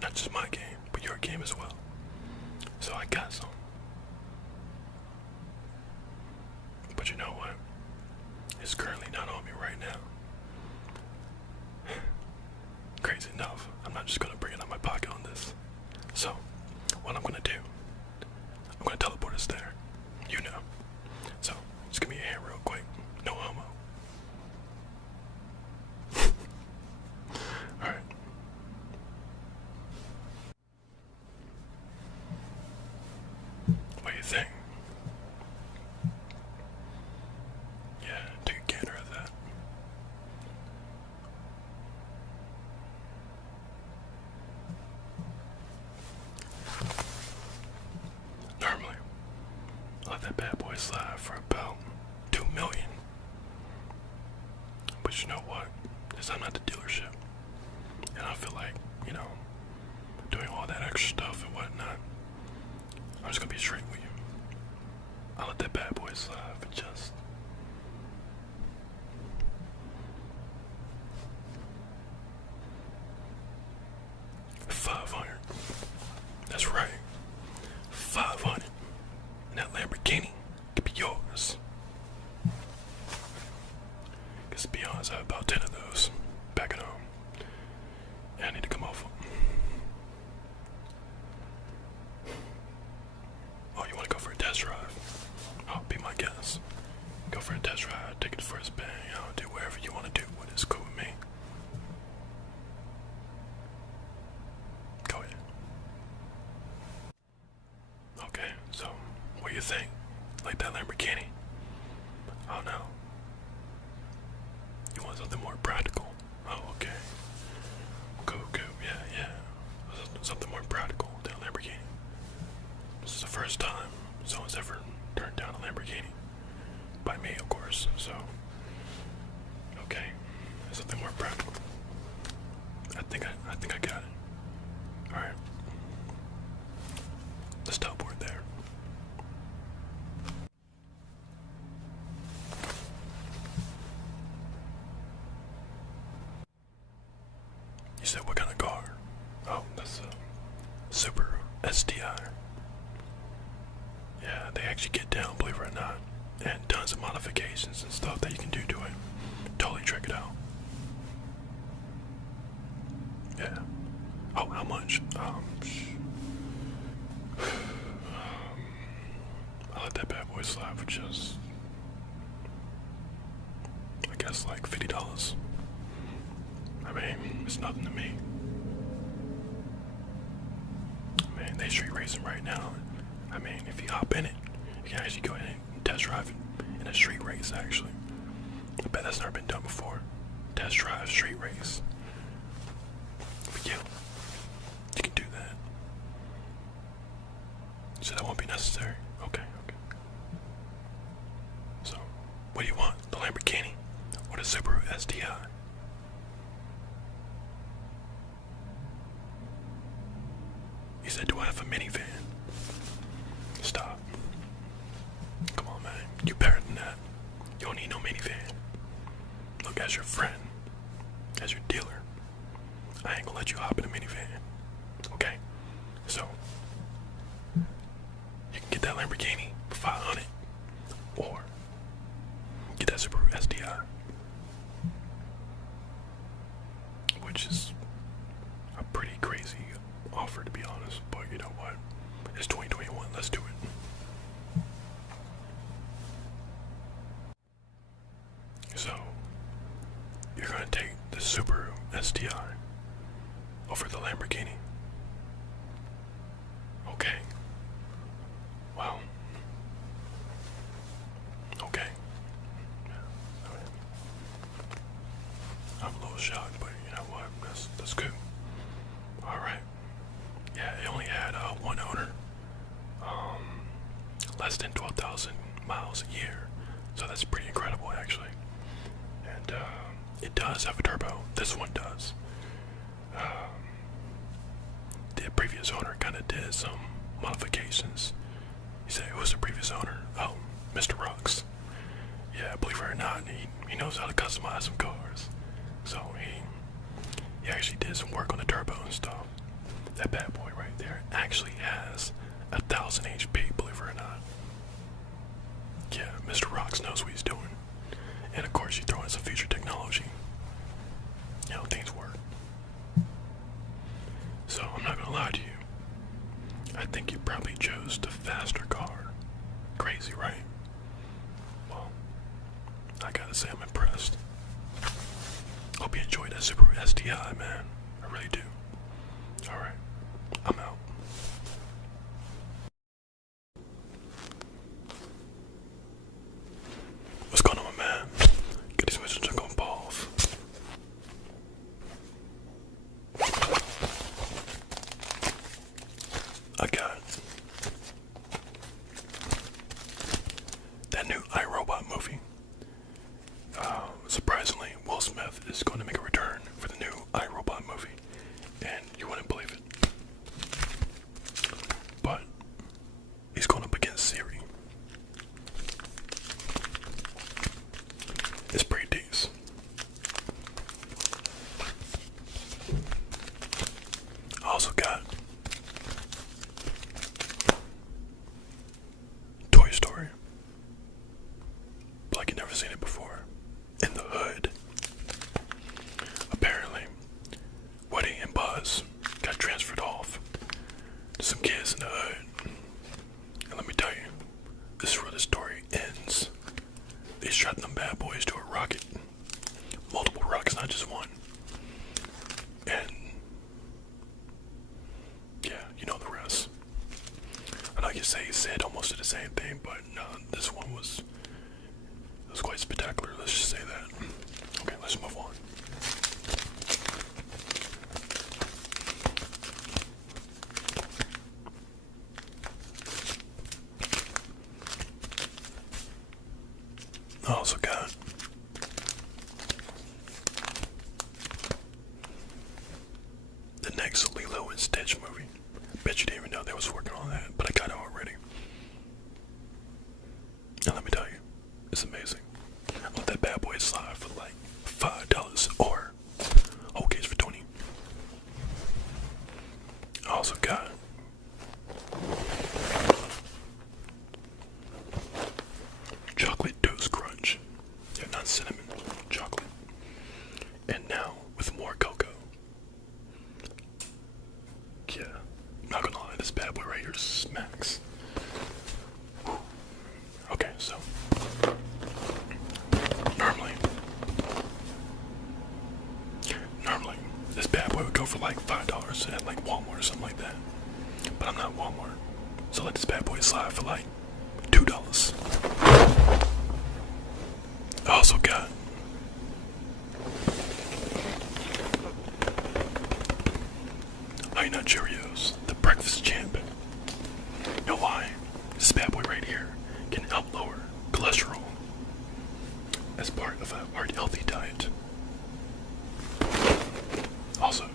Not just my game, but your game as well. So I got some. But you know what? It's currently not on me right now. Crazy enough, I'm not just gonna bring it out of my pocket on this. So, what I'm gonna do, I'm gonna teleport us there. You know. So, just give me your hand real quick. No homo. Alright. What do you think? Yeah, take a gander at that. Normally, I let that bad boy slide for about $2 million. But you know what? Since I'm not the dealership, and I feel like, you know, doing all that extra stuff and whatnot, I'm just gonna be straight with you. I'll let that bad boy slide for just $500. That's right. $500. And that Lamborghini could be yours. Because to be honest, I have about 10 of those back at home. And I need to come off them. Oh, you want to go for a test drive? Oh, be my guest. Go for a test drive, take it for a Something more practical. Oh, okay. Cool, cool. Yeah, yeah. Something more practical than a Lamborghini. This is the first time someone's ever turned down a Lamborghini. By me, of course. So, okay. Something more practical. I think I got it. All right. Let's teleport there. You said what kind of car? Oh, that's a Subaru STI. Yeah, they actually get down, believe it or not, and tons of modifications and stuff that you can do to it. Totally check it out. Yeah. Oh, how much? I let that bad boy slide for just, I guess, like $50. I mean, it's nothing to me. Man, they street racing right now. I mean, if you hop in it, you can actually go ahead and test drive it in a street race, actually. I bet that's never been done before. Test drive street race. But yeah, you can do that. So that won't be necessary. Okay, okay. So, what do you want? The Lamborghini or the Subaru STI? You said, do I have a minivan? Stop. Come on, man. You better than that. You don't need no minivan. Look, as your friend, as your dealer, I ain't gonna let you hop in a minivan. Okay? So, you can get that Lamborghini for $500, or get that Subaru STI, which is a pretty crazy offer, to be honest. But you know what? It's 2021. Let's do it. So, you're gonna take the Subaru STI over the Lamborghini. Okay. Wow. Okay. I'm a little shocked, but you know what? That's good. All right. Yeah, it only had one owner. Less than 12,000 miles a year, so that's pretty incredible, actually. And it does have a turbo. This one does. The previous owner kind of did some modifications. You say, who's the previous owner? Oh, Mr. Rocks. Yeah, believe it or not, he knows how to customize some cars. So he actually did some work on the turbo and stuff. That bad boy right there actually has 1,000 HP, believe it or not. Yeah, Mr. Rocks knows what he's doing. And of course, you throw in some future technology. You know, things work. So, I'm not gonna lie to you. I think you probably chose the faster car. Crazy, right? Well, I gotta say I'm impressed. Hope you enjoyed that Subaru STI, man. I really do. Alright, I'm out. What's going on, my man? Get these messages to go off. I got that new iRobot movie. Surprisingly, Will Smith is going to make a return for the new iRobot movie, and you wouldn't believe it. go for like $5 at like Walmart or something like that. But I'm not Walmart, so I let this bad boy slide for like $2. I also got Honey Nut Cheerios, the breakfast champ. You know why? This bad boy right here can help lower cholesterol as part of a heart healthy diet. Also,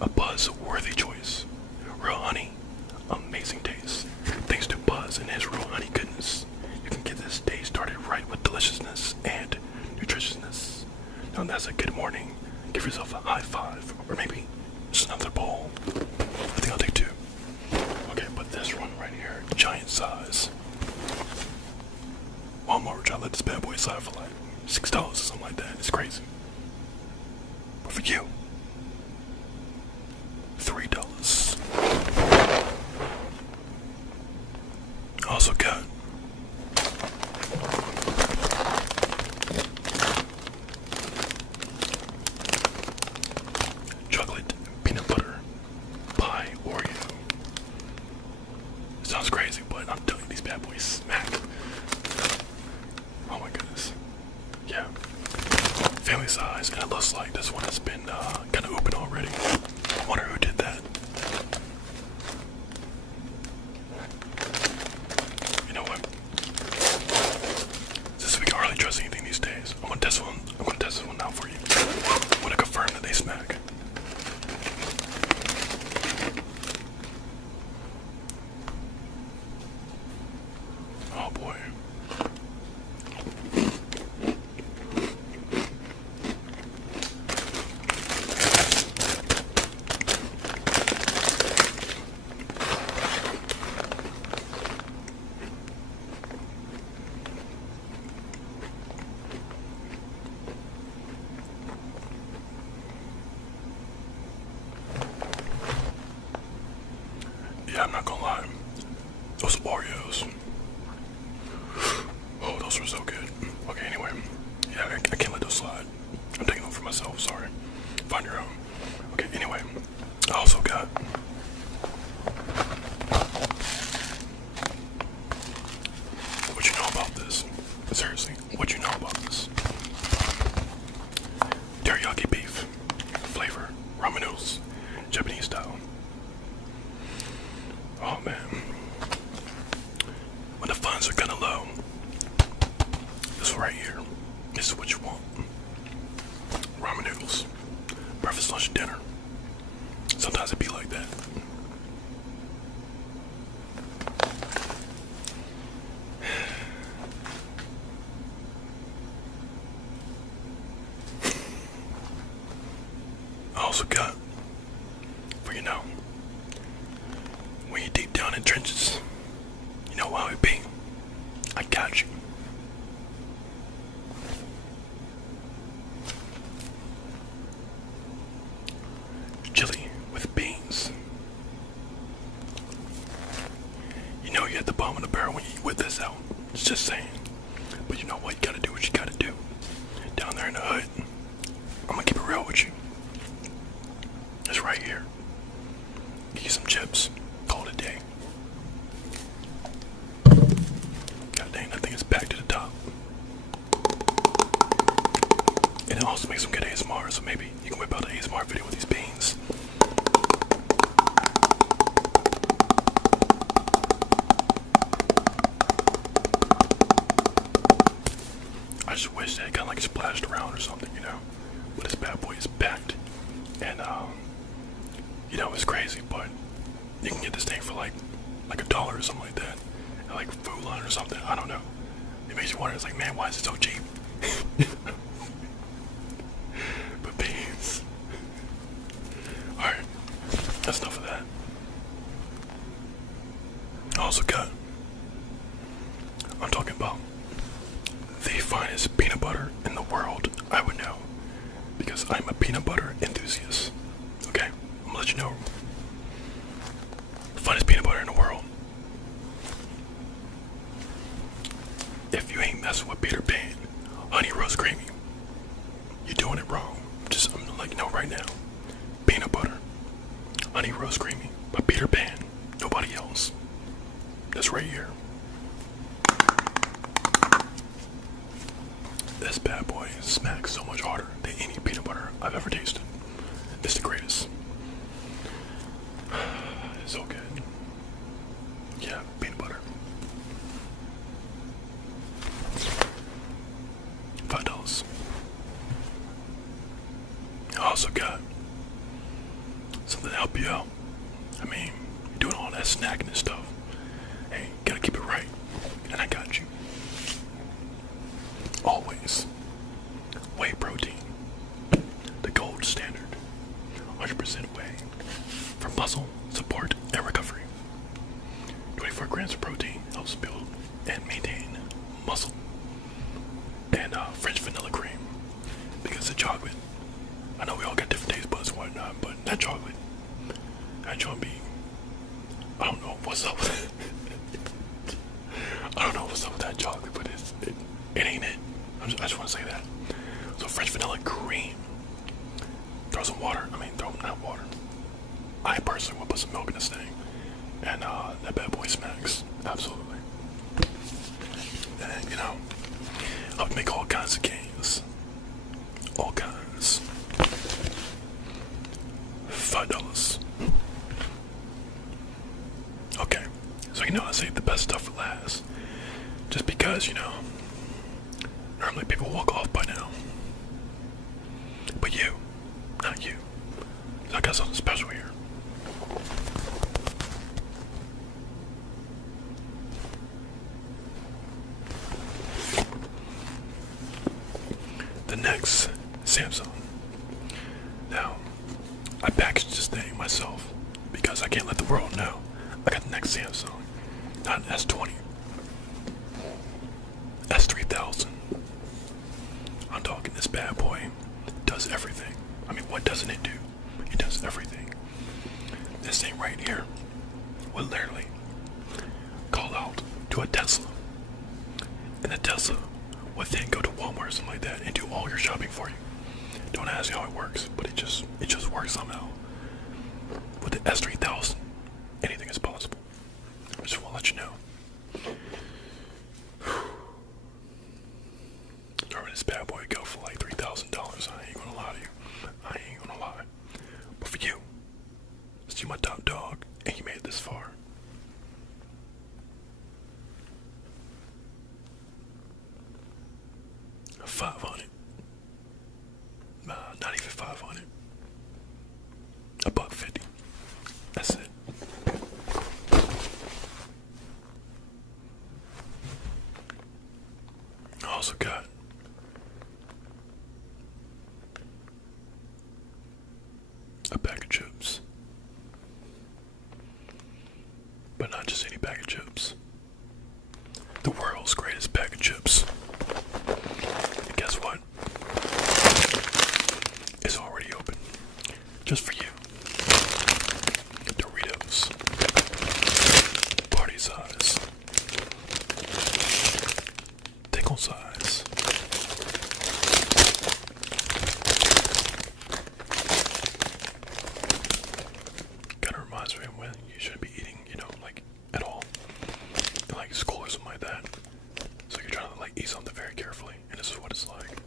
a buzz-worthy choice. Real honey, amazing taste. Thanks to Buzz and his real honey goodness, you can get this day started right with deliciousness and nutritiousness. Now that's a good morning. Give yourself a high five, or maybe just another bowl. I think I'll take 2. Okay, but this one right here, giant size. Walmart, I let this bad boy slide for like $6 or something like that. It's crazy. But for you, $3. I also got chocolate peanut butter pie Oreo. It sounds crazy, but I'm telling you, these bad boys smack. Oh my goodness. Yeah. Family size, and it looks like this one has been kind of open already. I wonder who did that. You know what? Since we can hardly trust anything these days, I'm gonna test one. I'm gonna test this one out for you. I'm gonna confirm that they smack. Oh boy. Yeah, I'm not gonna lie. Those Oreos. Oh, those were so good. Okay, anyway. Yeah, I can't let those slide. I'm taking them for myself, sorry. Find your own. Okay, anyway. I also got what you know about this? Seriously, what you know about this? Teriyaki beef flavor, ramen noodles, Japanese style. Oh man. When the funds are kinda low, this right here, this is what you want. Ramen noodles. Breakfast, lunch, and dinner. Sometimes it be like that. I also got, for you know, when you're deep down in trenches, you know how it be. I got you. Chili with beans. You know you're at the bottom of the barrel when you whip this out. It's just saying. But you know what? You gotta do what you gotta do. Down there in the hood, I'm gonna keep it real with you. It's right here. Get you some chips. Call it a day. God dang, that thing is packed to the top. And it also makes some good ASMR, so maybe you can whip out an ASMR video with these beans. I just wish that it kind of like splashed around or something, you know. But this bad boy is packed. And, you know, it's crazy, but you can get this thing for like $1 or something like that. At like Food Line or something, I don't know. It makes you wonder, it's like, man, why is it so cheap? But beans. Alright, that's enough of that. I also got, I'm talking about the finest peanut butter in the world, I would know. Because I'm a peanut butter enthusiast. Okay? I'm gonna let you know. The finest peanut butter in the world. If you ain't messing with Peter Pan, Honey Roast Creamy, you're doing it wrong. I'm gonna let you know right now. peanut butter, honey roast creamy by Peter Pan, nobody else. This right here. This bad boy smacks so much harder than any peanut butter I've ever tasted. It's the greatest. It's so good. Yeah, peanut butter. $5. I also got something to help you out. I mean, you're doing all that snacking and stuff. Hey, gotta keep it right. And I got you. Always. Whey protein. The gold standard. 100% whey. For muscle, support, and recovery. 24 grams of protein helps build and maintain muscle. And French vanilla cream. Because the chocolate. I know we all got different taste buds and whatnot, but that chocolate. That chocolate. I don't know what's up with it. I don't know what's up with that chocolate, but it ain't it. I just want to say that. So French vanilla cream. Throw some water. Not water. I personally will put some milk in this thing. And that bad boy smacks. Absolutely. And I'll make all kinds of games. All kinds. $5. Okay. So I save the best stuff for last. Just because, normally people walk off by now. But you, not you. So I got something special here. The next Samsung. Now, I packaged this thing myself because I can't let the world know. I got the next Samsung. Not an S20. S3000. I'm talking this bad boy does everything. I mean, what doesn't it do? It does everything. This thing right here will literally call out to a Tesla. And the Tesla would then go to Walmart or something like that and do all your shopping for you. Don't ask me how it works, but it just works somehow. With the S3000, anything is possible. I just want to let you know. Normally this bad boy go for like $3,000. I ain't gonna lie to you. I ain't gonna lie. But for you, since you my top dog and you made it this far, $500. Nah, not even $500. $150. That's it. I also got a bag of chips. But not just any bag of chips. The world's greatest bag of chips. And guess what? It's already open. Just for you. Doritos. Party size. Tickle size. Kinda reminds me of when you shouldn't be eating, like at all. In like school or something like that. So you're trying to like eat something very carefully, and this is what it's like.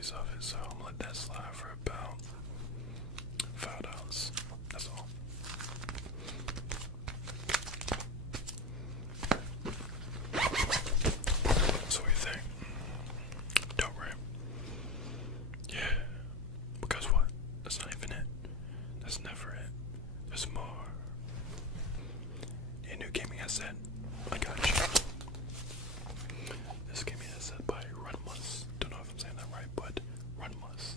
copies of it, so I'm gonna let that slide for about $5. That's all. So what do you think? Dope, right? Yeah. But guess what? That's not even it. That's never it. There's more. A new gaming headset. I got you. This gaming headset by Runmus. Don't know if I'm saying that right, but Runmus.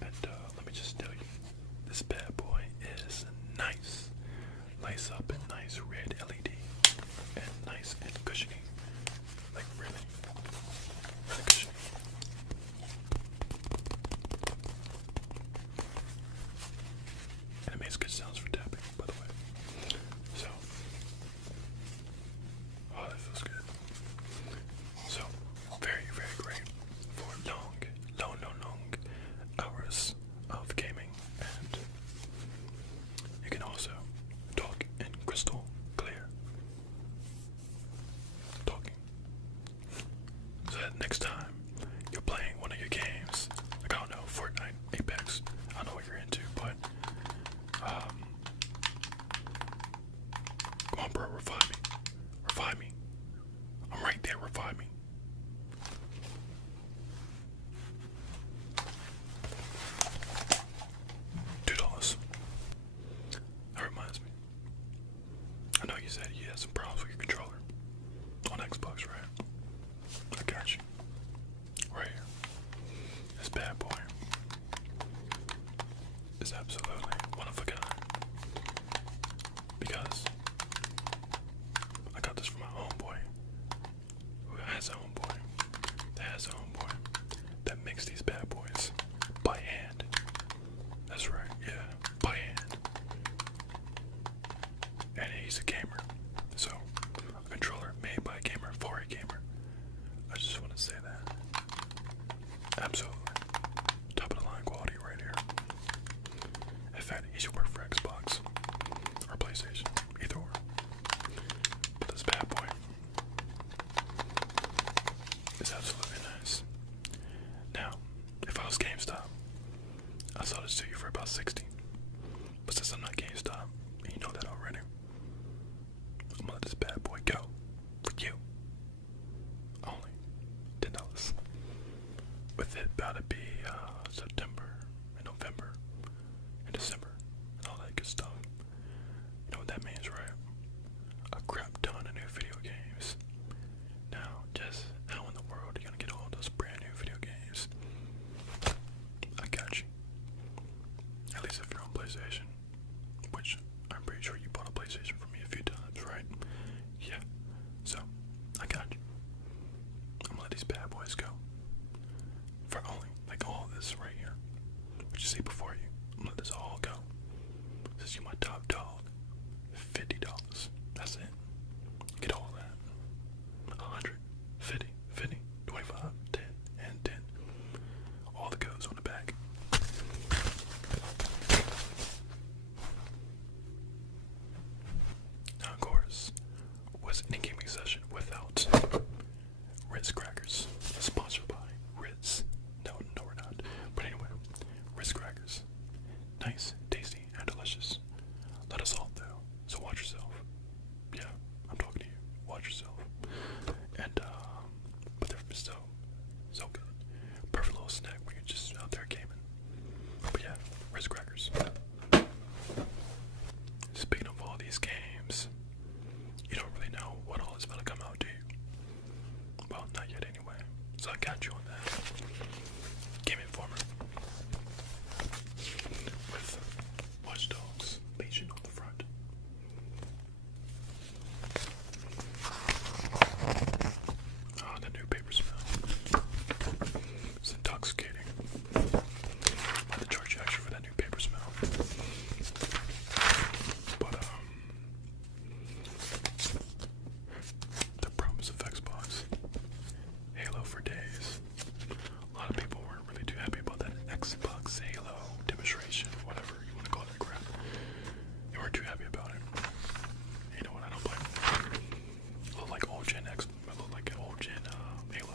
And let me just tell you, this bad boy is nice. Lights up in nice red LED. And nice and cushiony. Like really, really cushiony. And it makes good sounds for tapping, by the way. So, oh, that feels good. So, very, very great for long hours of gaming. And you can also talk in crystal clear talking. So that next time you're playing one of your games, like I don't know, Fortnite, Apex, I don't know what you're into, but come on, bro, revive me. Revive me. I'm right there, revive me. $2. That reminds me. I know you said you had some problems with your controller on Xbox, right? I got you. Right here. This bad boy is absolutely one of a kind. Because I got this from my homeboy who has a homeboy that has a homeboy that makes these bad boys by hand. That's right, yeah, by hand. And he's a gamer. So, a controller made by a gamer for a gamer. I just want to say that. Absolutely. Top of the line quality right here. In fact, he should work for Xbox or PlayStation. Either or. But this bad boy is absolutely nice. Now, if I was GameStop, I sold this to you for about $60. But since I'm not GameStop, and you know that already, I'm gonna let this bad boy go for you. Only $10. With it about to be September and November and December and all that good stuff. You know what that means, right? A crap ton of new video games. Now, just how in the world are you gonna get all those brand new video games? I got you. At least if you're on PlayStation, which I'm pretty sure you bought a PlayStation for me a few times, right? Yeah. So, I got you. I'm gonna let these bad boys go. For only, like all this right here. What you see before you. I'm gonna let this all go. Since you're my top dog. $50. That's it. Get all that. 100, 50, 25, 10, and 10. All the codes on the back. Now, of course, what's any gaming session without Ritz crackers? Sponsored by Ritz. No, we're not. But anyway, Ritz crackers. Nice, tasty, and delicious. Let us all know. So watch yourself. Yeah, I'm talking to you. Watch yourself. And but they're so good. Perfect little snack when you're just out there gaming. But yeah, Ritz crackers. Speaking of all these games, you don't really know what all is about to come out, do you? Well, not yet anyway. So I got you on that. Game Informer. With Watch Dogs Legion on the front. Oh, that new paper smell. It's intoxicating. I had to charge you extra for that new paper smell. But, the promise of Xbox. Halo for days. A lot of people weren't really too happy about that Xbox Halo demonstration, whatever you want to call that crap. They weren't too happy about it. You know what, I don't blame them. I look like old gen Halo.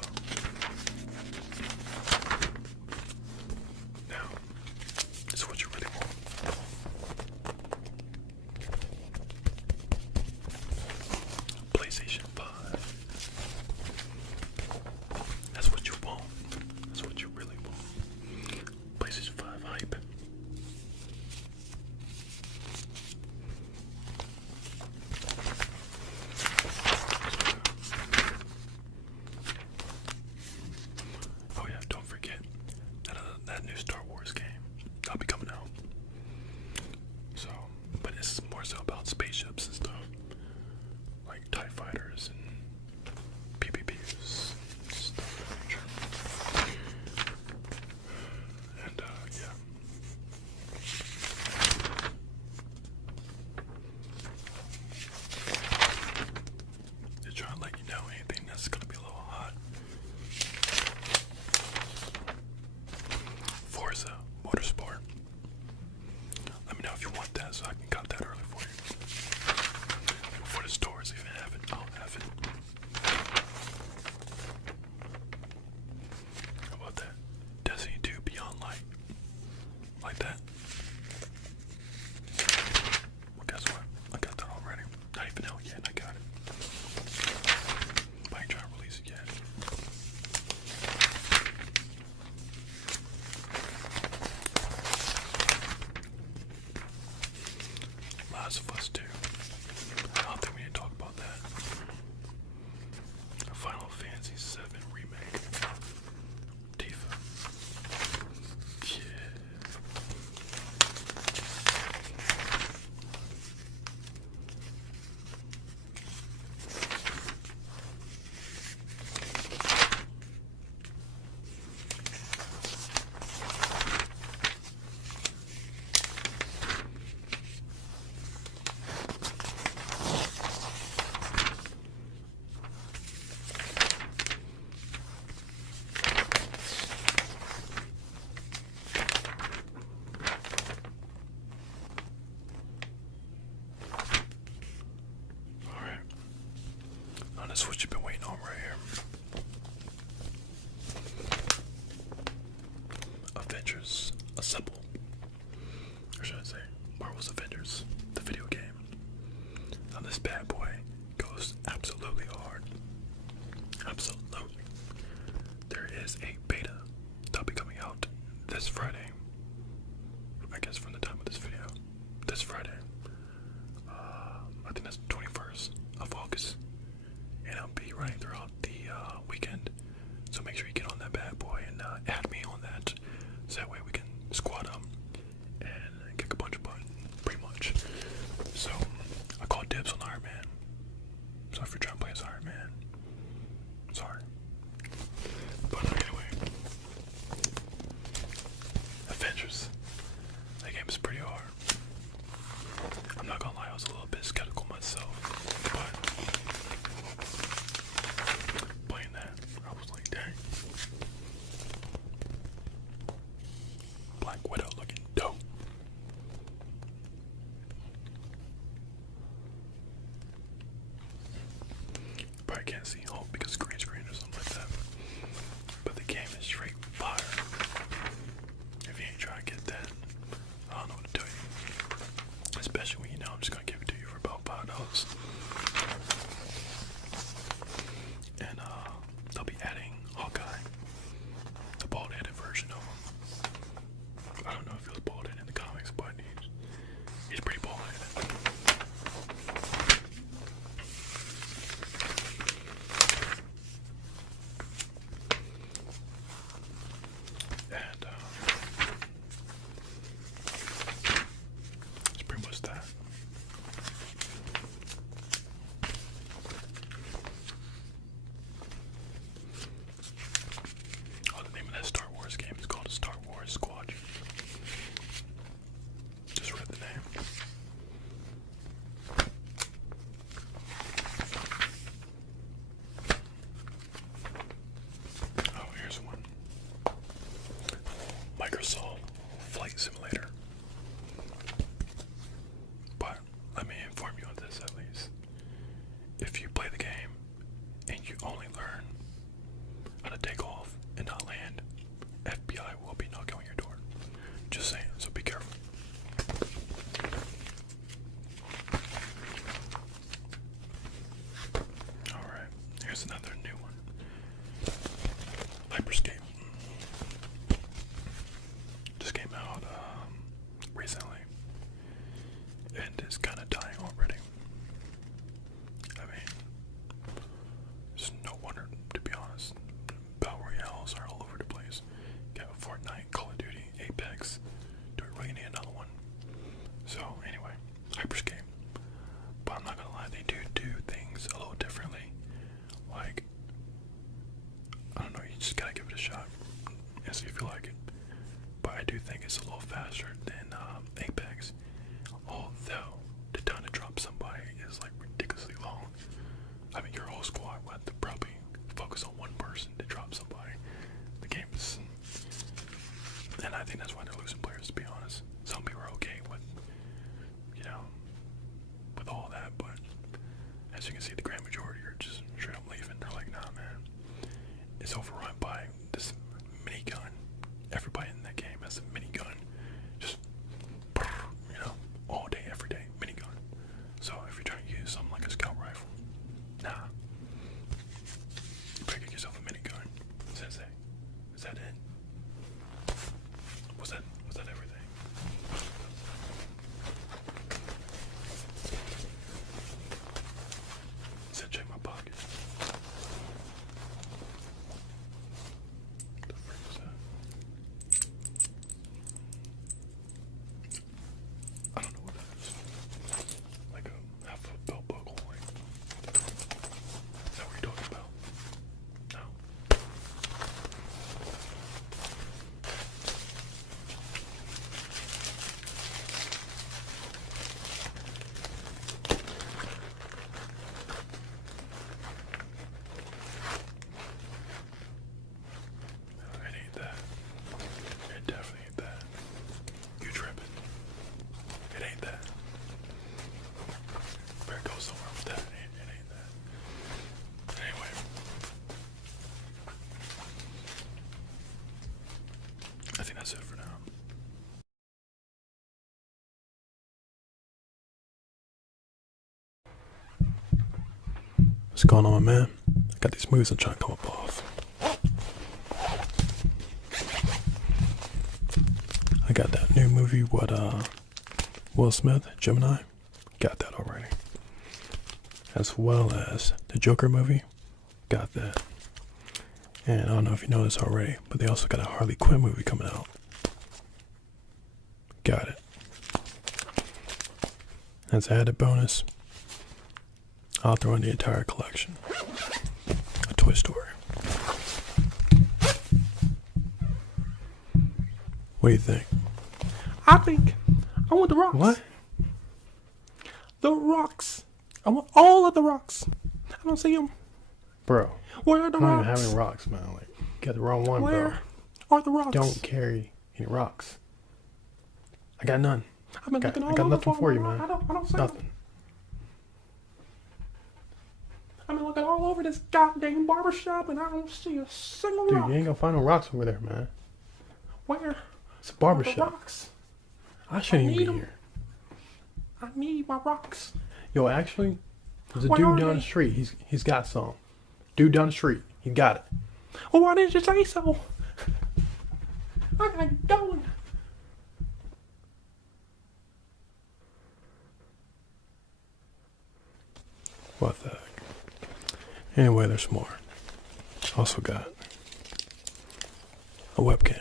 that new Star Wars game that'll be coming out. So, but it's more so about spaceships and stuff, like TIE fighters and PPPs, stuff of that nature. And yeah. They're trying to let you know anything that's gonna be a little hot. Forza Motorsport. Let me know if you want that so I can cut that early for you. Before the stores even have it, I'll have it. How about that? Destiny 2 Beyond Light. Like that? Well, guess what? I got that already. Not even out yet, and I got it. But I ain't trying to release it yet. Last of Us 2. I don't think we need to talk about that. Final Fantasy 7 Remake. Tifa. Yeah. Alright. Now this is what you've been waiting on right here. Avengers Assemble. Or should I say Marvel's Avengers, the video game. Now this bad boy goes absolutely hard. Absolutely. There is a beta that'll be coming out this Friday. I guess from the time of this video. This Friday. I think that's the 21st of August. And I'll be running throughout the weekend. So make sure you get on that bad boy and add me on that. So that way we can squad up and kick a bunch of butt. Pretty much. So I call dibs on Iron Man. So if you're trying to play as Iron Man, sorry. But anyway. Avengers. That game is pretty hard. I'm not gonna lie, I was a little bit skeptical myself, but playing that, I was like, dang. Black Widow looking dope. Probably can't see home because green screen or something like that. But the game is straight fire. If you ain't trying to get that, I don't know what to tell you. Especially when you know I'm just gonna give it to you for about $5. And they'll be adding Hawkeye, the bald-headed version of him. I don't know if he was bald-headed in the comics, but he's pretty bald-headed. see if you like it. But I do think it's a little faster than Apex. Although the time to drop somebody is like ridiculously long. I mean, your whole squad will have to probably focus on one person to drop somebody. The game is, and I think that's why they're losing players, to be honest. Some people are okay with, with all that, but as you can see, the grand majority are just straight up leaving. They're like, nah, man, it's overrun by this minigun. Everybody in that game has a minigun. Just, all day, every day, minigun. So if you're trying to use something like a scout rifle, nah. You better get yourself a minigun. Sensei, is that it? Was that everything? Said check my pocket. What the frick was that? I don't know what that is. Like a half a belt buckle. Like, is that what you're talking about? No. It ain't that. It definitely ain't that. You tripping. It ain't that. Better go somewhere with that. It ain't that. Anyway. I think that's it for now. What's going on, man? I got these moves I'm trying to come up off. I got that new movie with Will Smith, Gemini. Got that already. As well as the Joker movie. Got that. And I don't know if you know this already, but they also got a Harley Quinn movie coming out. Got it. As an added bonus, I'll throw in the entire collection. A Toy Story. What do you think? I think I want the rocks. What? The rocks. I want all of the rocks. I don't see them. Bro, Where are the I don't rocks? even have any rocks, man. Like, you got the wrong one, Where bro. are the rocks? Don't carry any rocks. I got none. I've been looking all I got over nothing for you, man. I don't see Nothing. them. I've been looking all over this goddamn barbershop and I don't see a single Dude, rock. you ain't gonna find no rocks over there, man. Where It's a are the barbershop. rocks? I shouldn't I even need be 'em. here. I need my rocks. Yo, actually, there's a Where dude are down they? the street. He's got some. Dude down the street. He got it. Well, why didn't you say so? I gotta get going. What the heck? Anyway, there's more. Also got a webcam.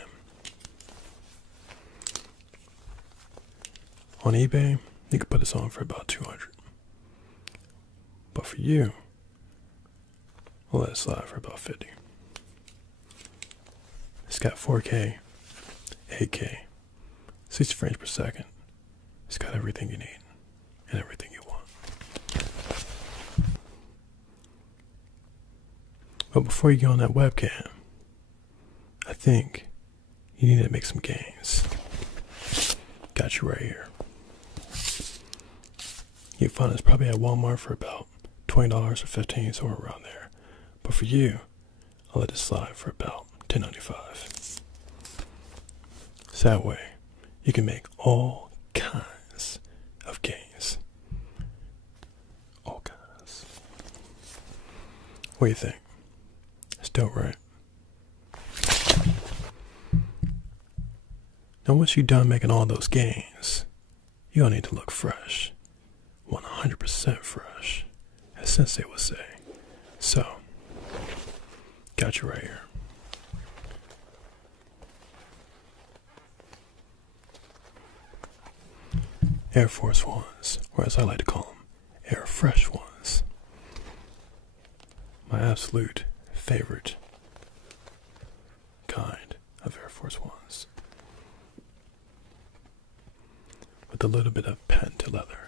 On eBay, you could put this on for about $200. But for you, we'll let it slide for about $50. It's got 4K, 8K, 60 frames per second. It's got everything you need and everything you want. But before you get on that webcam, I think you need to make some gains. Got you right here. You can find this probably at Walmart for about $20 or $15, somewhere around there. But for you, I'll let it slide for about $10.95. So that way, you can make all kinds of gains. All kinds. What do you think? It's dope, right? Now once you're done making all those gains, you'll need to look fresh. 100% fresh, as Sensei would say. So, got you right here. Air Force Ones, or as I like to call them, Air Fresh Ones. My absolute favorite kind of Air Force ones with a little bit of patented leather.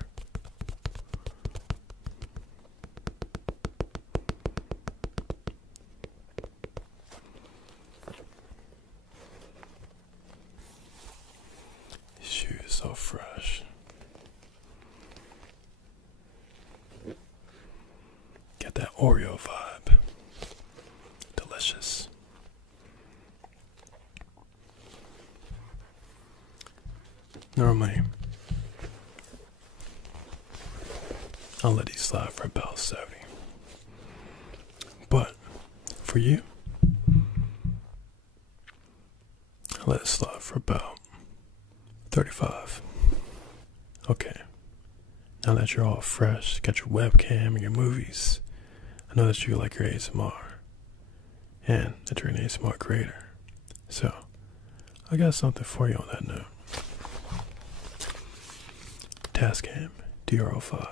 Shoes so fresh. Get that Oreo vibe. Delicious. Normally, I'll let these slide for about 70. But for you, I'll let it slide for about 35. Okay. Now that you're all fresh, got your webcam and your movies, I know that you like your ASMR and that you're an ASMR creator. So, I got something for you on that note. Tascam DR05.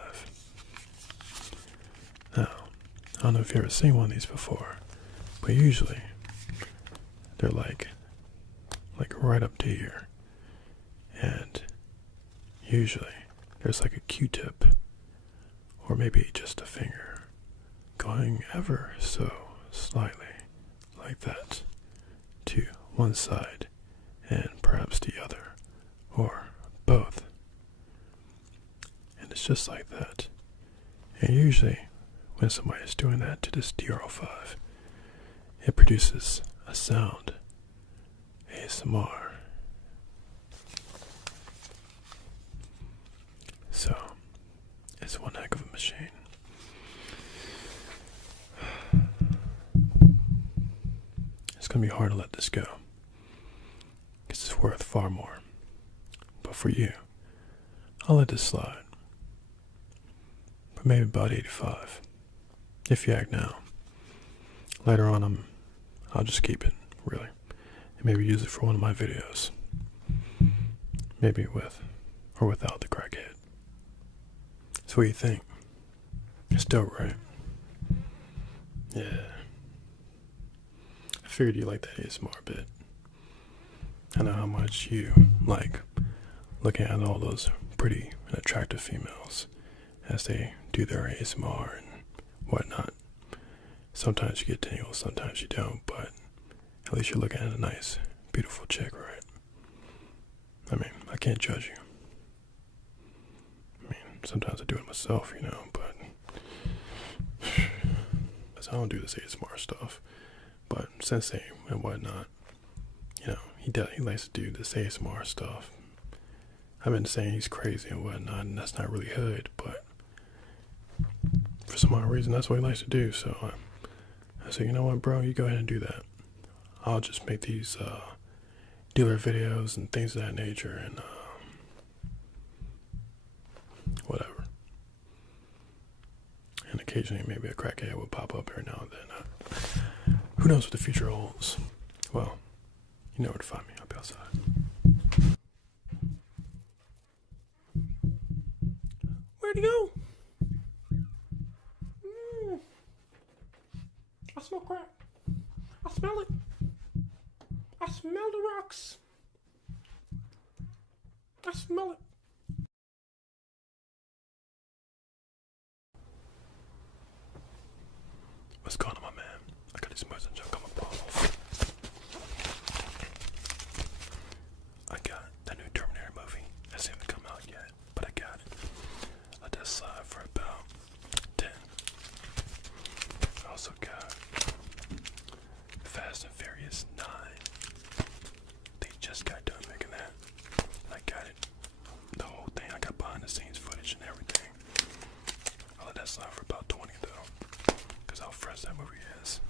Now, I don't know if you've ever seen one of these before, but usually they're like right up to here. And usually there's like a Q-tip or maybe just a finger going ever so slightly like that to one side and perhaps the other or both. And it's just like that. And usually when somebody is doing that to this DR05, it produces a sound, ASMR. So, it's one heck of a machine. It's going to be hard to let this go, because it's worth far more. But for you, I'll let this slide. But maybe about 85. If you act now. Later on, I'll just keep it, really. And maybe use it for one of my videos. Maybe with or without the crackhead. So what do you think? It's dope, right? Yeah. I figured you like that ASMR bit. I know how much you like looking at all those pretty and attractive females as they do their ASMR and whatnot. Sometimes you get tingles, sometimes you don't, but at least you're looking at a nice, beautiful chick, right? I mean, I can't judge you. I mean, sometimes I do it myself, you know, but I don't do this ASMR stuff. But Sensei and whatnot, you know, he likes to do this ASMR stuff. I've been saying he's crazy and whatnot, and that's not really hood, but for some odd reason, that's what he likes to do. So I said, you know what, bro, you go ahead and do that. I'll just make these dealer videos and things of that nature, and whatever. And occasionally, maybe a crackhead will pop up every now and then. Who knows what the future holds? Well, you know where to find me. I'll be outside. Where'd he go? I smell crack. I smell it. I smell the rocks. I smell it. What's going on, my man? I got these moves and junk on my balls. I got the new Terminator movie. It hasn't even come out yet, but I got it. Let that slide for about 10. I also got Fast and Furious 9. They just got done making that. I got it. The whole thing. I got behind the scenes footage and everything. I'll let that slide for about 20 though, because how fresh that movie is.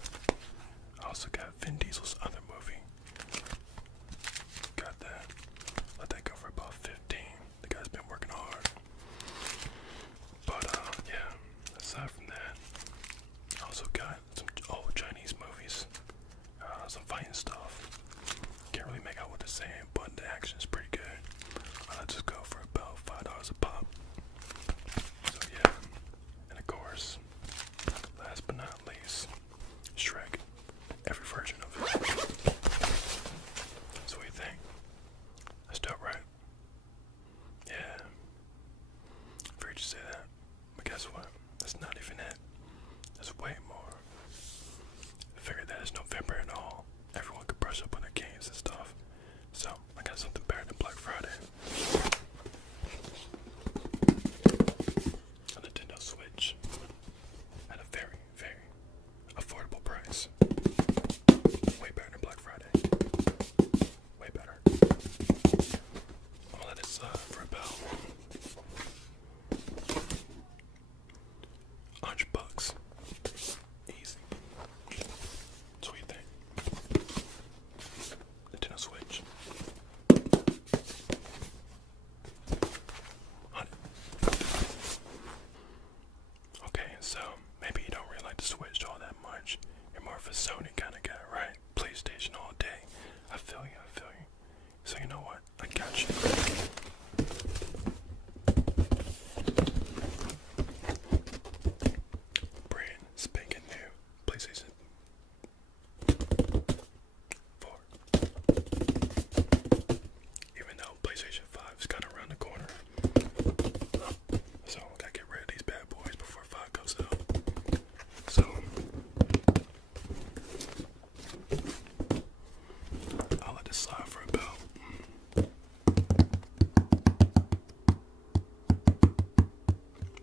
this slide for about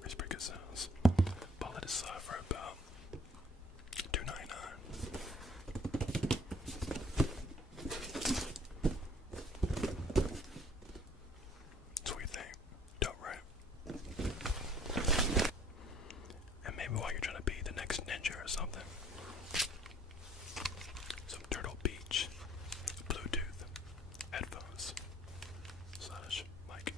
it's pretty good sounds. But I'll let it slide for about $2.99. That's what you think. Dope, right? And maybe while you're trying to be the next ninja or something, some Turtle Beach Bluetooth headphones / mic.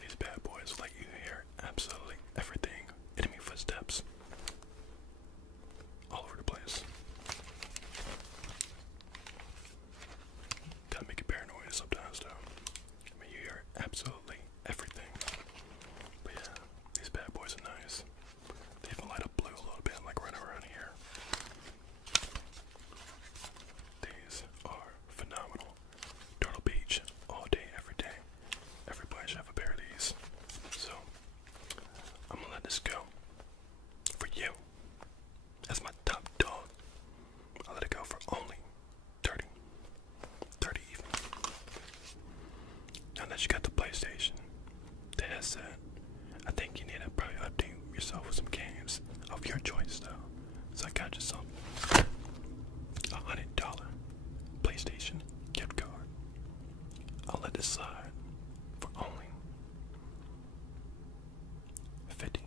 These bad boys let you hear absolutely everything. Enemy footsteps all over the place. Kinda make you paranoid sometimes though. I mean, you hear absolutely everything. But yeah, these bad boys are nice. They even light up blue a little bit, like right around here. These are phenomenal. Turtle Beach, all day, every day. Everybody should have a pair of these. So, I'm gonna let this go. For you. That's my top dog. I'll let it go for only 30. 30 even. Now that you got the PlayStation, the headset, I think you need to probably update yourself with some games of your choice though. So I got you something. $100 PlayStation gift card. I'll let this slide for only 50.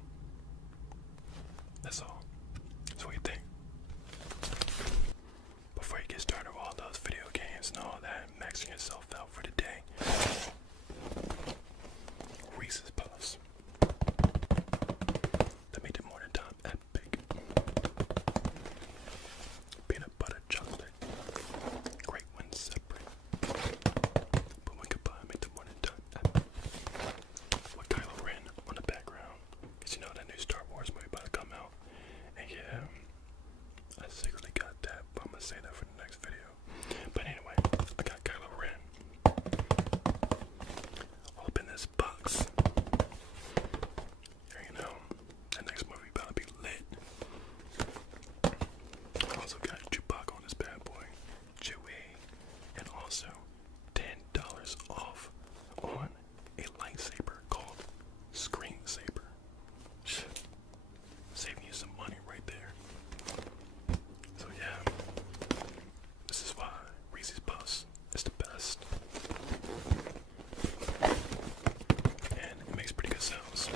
That's all. So what do you think? Before you get started with all those video games and all that, maxing yourself out for the day, Reese's Puffs. That made the morning time epic. Peanut butter chocolate. Great when separate. But when combined, make the morning time epic. With Kylo Ren on the background. Cause you know that new Star Wars movie about to come out. And yeah, I secretly got that, but I'm gonna say that for the next video. But anyway, I got Kylo Ren all up in this box. Here you know, that next movie about to be lit. Also got Chewbacca on this bad boy, Chewie, and also $10 off on a lightsaber called Screen Saber. Saving you some money right there. So yeah, this is why Reese's Puffs is the best. And it makes pretty good sounds.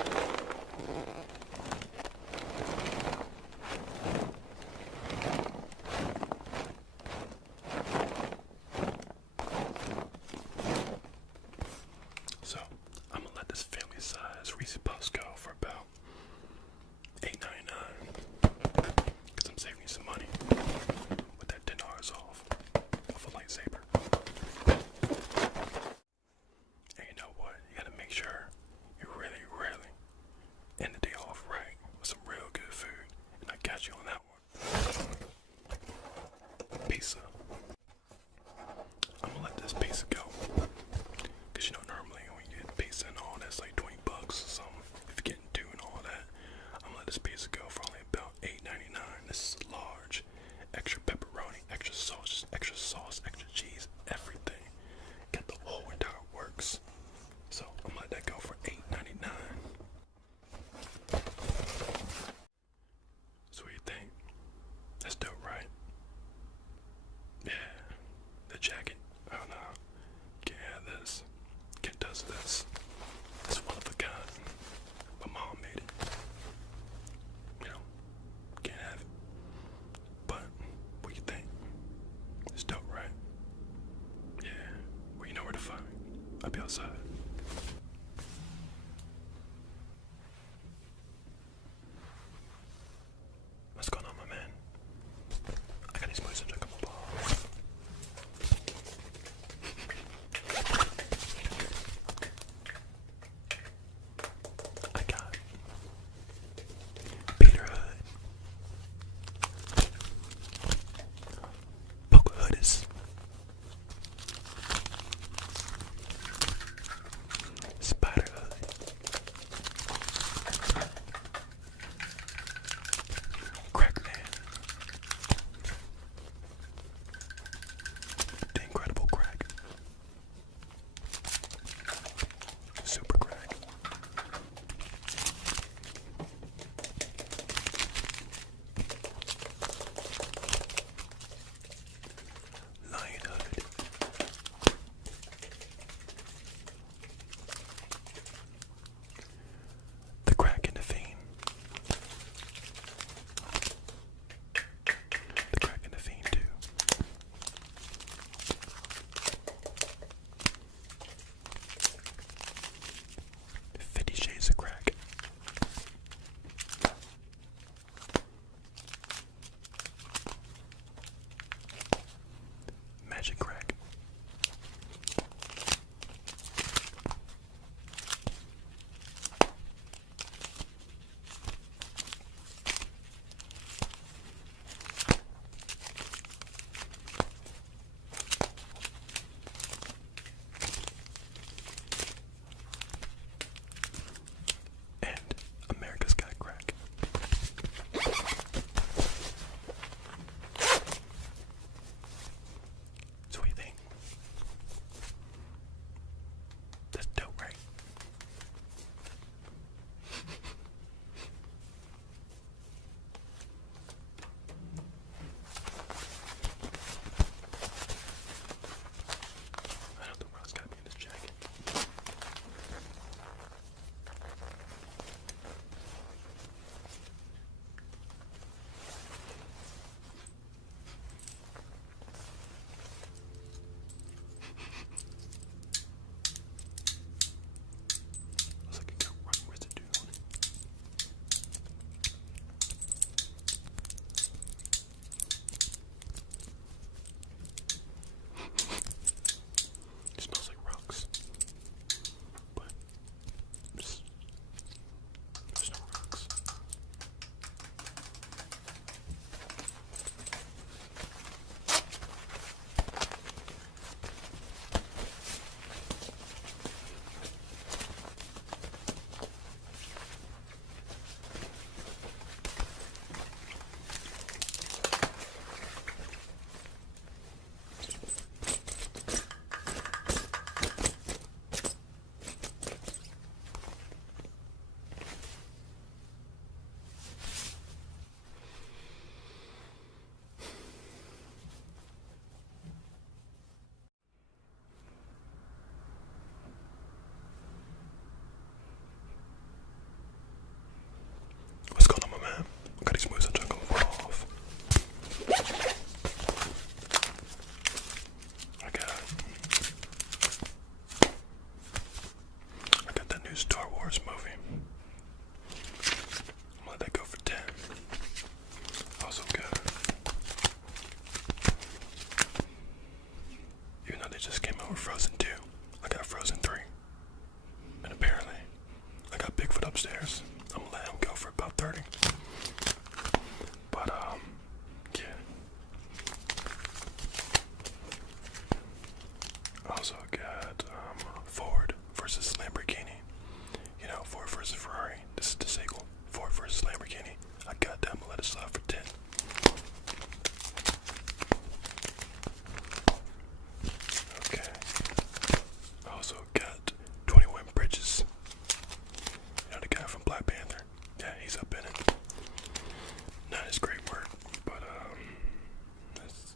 So I'm gonna let this family size Reese's Puffs go for about $8.99. Cause I'm saving you some money with that $10 off of a lightsaber. And you know what? You gotta make sure you really end the day off right with some real good food. And I got you on that one. Pizza. I'm gonna let this pizza go. Cause you know normally when you get pizza and all that's like $20 or something. If you're getting two and all that, I'm gonna let this pizza go for only about $8.99. This is large. Extra pepperoni, extra sauce, extra cheese, everything. Got the whole entire works. So I'm gonna let that go for $8.99. So what do you think? That's dope, right? Yeah. The jacket. Oh no. Can't have this. Can't touch this. It's one of a kind. My mom made it. You know, can't have it. But what do you think? It's dope, right? Yeah. Well, you know where to find me. I'll be outside. What's going on, my man? I got these boys to drink up a ball. I got Peter Hood, Pocahontas,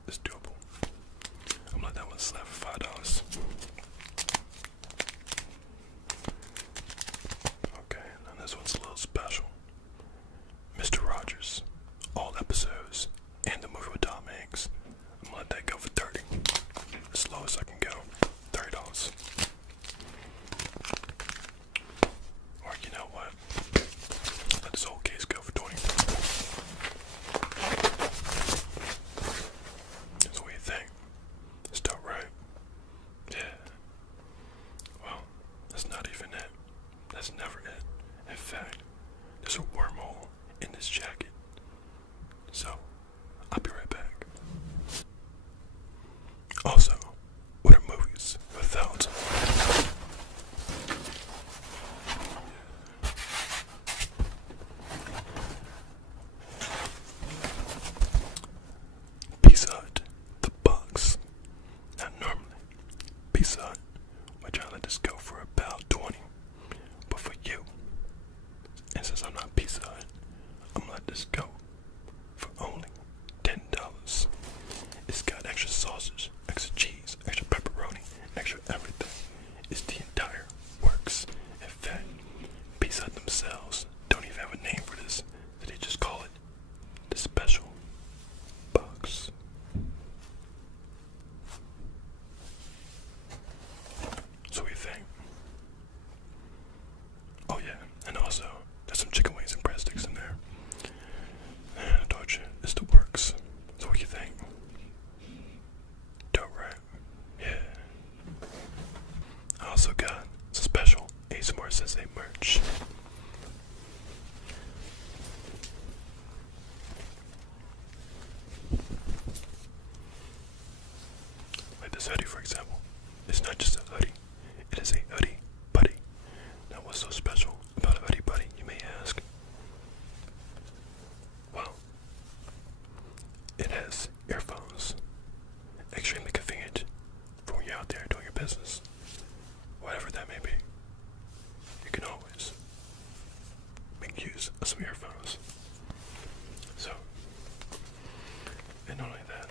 It's doable. I'm gonna let that one slap for $5. Okay, now this one's a little special. Mr. Rogers, all episodes, and the movie with Tom Hanks. I'm gonna let that go for 30. As low as I can go. $30. Or you know what? Let this whole case go for 20. So what do you think? Still right? Yeah. Well, that's not even it. That's never it. In fact, there's a wormhole in this jacket. So, I'll be right back. Also, what are movies without? Pizza Hut, the box. Now normally, Pizza Hut would try to let this go for about 20. But for you, and since I'm not Pizza Hut, I'm gonna let this go for only $10. It's got extra sausage, extra cheese, extra pepperoni, extra everything. It's the entire works. In fact, Pizza Hut themselves don't even have a name for this. So they just call it the special box. So what do you think? Oh yeah, and also there's some chicken wings and breadsticks in there. I told you, it's the works. So what do you think? Dope, right? Yeah. I also got some special ASMR-SENSEI merch. Like this hoodie, for example. It's not just a hoodie. It is a hoodie buddy. Now what's so special about a hoodie buddy, you may ask? Well, it has earphones. Extremely convenient for when you're out there doing your business. Whatever that may be. You can always make use of some earphones. So, and not only that,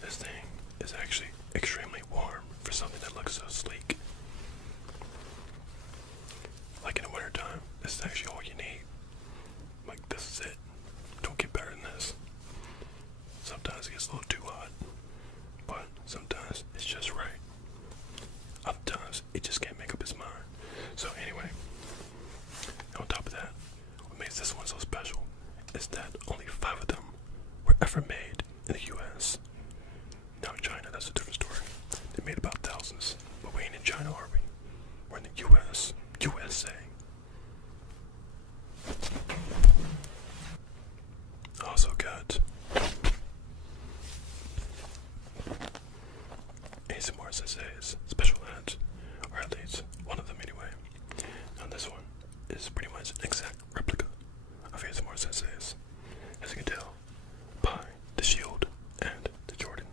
this thing is actually extremely warm for something that looks so sleek. Like in the wintertime, this is actually all you need. Like, this is it. Don't get better than this. Sometimes it gets a little too hot, but sometimes it's just right. Other times, it just can't make up its mind. So anyway, on top of that, what makes this one so special is that only 5 of them were ever made in the US. Now in China, that's a different story. They made about thousands, but we ain't in China, are we? We're in the US, USA. I also got ASMR-SENSEI's special hats, or at least one of them anyway. Now this one is pretty much an exact replica of ASMR-SENSEI's, as you can tell by the shield and the Jordan,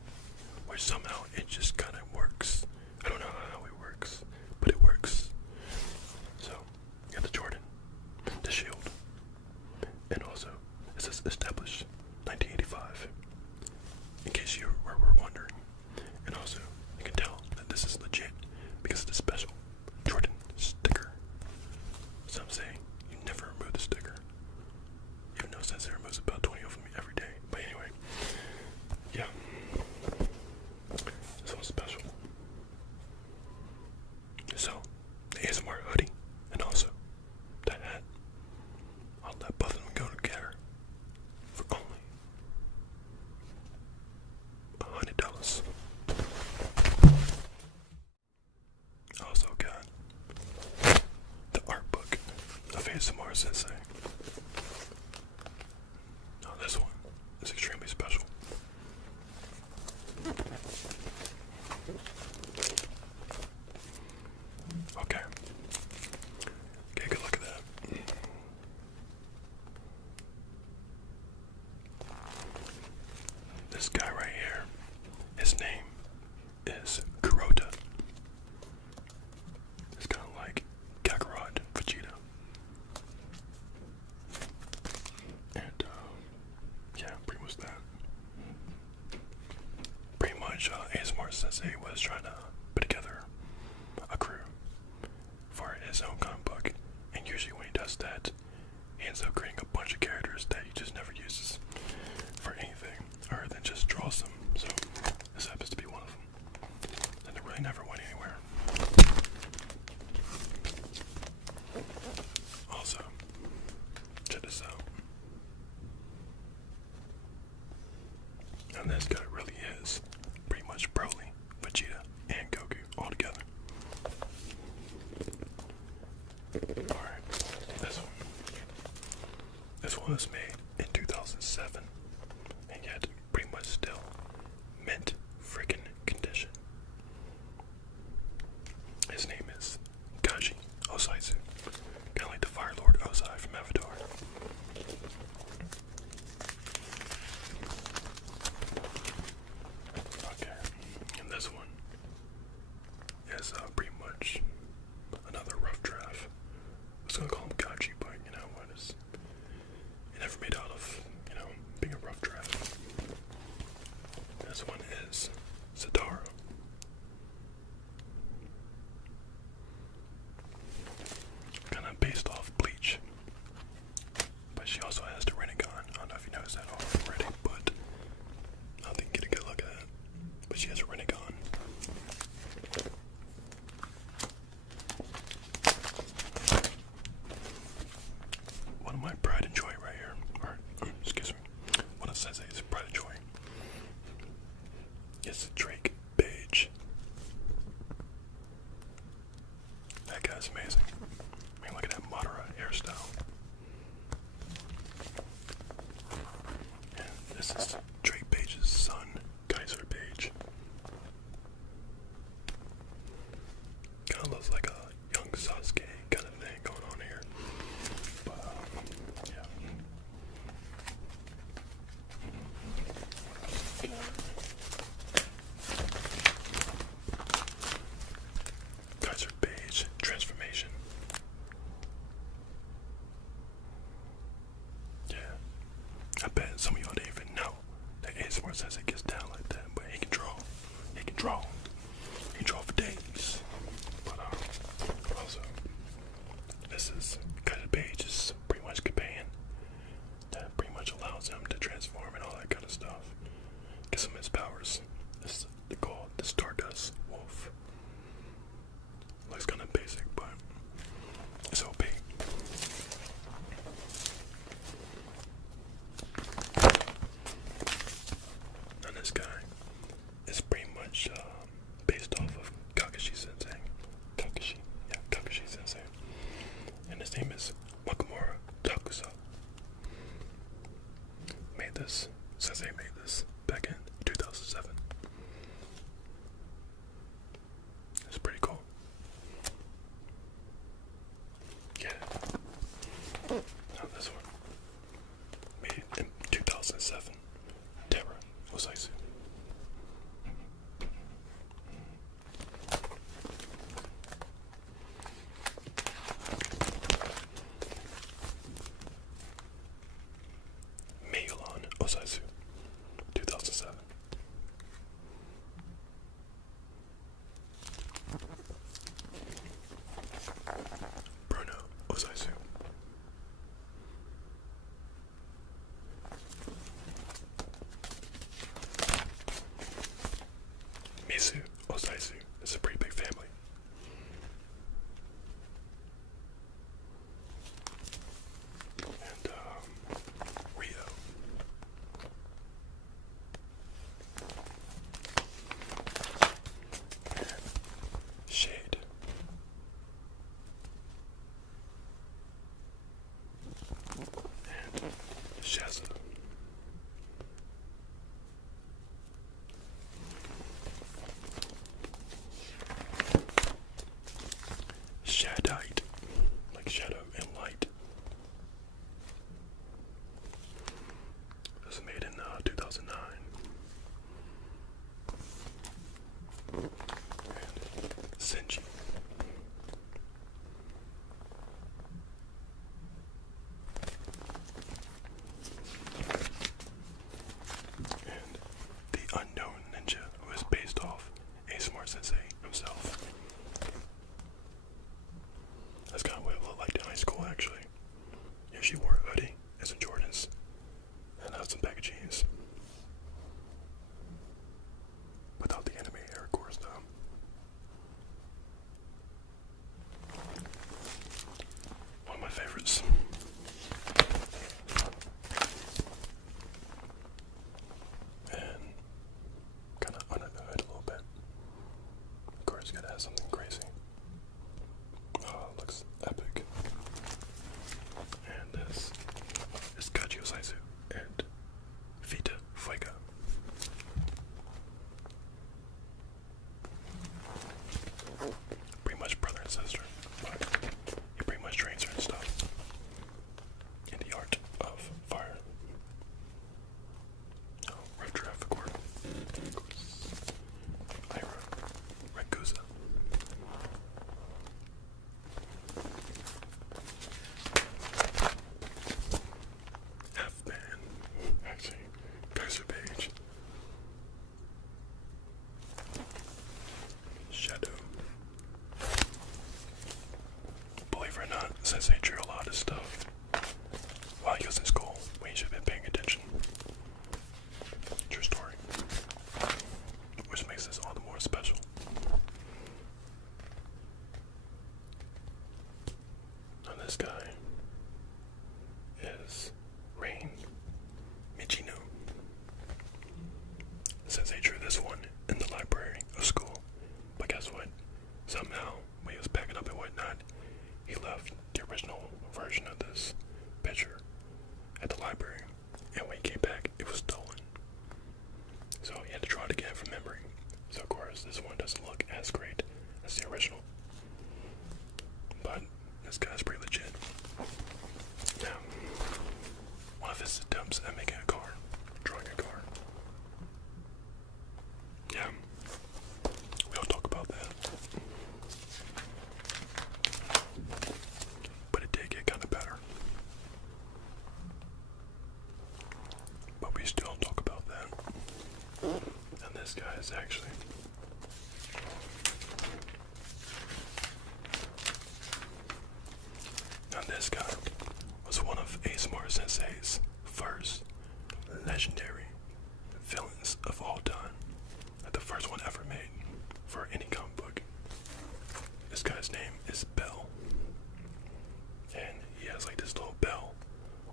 which somehow it just kind of works. I don't know how it works, but it works. So, you got the Jordan, the shield, and also it says established 1985, in case you were wondering. And also, you can tell that this is legit because of the special Jordan sticker. So I'm saying, you never remove the sticker. Even though Sensei removes about 20 of them every day. But anyway, yeah. This one's special. So, the ASMR hoodie, and also the hat, I'll let both of them go together for only $100. I also got the art book of ASMR-SENSEI. Now this one is extremely special. Okay. Okay, good look at that. This guy right here, his name is Kurota. It's kind of like Kakarot, Vegeta. And, yeah, pretty much that. much ASMR-SENSEI was trying to put together a crew for his own comic book, and usually when he does that, he ends up creating a bunch of characters that he just never uses for anything, or then just draws them. So this happens to be one of them, and it really never went anywhere. Also, check this out. And this guy really is pretty much Broly, Vegeta, and Goku all together. Alright, this one. This one was made in 2007, and yet pretty much still mint freaking condition. His name is Kaji Osaizu, kind of like the Fire Lord Ozai from Avatar. Okay, and this one is pretty much another rough draft. I was gonna call him Kaji, but you know what is? It never made out of, being a rough draft. This one is Satara. Kind of based off Bleach, but she also has the Rinnegan. I don't know if you noticed that already, but I didn't get a good look at that. But she has a Rinnegan. One of my pride and joy right here, or excuse me, one of Sensei's pride and joy is Drake Page. That guy's amazing. I mean, look at that Madara hairstyle. And this is Drake Page's son, Kaiser Page. Kind of looks like a young Sasuke kind of thing going on here. But, yeah. Kaiser Page transformation. Yeah. I bet some of y'all didn't even know that ASMR-SENSEI gets down like that, but he can draw. He can draw. He can draw for days. But also, this is Kaiser Page's pretty much companion that pretty much allows him to transform and all that kind of stuff. Gives him his powers. This is called the Stardust Wolf. Looks kind of basic, but it's OP. And this guy is pretty much based off of Kakashi Sensei. Kakashi Sensei. And his name is Makamura Takusa. Sensei made this back in 2007. It's pretty cool. Yeah. Now this one, made in 2007. Terra Osaizu. Megalon Osaizu, 2007. Bruno Osaizu. Misu Osaizu. It's a pretty big family. And Rio. And Shade. And Shazza. ASMR-SENSEI drew this one in the library of school. But guess what? Somehow, when he was packing up and whatnot, he left the original version of this picture at the library. And when he came back, it was stolen. So he had to draw it again from memory. So of course, this one doesn't look as great as the original. But this guy's pretty legit. Now, one of his attempts at making a car, drawing a car. Yeah, we don't talk about that. But it did get kind of better. But we still don't talk about that. And this guy is actually this guy was one of ASMR-SENSEI's first legendary villains of all time. Like the first one ever made for any comic book. This guy's name is Bell. And he has like this little bell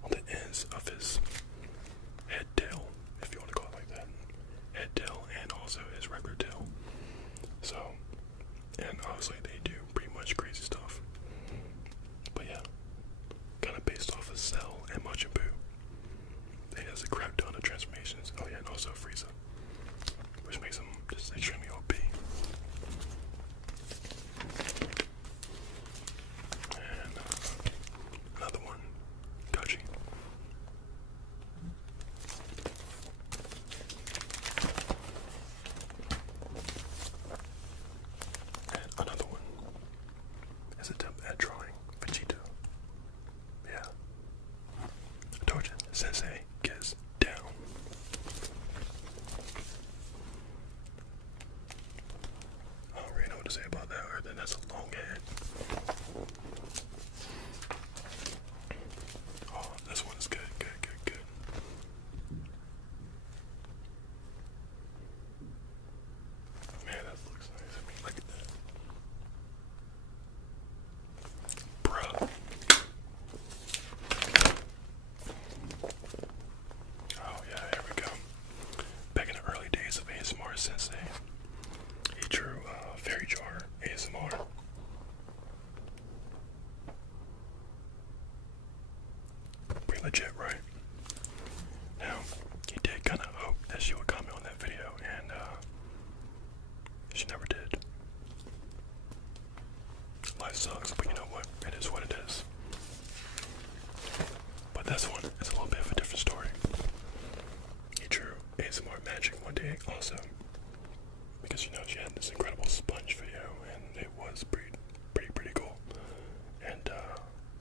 on the ends of his head tail, if you want to call it like that. Head tail and also his regular tail. So, and obviously they do pretty much crazy stuff. But yeah, kind of based off of Cell and Majin Buu. He has a crap ton of transformations. Oh yeah, and also Frieza, which makes him just extremely OP. And another one, Gachi. And another one is attempt at drawing Vegeta. Yeah. I told you, Sensei gets down. I don't really know what to say about that other than that's a long head. Oh, this one is good, good, good, good. Man, that looks nice. I mean, look at that. Bruh. Oh yeah, here we go. Back in the early days of ASMR-SENSEI, he drew Fairy Jar ASMR. Pretty legit, right? Now, he did kind of hope that she would comment on that video, and she never did. Life sucks, but you know what? It is what it is. But this one is a little bit of a different story. He drew ASMR Magic one day also, because you know she had this incredible sponge video, and it was pretty cool. And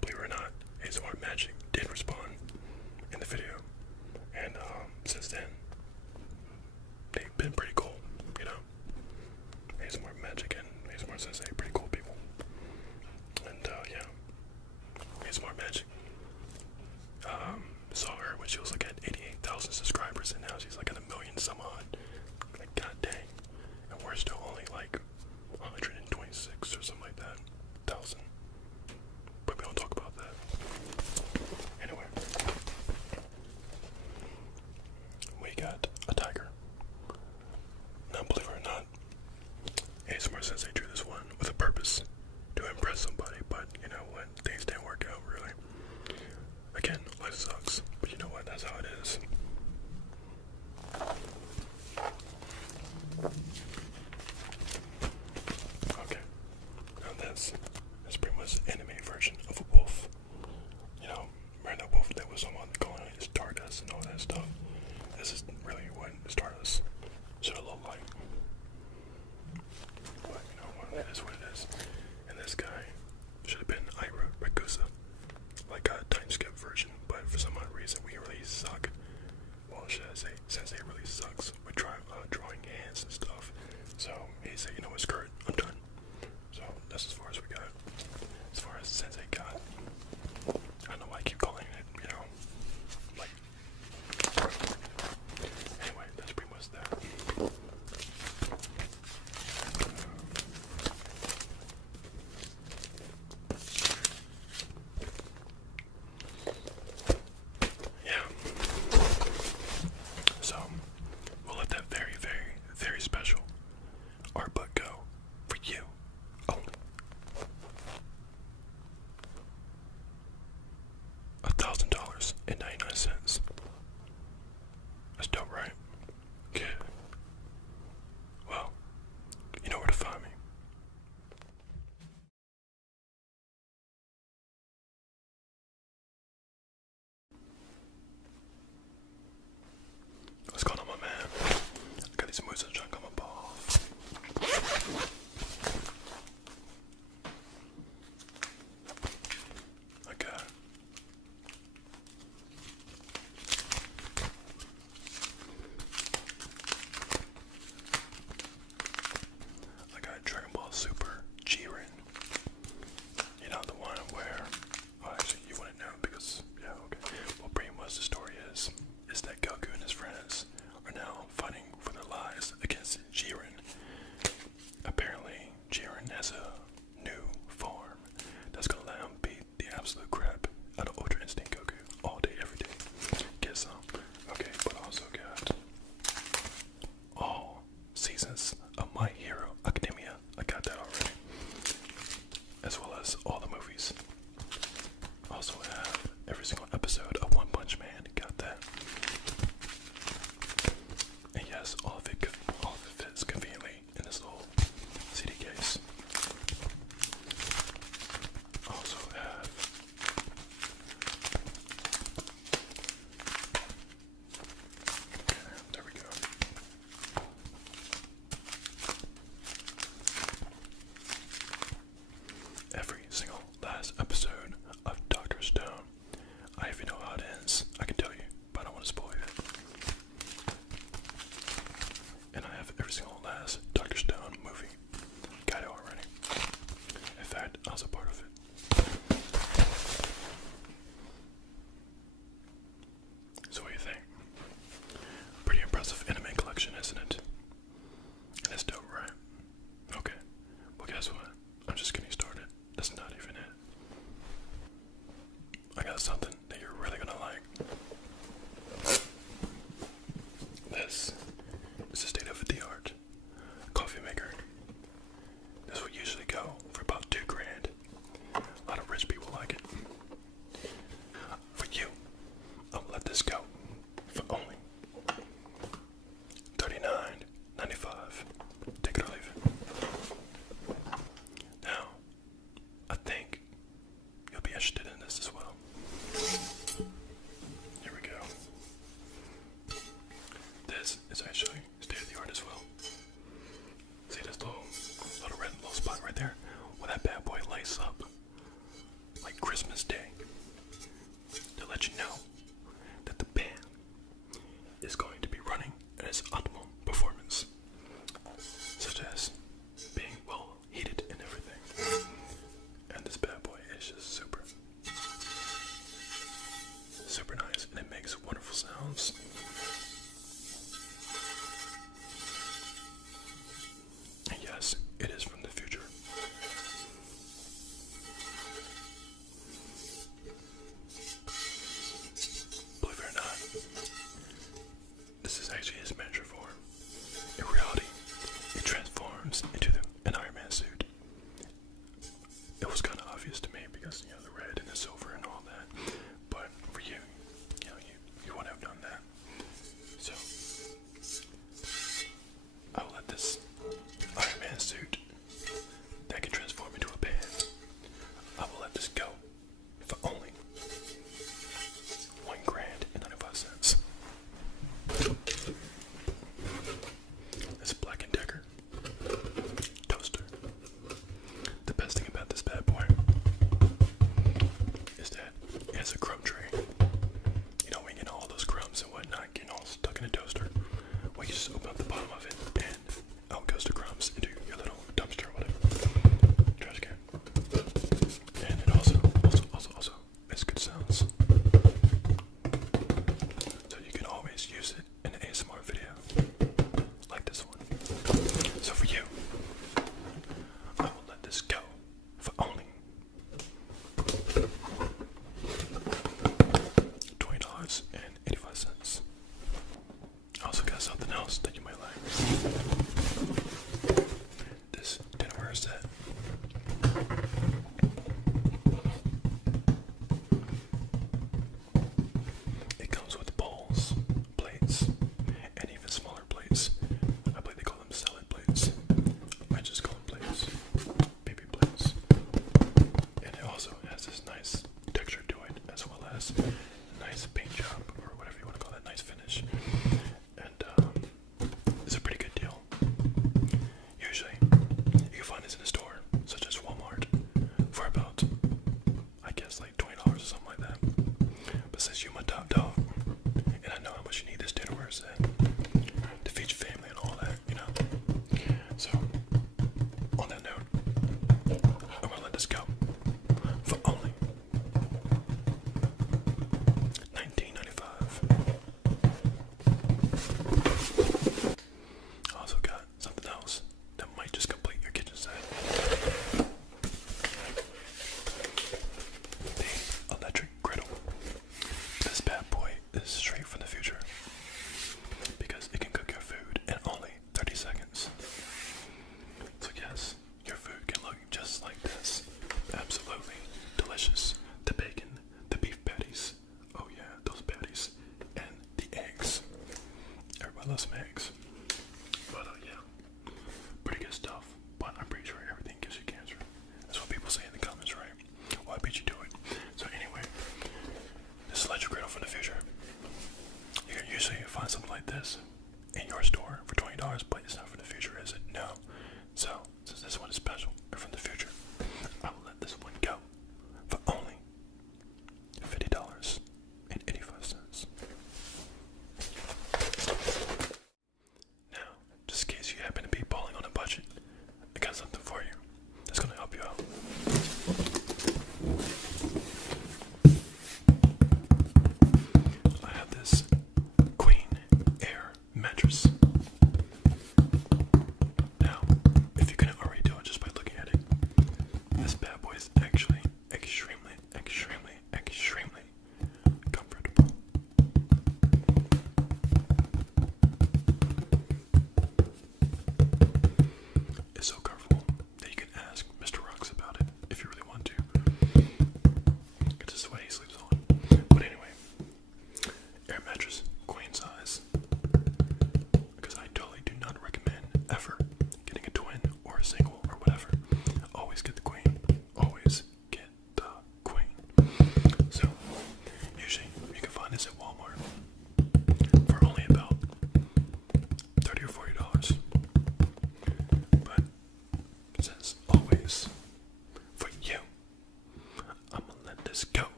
believe it or not, ASMR Magic did respond in the video, and since then they've been pretty cool, you know. ASMR Magic and ASMR-SENSEI, pretty cool people. And yeah, ASMR Magic saw her when she was like at 88,000 subscribers, and now she's like at 1,000,000 some odd. Like, god dang. And we're still only like 126 or something like that thousand. But we don't talk about that. Anyway, we got a tiger. Now, believe it or not, ASMR-SENSEI drew this one with a against Jiren. Apparently, Jiren has a new form that's gonna let him beat the absolute crap out of Ultra Instinct Goku all day, every day. Get some. Okay, but I also got all seasons of My Hero Academia. I got that already. As well as all the movies. Also have every single episode of One Punch Man. Got that. And yes, all of it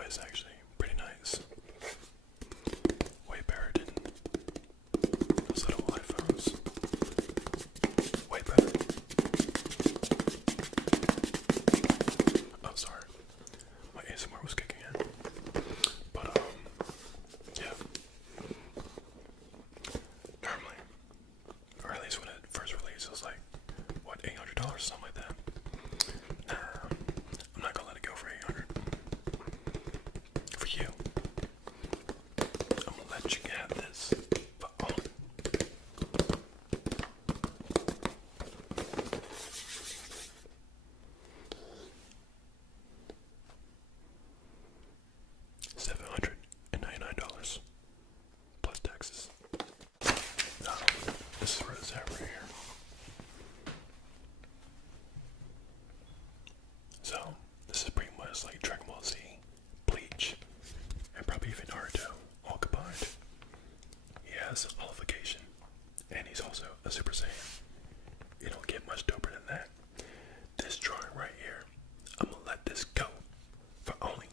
noise actually pretty nice. Way better than those little iPhones. Way better. Oh, sorry. My ASMR was kicking in. But, yeah. Normally, or at least when it first released, it was like, what, $800 or something like that. Nah, I'm not gonna let it go for $800. For you, I'm gonna let you have this for only $799 plus taxes. No, this is where it's at right here. So, this is pretty much like Dragon Ball Z, Bleach, and probably even Naruto all combined. He has Olification, and he's also a Super Saiyan. You don't get much doper than that. This drawing right here, I'm gonna let this go for only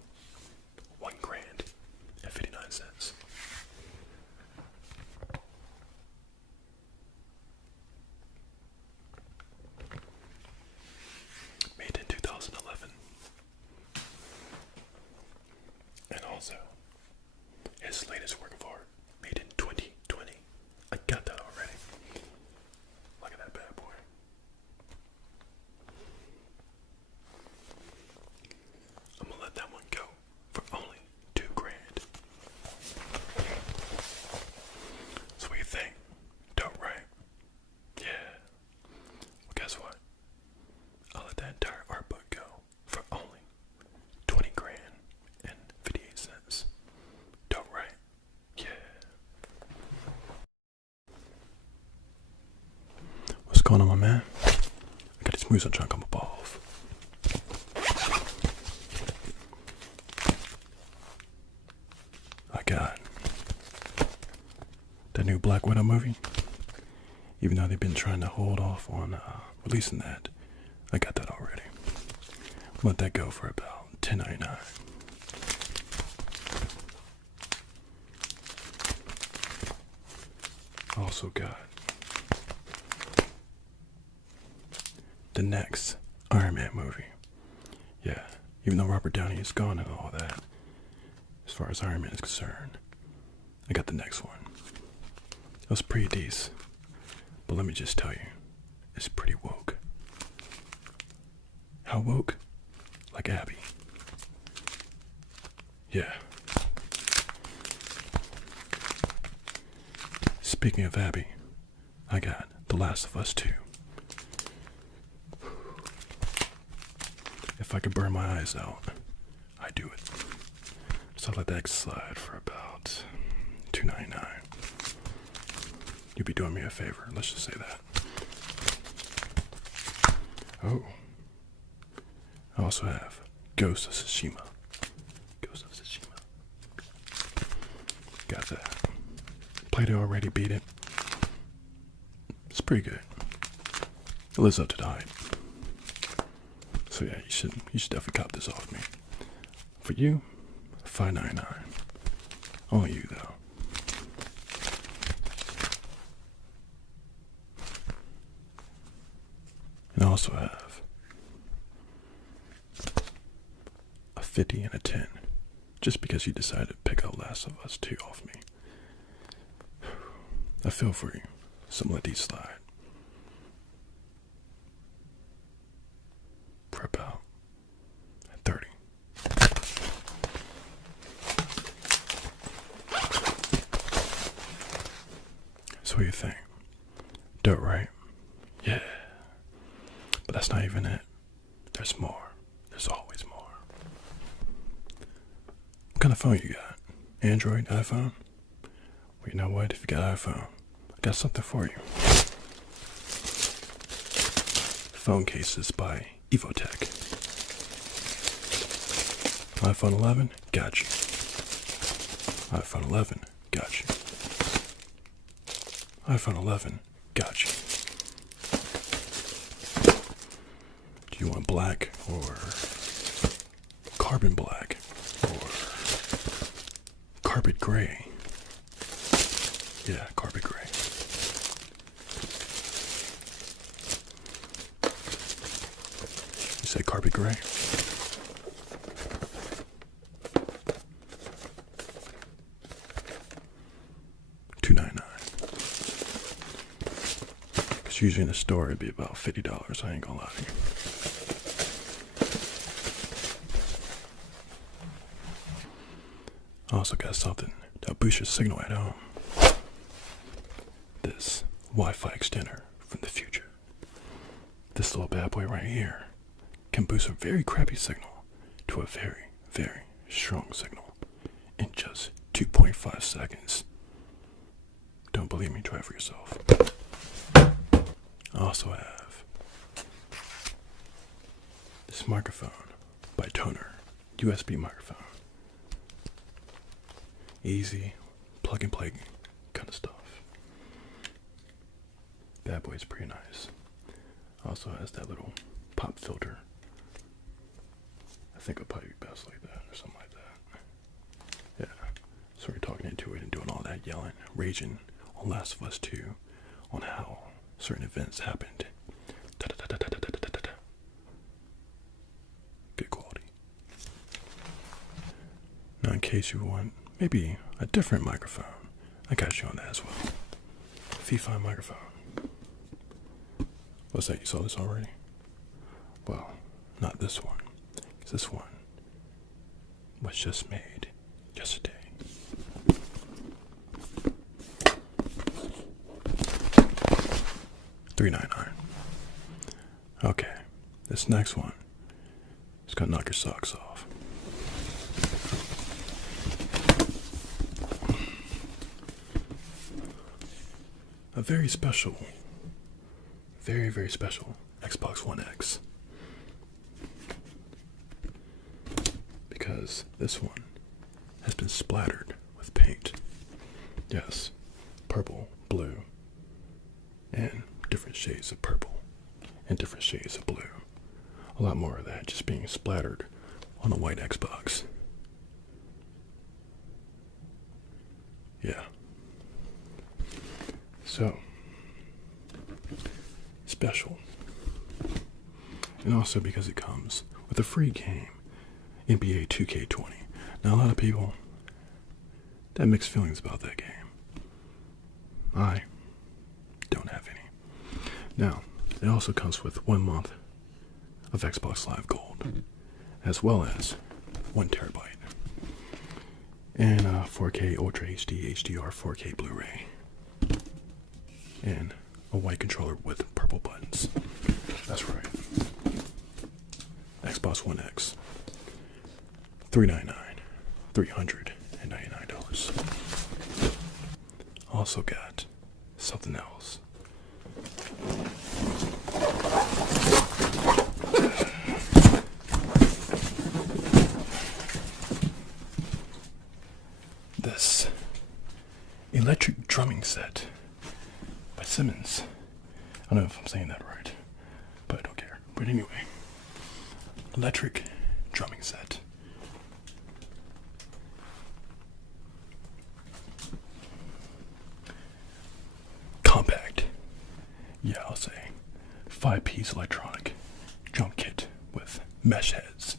$1,000,059. Made in 2011. And also, his latest work of art, made in 2020. I got that already. Look at that bad boy. I'm gonna let that one go for only $2,000. So what do you think? Dope, right? Yeah. Well, guess what? I'll let that entire art book go for only $20,058. Dope, right? Yeah. What's going on, my man? I got these moves I'm trying to come up off. I got the new Black Widow movie. Even though they've been trying to hold off on releasing that, I got that already. Let that go for about $10.99. Also got the next Iron Man movie. Yeah, even though Robert Downey is gone and all that, as far as Iron Man is concerned, I got the next one. It was pretty decent, but let me just tell you, it's pretty woke. How woke? Like Abby. Yeah. Speaking of Abby, I got The Last of Us 2. If I could burn my eyes out, I'd do it. So I'll let that slide for about $2.99. You'd be doing me a favor, let's just say that. Oh. I also have Ghost of Tsushima. Ghost of Tsushima. Got that. Played it already, beat it. It's pretty good. It lives up to the hype. So yeah, you should definitely cop this off me. For you, $5.99. Only you though. And I also have a 50 and a 10. Just because you decided to pick up Last of Us 2 off me. I feel for you. So let these slide. For about 30. So what do you think? Dope, right? Yeah. But that's not even it. There's more. There's always more. What kind of phone you got? Android? iPhone? Well, you know what? If you got iPhone, I got something for you. Phone cases by Evotech. iPhone 11, got you. iPhone 11, got you. iPhone 11, got you. Do you want black or carbon black or carpet gray. Yeah, carpet gray. You say carpet gray? $2.99. Because usually in the store it'd be about $50. I ain't gonna lie to you. I also got something that'll boost your signal at home. This Wi-Fi extender from the future. This little bad boy right here can boost a very crappy signal to a very, very strong signal in just 2.5 seconds. Don't believe me? Try it for yourself. I also have this microphone by Toner, USB microphone. Easy, plug and play kind of stuff. Bad boy's pretty nice. Also has that little pop filter. I think it'll probably be best like that or something like that. Yeah, so we're talking into it and doing all that yelling, raging on Last of Us 2 on how certain events happened. Good quality. Now in case you want maybe a different microphone, I got you on that as well. Fi microphone. What's that? You saw this already? Well, not this one. 'Cause this one was just made yesterday. $3.99. Okay, this next one is gonna knock your socks off. A very special, very, very special Xbox One X. Because this one has been splattered with paint. Yes, purple, blue, and different shades of purple, and different shades of blue. A lot more of that just being splattered on a white Xbox. Yeah. So, special. And also because it comes with a free game, NBA 2K20. Now a lot of people have mixed feelings about that game. I don't have any. Now, it also comes with 1 month of Xbox Live Gold, as well as 1 terabyte, and 4K Ultra HD HDR 4K Blu-ray, and a white controller with purple buttons. That's right. Xbox One X. $399. $399. Also got something else. This electric drumming set by Simmons. I don't know if I'm saying that right, but I don't care. But anyway, electric drumming set. Compact. Yeah, I'll say 5-piece electronic drum kit with mesh heads.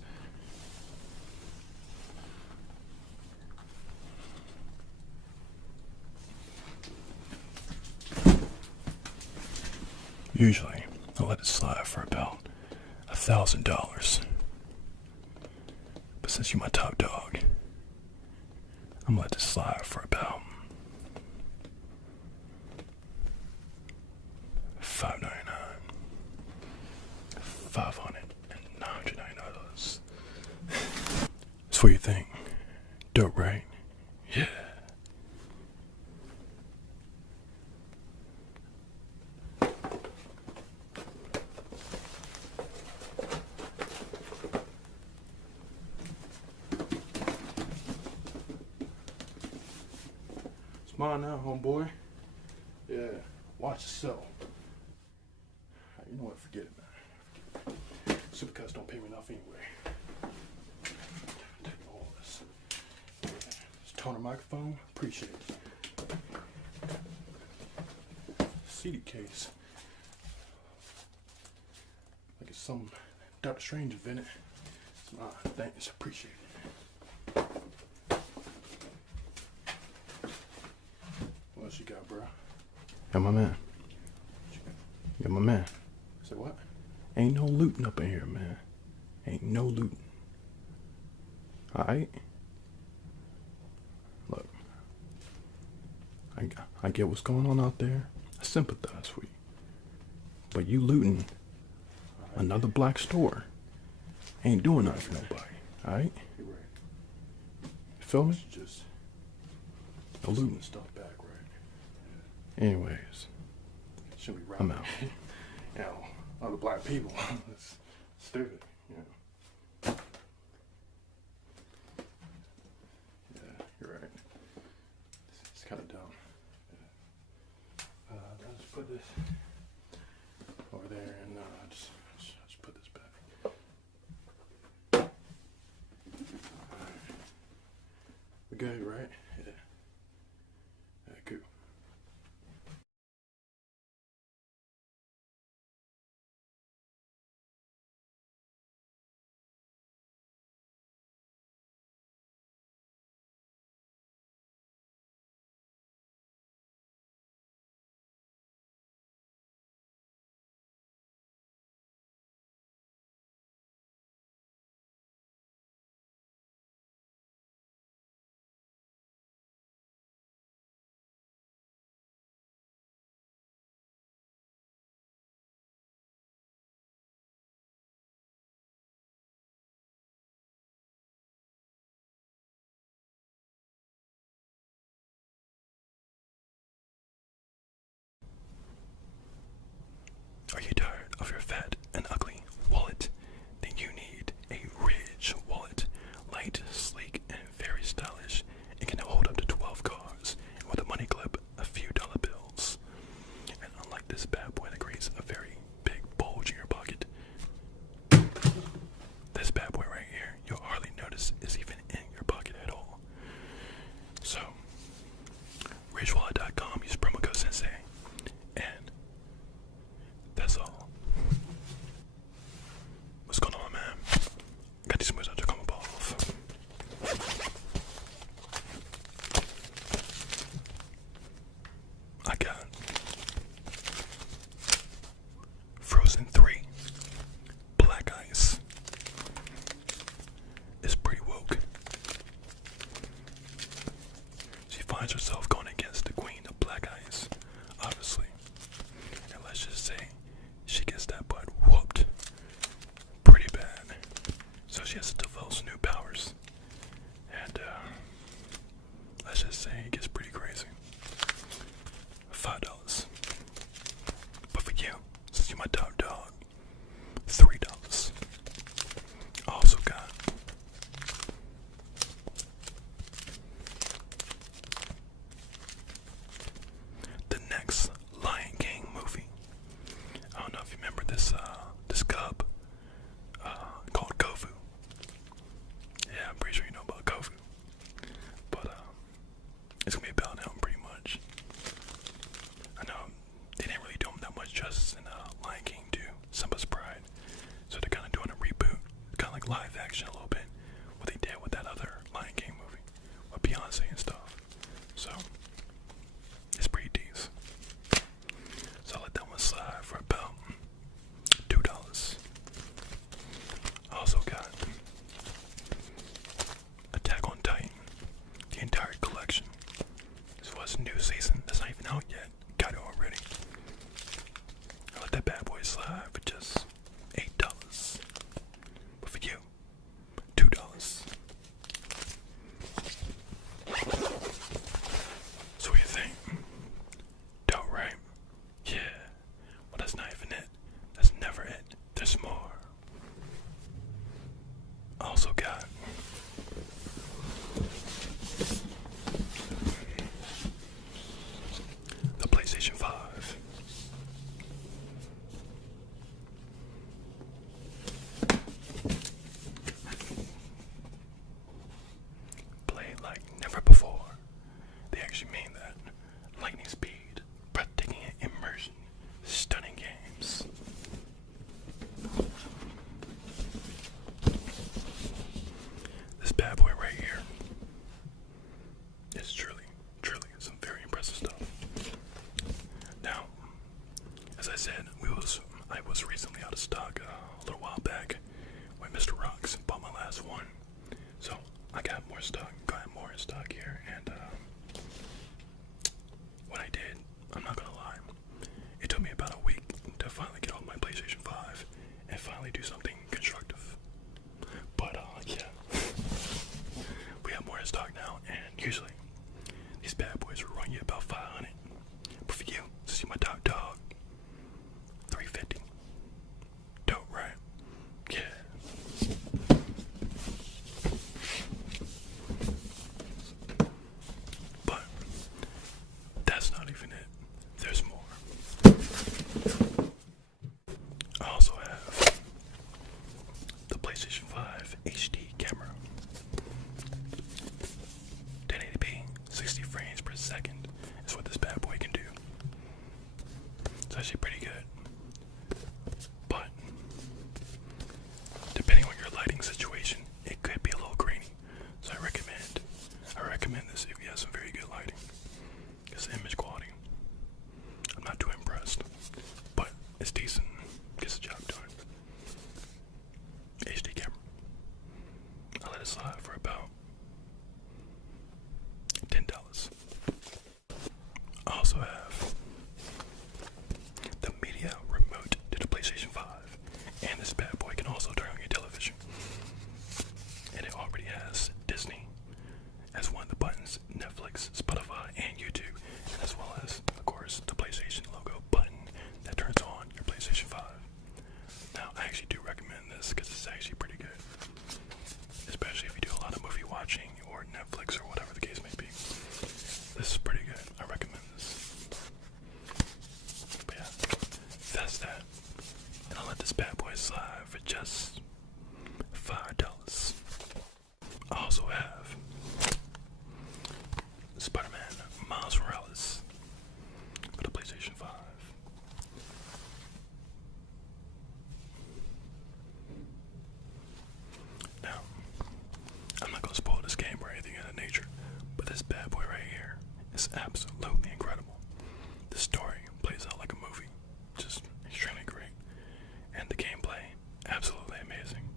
Usually, I let it slide for about $1,000. But since you're my top dog, I'm gonna let it slide for about $599. $599. That's what you think. Dope, right? Yeah. It's mine now, homeboy. Yeah, watch yourself. You know what? Forget it, man. Supercuts don't pay me enough anyway. Take all this. Yeah, it's corner microphone. Appreciate it. CD case. Like it's some Doctor Strange event. Thanks. Appreciate it. What else you got, bro? Yo, my man. Yo, my man. Say what? Ain't no looting up in here, man. Ain't no looting. Alright? Look. I get what's going on out there. I sympathize with you. But you looting another black store ain't doing nothing for nobody. Alright? You're right. You feel me? Just No looting. stuff back, right? Anyways, Should we wrap I'm it? out. You know, other black people. It's stupid, you know. Yeah, you're right. It's kind of dumb. Yeah. I'll just put this over there and just put this back. Alright. We good, right? Yeah. Yeah, cool. Are you tired of your fat and ugly wallet? Then you need a Ridge wallet. Light, sleek, and very stylish. It can hold up to 12 cards, and with a money clip, a few dollar bills. And unlike this bad boy that creates a very big bulge in your pocket, this bad boy right here, you'll hardly notice is even in your pocket at all. So, ridgewallet.com, use promo code SENSEI, and that's all. What's going on, man? Got these moves out to come off. I got Frozen 3 Black Ice. It's pretty woke. She finds herself going against the queen of Black Ice, obviously. And let's just say she gets that butt whooped pretty bad. So she has to develop some new powers. And let's just say it gets pretty crazy. $5. But for you, since you're my top dog, $3. I also got before. They actually mean that. Lightning speed, breathtaking immersion, stunning games. This bad boy right here is truly some very impressive stuff. Now, as I said, I was recently out of stock a little while back when Mr. Rocks bought my last one. So I got more in stock here, and when I did, I'm not gonna lie, it took me about a week to finally get off my PlayStation 5 and finally do something constructive. But yeah, we have more in stock now, and usually these bad boys will run you about 500. But for you, since you're my top dog, 350. Dope, right? Yeah. But that's not even it. There's more. I also have the PlayStation 5 HD camera. 1080p, 60 frames per second is what this bad boy can do. It's actually pretty good. But depending on your lighting situation, it could be a little grainy. So I recommend this if you have some very good lighting. Because the image quality, I'm not too impressed, but it's decent. Gets the job done. HD camera. I let it slide for about $10. I also have the media remote to the PlayStation 5, and this bad boy can also turn on your television. And it already has Disney as one of the buttons, Netflix, Spotify, and YouTube, and as well as, of course, the PlayStation logo button that turns on your PlayStation 5. Now, I actually do recommend this because it's actually pretty good, especially if you do a lot of movie watching or Netflix or whatever the case may be. This is pretty good. I recommend this. But yeah, that's that. And I'll let this bad boy slide for just $5. I also have Spider-Man Miles Morales for the PlayStation 5. Now, I'm not going to spoil this game or anything of that nature, but this bad boy right here is absolutely incredible. The story plays out like a movie, just extremely great, and the gameplay, absolutely amazing.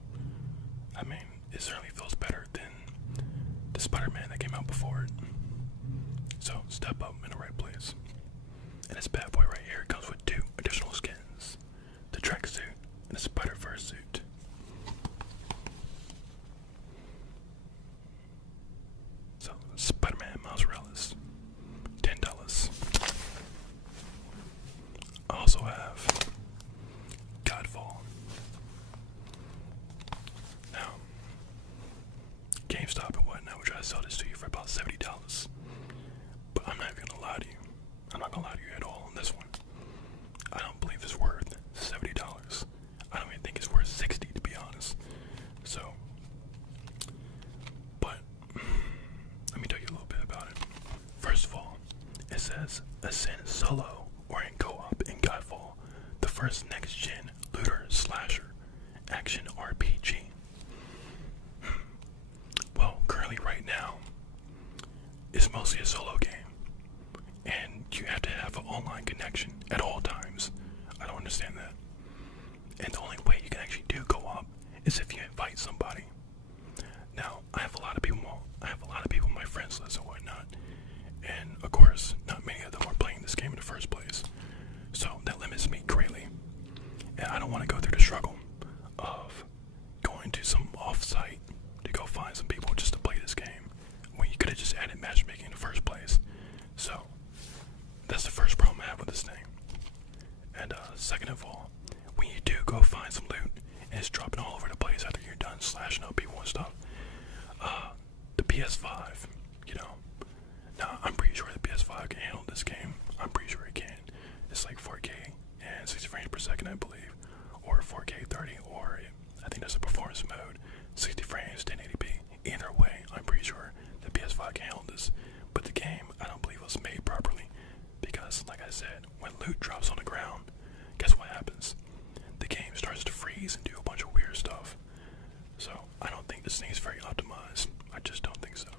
I mean, it certainly feels better than the Spider-Man that came out before it. So, step up in the right place. And this bad boy right here comes with 2 additional skins. The tracksuit and the Spider-Verse suit. So, Spider-Man Miles Morales, $10. I also have Godfall. Now, GameStop and whatnot will try to sell this to you for about $70. But I'm not even gonna lie to you. I'm not gonna lie to you at all on this one. I don't believe it's worth $70. I don't even think it's worth $60, to be honest. So, but let me tell you a little bit about it. First of all, it says ascend solo or in co-op in Godfall, the first next-gen looter slasher action RPG. Well, currently right now, it's mostly a solo game, and you have to have an online connection at all times. I don't understand that. And the only way you can actually do co-op is if you invite somebody. Now, I have a lot of people on my friends list and whatnot, and of course, not many of them are playing this game in the first place. So that limits me greatly, and I don't want to go through the struggle of going to some off-site to go find some people just to play this game when you could have just added matchmaking in the first place. So that's the first problem I have with this thing. And second of all, when you do go find some loot and it's dropping all over the place after you're done slashing up people and stuff, the PS5, you know, now I'm pretty sure the PS5 can handle this game. I'm pretty sure it can. It's like 4K and 60 frames per second, I believe, or 4K 30, or I think there's a performance mode, 60 frames, 1080p. Either way, I'm pretty sure the the PS5 can handle this. But the game, I don't believe was made properly. Because, like I said, when loot drops on the ground, guess what happens? The game starts to freeze and do a bunch of weird stuff. So, I don't think this thing is very optimized. I just don't think so.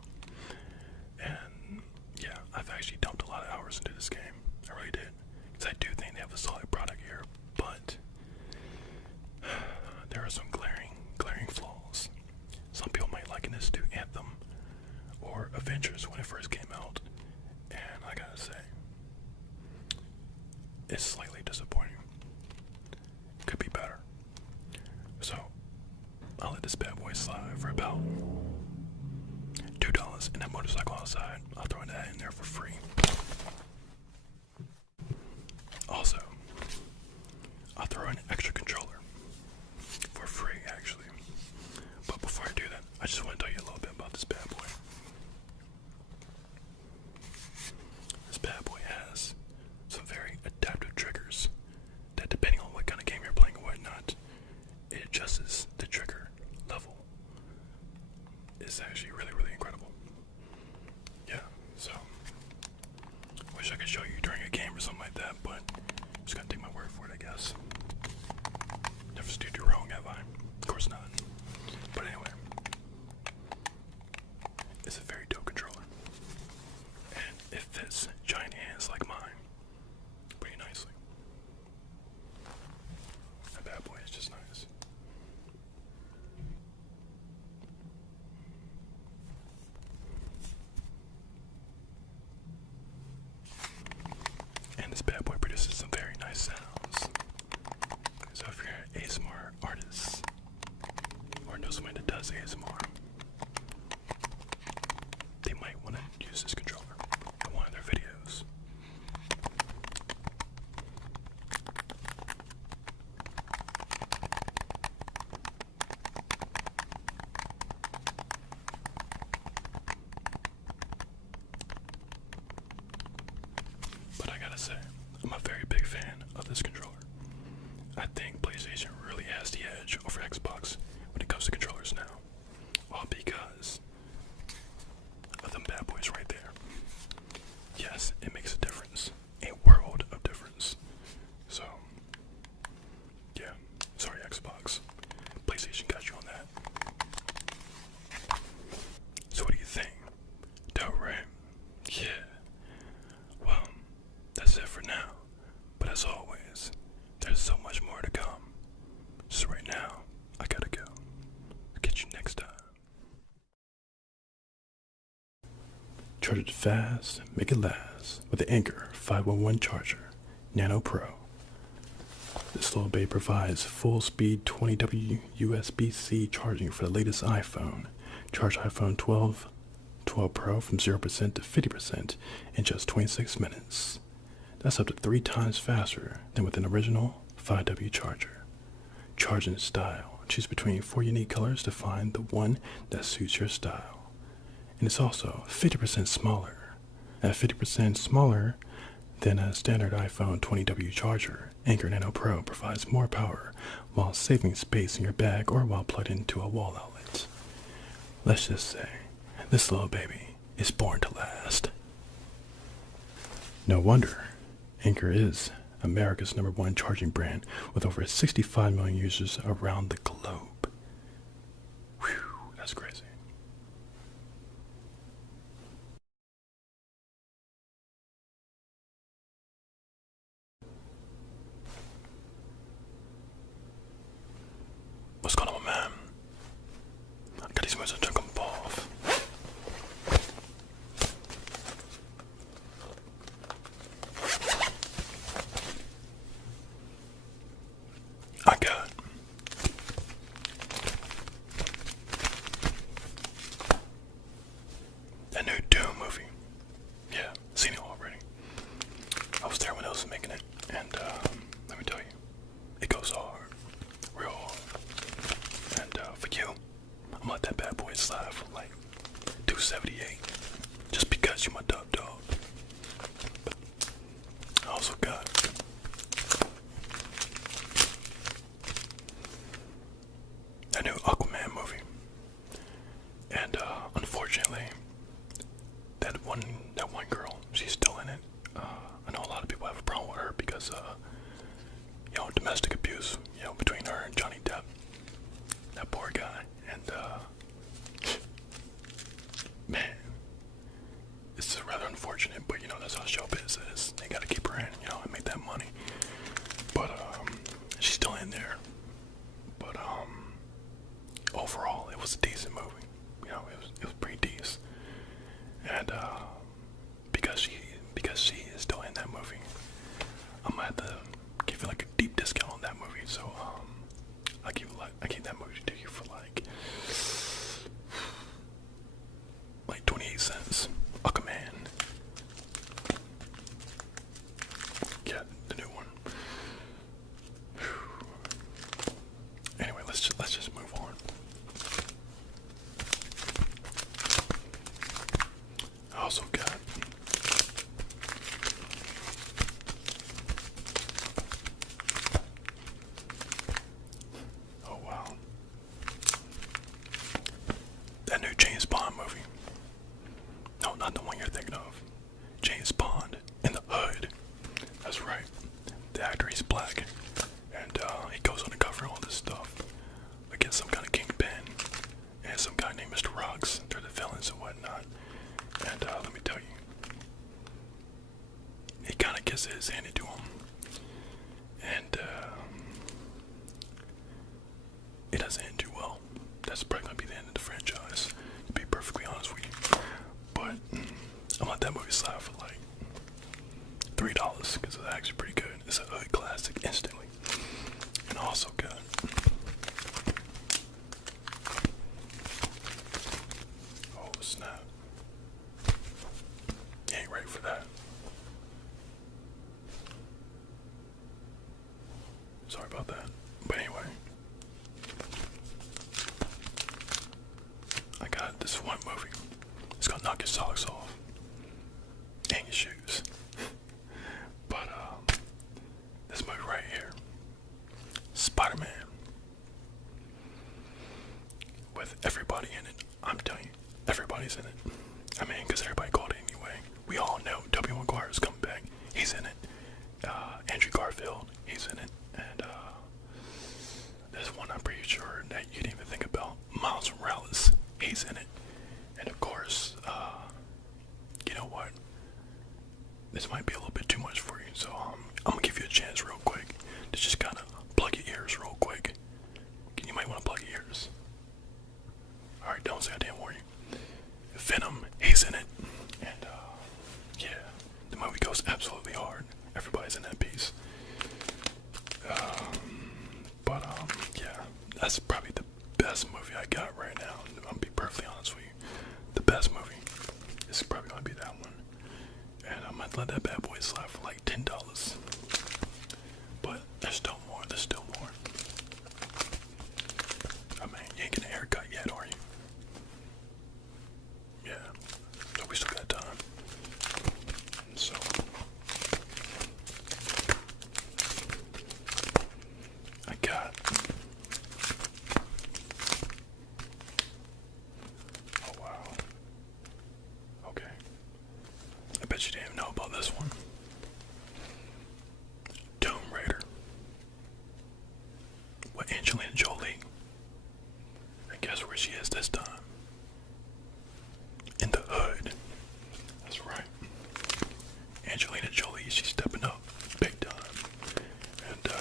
And, yeah, I've actually dumped a lot of hours into this game. I really did. Because I do think they have a solid product here. But, there are some glaring flaws. Some people might liken this to Anthem or Avengers when it first came out. And I gotta say, it's slightly disappointing. Could be better. So, I'll let this bad boy slide for about $2 and that motorcycle outside. I'll throw that in there for free. Also, I'll throw in an extra controller for free, actually. But before I do that, I just want to tell you a little bit about this bad boy. This bad boy has some very adaptive triggers that, depending on what kind of game you're playing or whatnot, it adjusts the trigger level. It's actually really, really incredible. Yeah, so wish I could show you during a game or something like that, but I'm just gonna take my word for it, I guess. Never steered you wrong, have I? Of course not. But anyway, it's a very dope controller, and it fits giant hands like mine pretty nicely. That bad boy is just nice. And this bad boy produces some very nice sounds. So if you're an ASMR artist, or know somebody that does ASMR, they might want to use this controller in one of their videos. But I gotta say, I'm a very big fan of this controller. I think PlayStation really has the edge over Xbox when it comes to controllers now. All because of them bad boys right there. Yes, it makes a difference. A world of difference. So, yeah. Sorry, Xbox. PlayStation got you on that. So what do you think? Dope, right? Yeah. Well, that's it for now. But as always, there's so much more to come. So right now, I gotta go. I'll catch you next time. Charge it fast, make it last with the Anchor 511 charger, Nano Pro. This little babe provides full speed 20W USB-C charging for the latest iPhone. Charge iPhone 12 Pro from 0% to 50% in just 26 minutes. That's up to 3 times faster than with an original 5W charger. Charge in style. Choose between 4 unique colors to find the one that suits your style. And it's also 50% smaller. At 50% smaller than a standard iPhone 20W charger, Anchor Nano Pro provides more power while saving space in your bag or while plugged into a wall outlet. Let's just say, this little baby is born to last. No wonder Anchor is America's #1 charging brand with over 65 million users around the globe. Whew, that's crazy. What's going on, man? I got these words to come off. I got a new Doom movie. Yeah, seen it already. I was there when I was making it, and let me tell you, it goes hard, real hard. And for you, I'm gonna let that bad boy slide for like 278, just because you're my dog. But I also got a new Aquaman movie, and unfortunately, unfortunate, but you know, that's how showbiz is. They gotta keep her in, you know, and make that money. But she's still in there. But overall, it was a decent movie. You know, it was pretty decent. And because she is still in that movie, I'm gonna have to give you like a deep discount on that movie. So I give that movie to you for like 28 cents. Aquaman. Yeah, the new one. Whew. Anyway, let's just move on. I also got oh wow. That new James Bond movie. No, not the one you're thinking of. James Bond in the Hood. That's right. The actor, he's black. And he goes undercover and all this stuff against some kind of kingpin and some guy named Mr. Rogers. They're the villains and whatnot. And let me tell you, he kind of gets his handed to him. And it doesn't end too well. That's probably going to be the end of the franchise, to be perfectly honest with you. But I'm let that movie slide for like $3 because it's actually pretty good. It's a hood classic instantly. And also good. Oh snap. You ain't ready for that. Sorry about that. But anyway. I got this one movie. It's gonna knock your socks off. And your shoes. But this movie right here. Spider-Man. With everybody in it. I'm telling you, everybody's in it. I mean, because everybody called it anyway. We all know W. Maguire is coming back. He's in it. Andrew Garfield, he's in it. And there's one I'm pretty sure that you didn't even think about. Miles Morales, he's in it. And of course, you know what? This might be a little bit too much for you, so I'm gonna give you a chance real quick to just kind of plug your ears real quick. You might want to plug your ears. Alright, don't say I didn't warn you. Venom, he's in it. And yeah, the movie goes absolutely hard. Everybody's in that piece. But yeah, that's probably the best movie I got right now. I'm gonna be perfectly honest with you. The best movie is probably gonna be that one. And I might let that bad boy slide for like $10. But there's still more. There's still more. I mean, you ain't getting a haircut yet, are you? Yeah. So we still got time. So I got oh wow. Okay. I bet you didn't even know about this one. Tomb Raider. With Angelina Jolie. And guess where she is this time? In the hood. That's right. Angelina Jolie, she's stepping up big time. And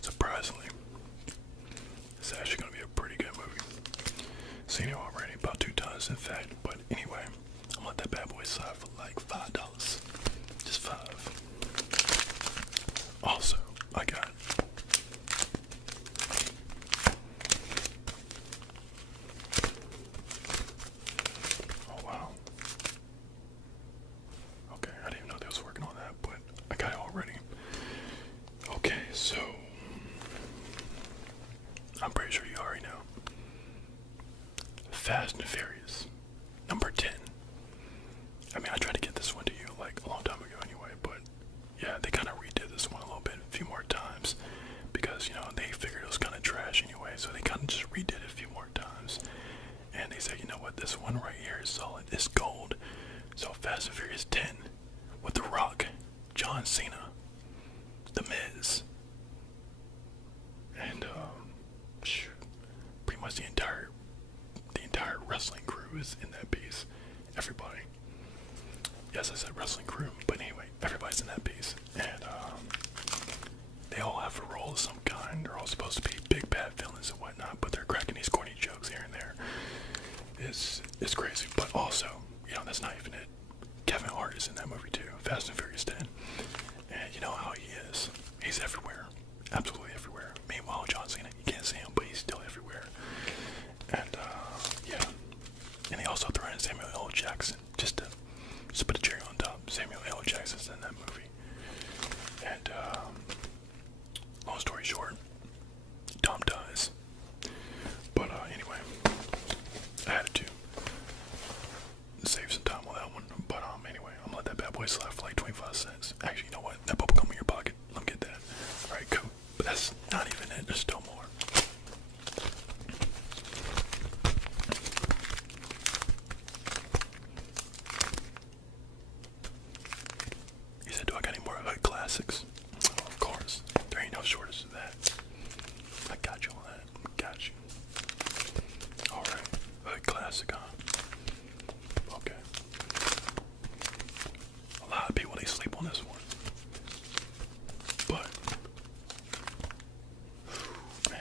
surprisingly, it's actually gonna be a pretty good movie. Seen it already about 2 times in fact, but anyway, I'm gonna let that bad boy slide for like $5. Just 5. Also, I got oh wow. Okay, I didn't even know they was working on that, but I got it already. Okay, so I'm pretty sure you already know. Fast and Furious, number 10. I mean, I tried to get this one to you like a long time ago anyway, but yeah, they kind of redid this one a little bit, a few more times, because, you know, they figured it was kind of trash anyway, so they kind of just redid it a few more times. And they said, you know what, this one right here is solid, it's gold. So Fast and Furious 10, with The Rock, John Cena, The Miz, and pretty much the entire wrestling crew is in that piece. Everybody. Yes, I said wrestling crew, but anyway, everybody's in that piece, and they all have a role of some kind. They're all supposed to be big bad villains and whatnot, but they're cracking these corny jokes here and there. It's crazy, but also, you know, that's not even it. Kevin Hart is in that movie too, Fast and Furious 10, and you know how he is. He's everywhere, absolutely everywhere. Meanwhile, John Cena, you can't see him, but he's still everywhere. And yeah, and they also throw in Samuel L. Jackson just to put a cherry on top. Samuel L. Jackson's in that movie, and long story short, Tom dies. But anyway, I had to save some time on that one. But anyway, I'm gonna let that bad boy slide for like 25 cents. Actually, you know what? That bubble gum in your pocket. Let me get that. Alright, cool. But that's not even it. There's still more. He said, do I got any more hood classics? Oh, of course. There ain't no shortage of that. I got you on that. Got you. Alright. Hood classic, huh? Okay. A lot of people, they sleep on this one. But, man,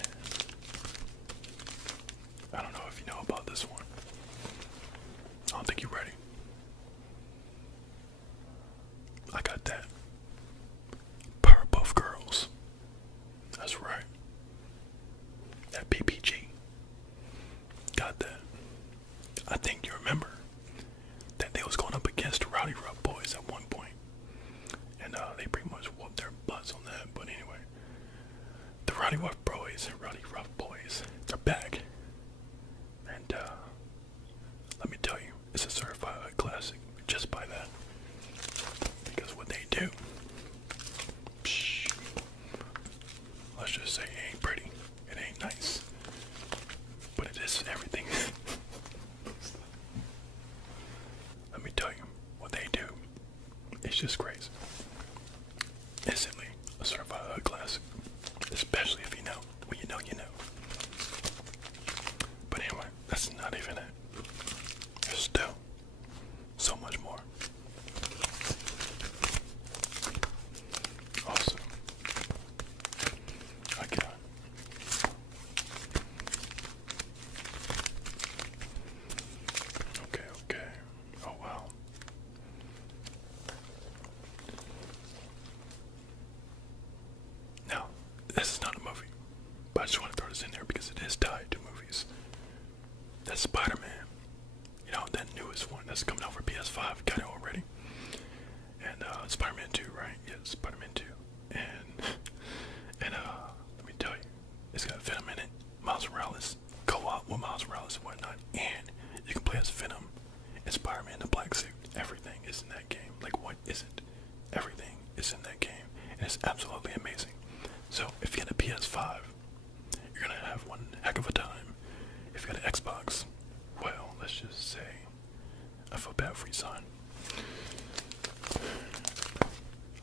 I don't know if you know about this one. I don't think you're ready. I got that. Powerpuff Girls. That's right. That PPG. Got that. I think you remember that they was going up against the Rowdy Rough Boys at one point. And they pretty much whooped their butts on that. But anyway, the Rowdy Rough Boys, they're back. And let me tell you, it's a certified classic just by that. Because what they do, psh, let's just say it ain't pretty, it ain't nice, but it is everything. Let me tell you, what they do, it's just crazy. Instantly, a certified hood classic, especially if you know, when you know, you know. But anyway, that's not even it. There's still so much more. Also, I got okay. Oh wow. Now, this is not a movie, but I just want to throw this in there because it is tied to movies. That's Spider-Man. You know, that newest one that's coming out for PS5. Got it already. And Spider-Man 2, right? Yeah, Spider-Man 2. And let me tell you, it's got Venom in it, Miles Morales, co-op with Miles Morales and whatnot, and you can play as Venom and Spider-Man in the black suit. Everything is in that game. Like, what isn't? Everything is in that game, and it's absolutely amazing. So, if you got a PS5, you're gonna have one heck of a time. If you got an Xbox, well, let's just say, I feel bad for you, son.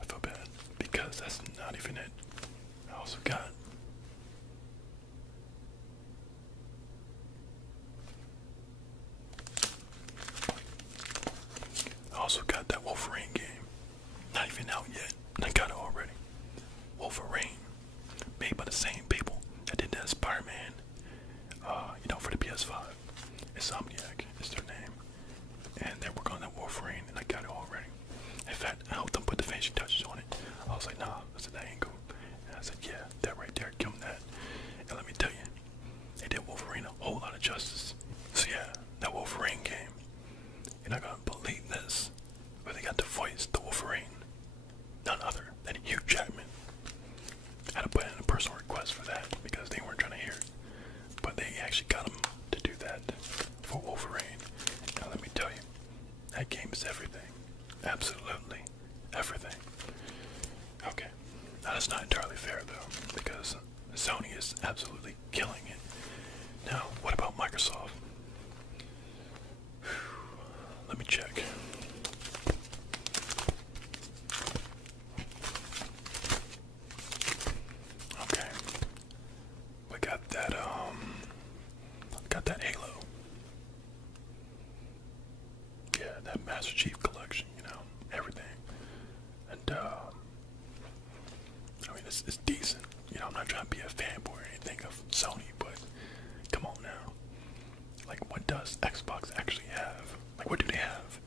I feel bad, because that's not even it. I also got that Wolverine game. Not even out yet, and I got it already. Wolverine, made by the same people that did that Spider-Man, you know, for the PS5. Insomniac is their name. And they're working on that Wolverine, and I got it already. In fact, I helped them put the finishing touches on it. I was like, nah, I said, that ain't cool. And I said, yeah, that right there, give them that. And let me tell you, they did Wolverine a whole lot of justice. So yeah, that Wolverine game, you're not gonna believe this, but they got to voice the Wolverine, none other than Hugh Jackman. I had to put in a personal request for that because they weren't trying to hear it, but they actually got him to do that for Wolverine. And let me tell you, that game is everything. Absolutely everything. Okay, now that's not entirely fair though, because Sony is absolutely killing it. Now, what about Microsoft? Let me check. Okay, we got that Halo. Yeah, that Master Chief Collection, you know. trying to be a fanboy or anything of Sony, but come on now. Like, what does Xbox actually have? Like, what do they have?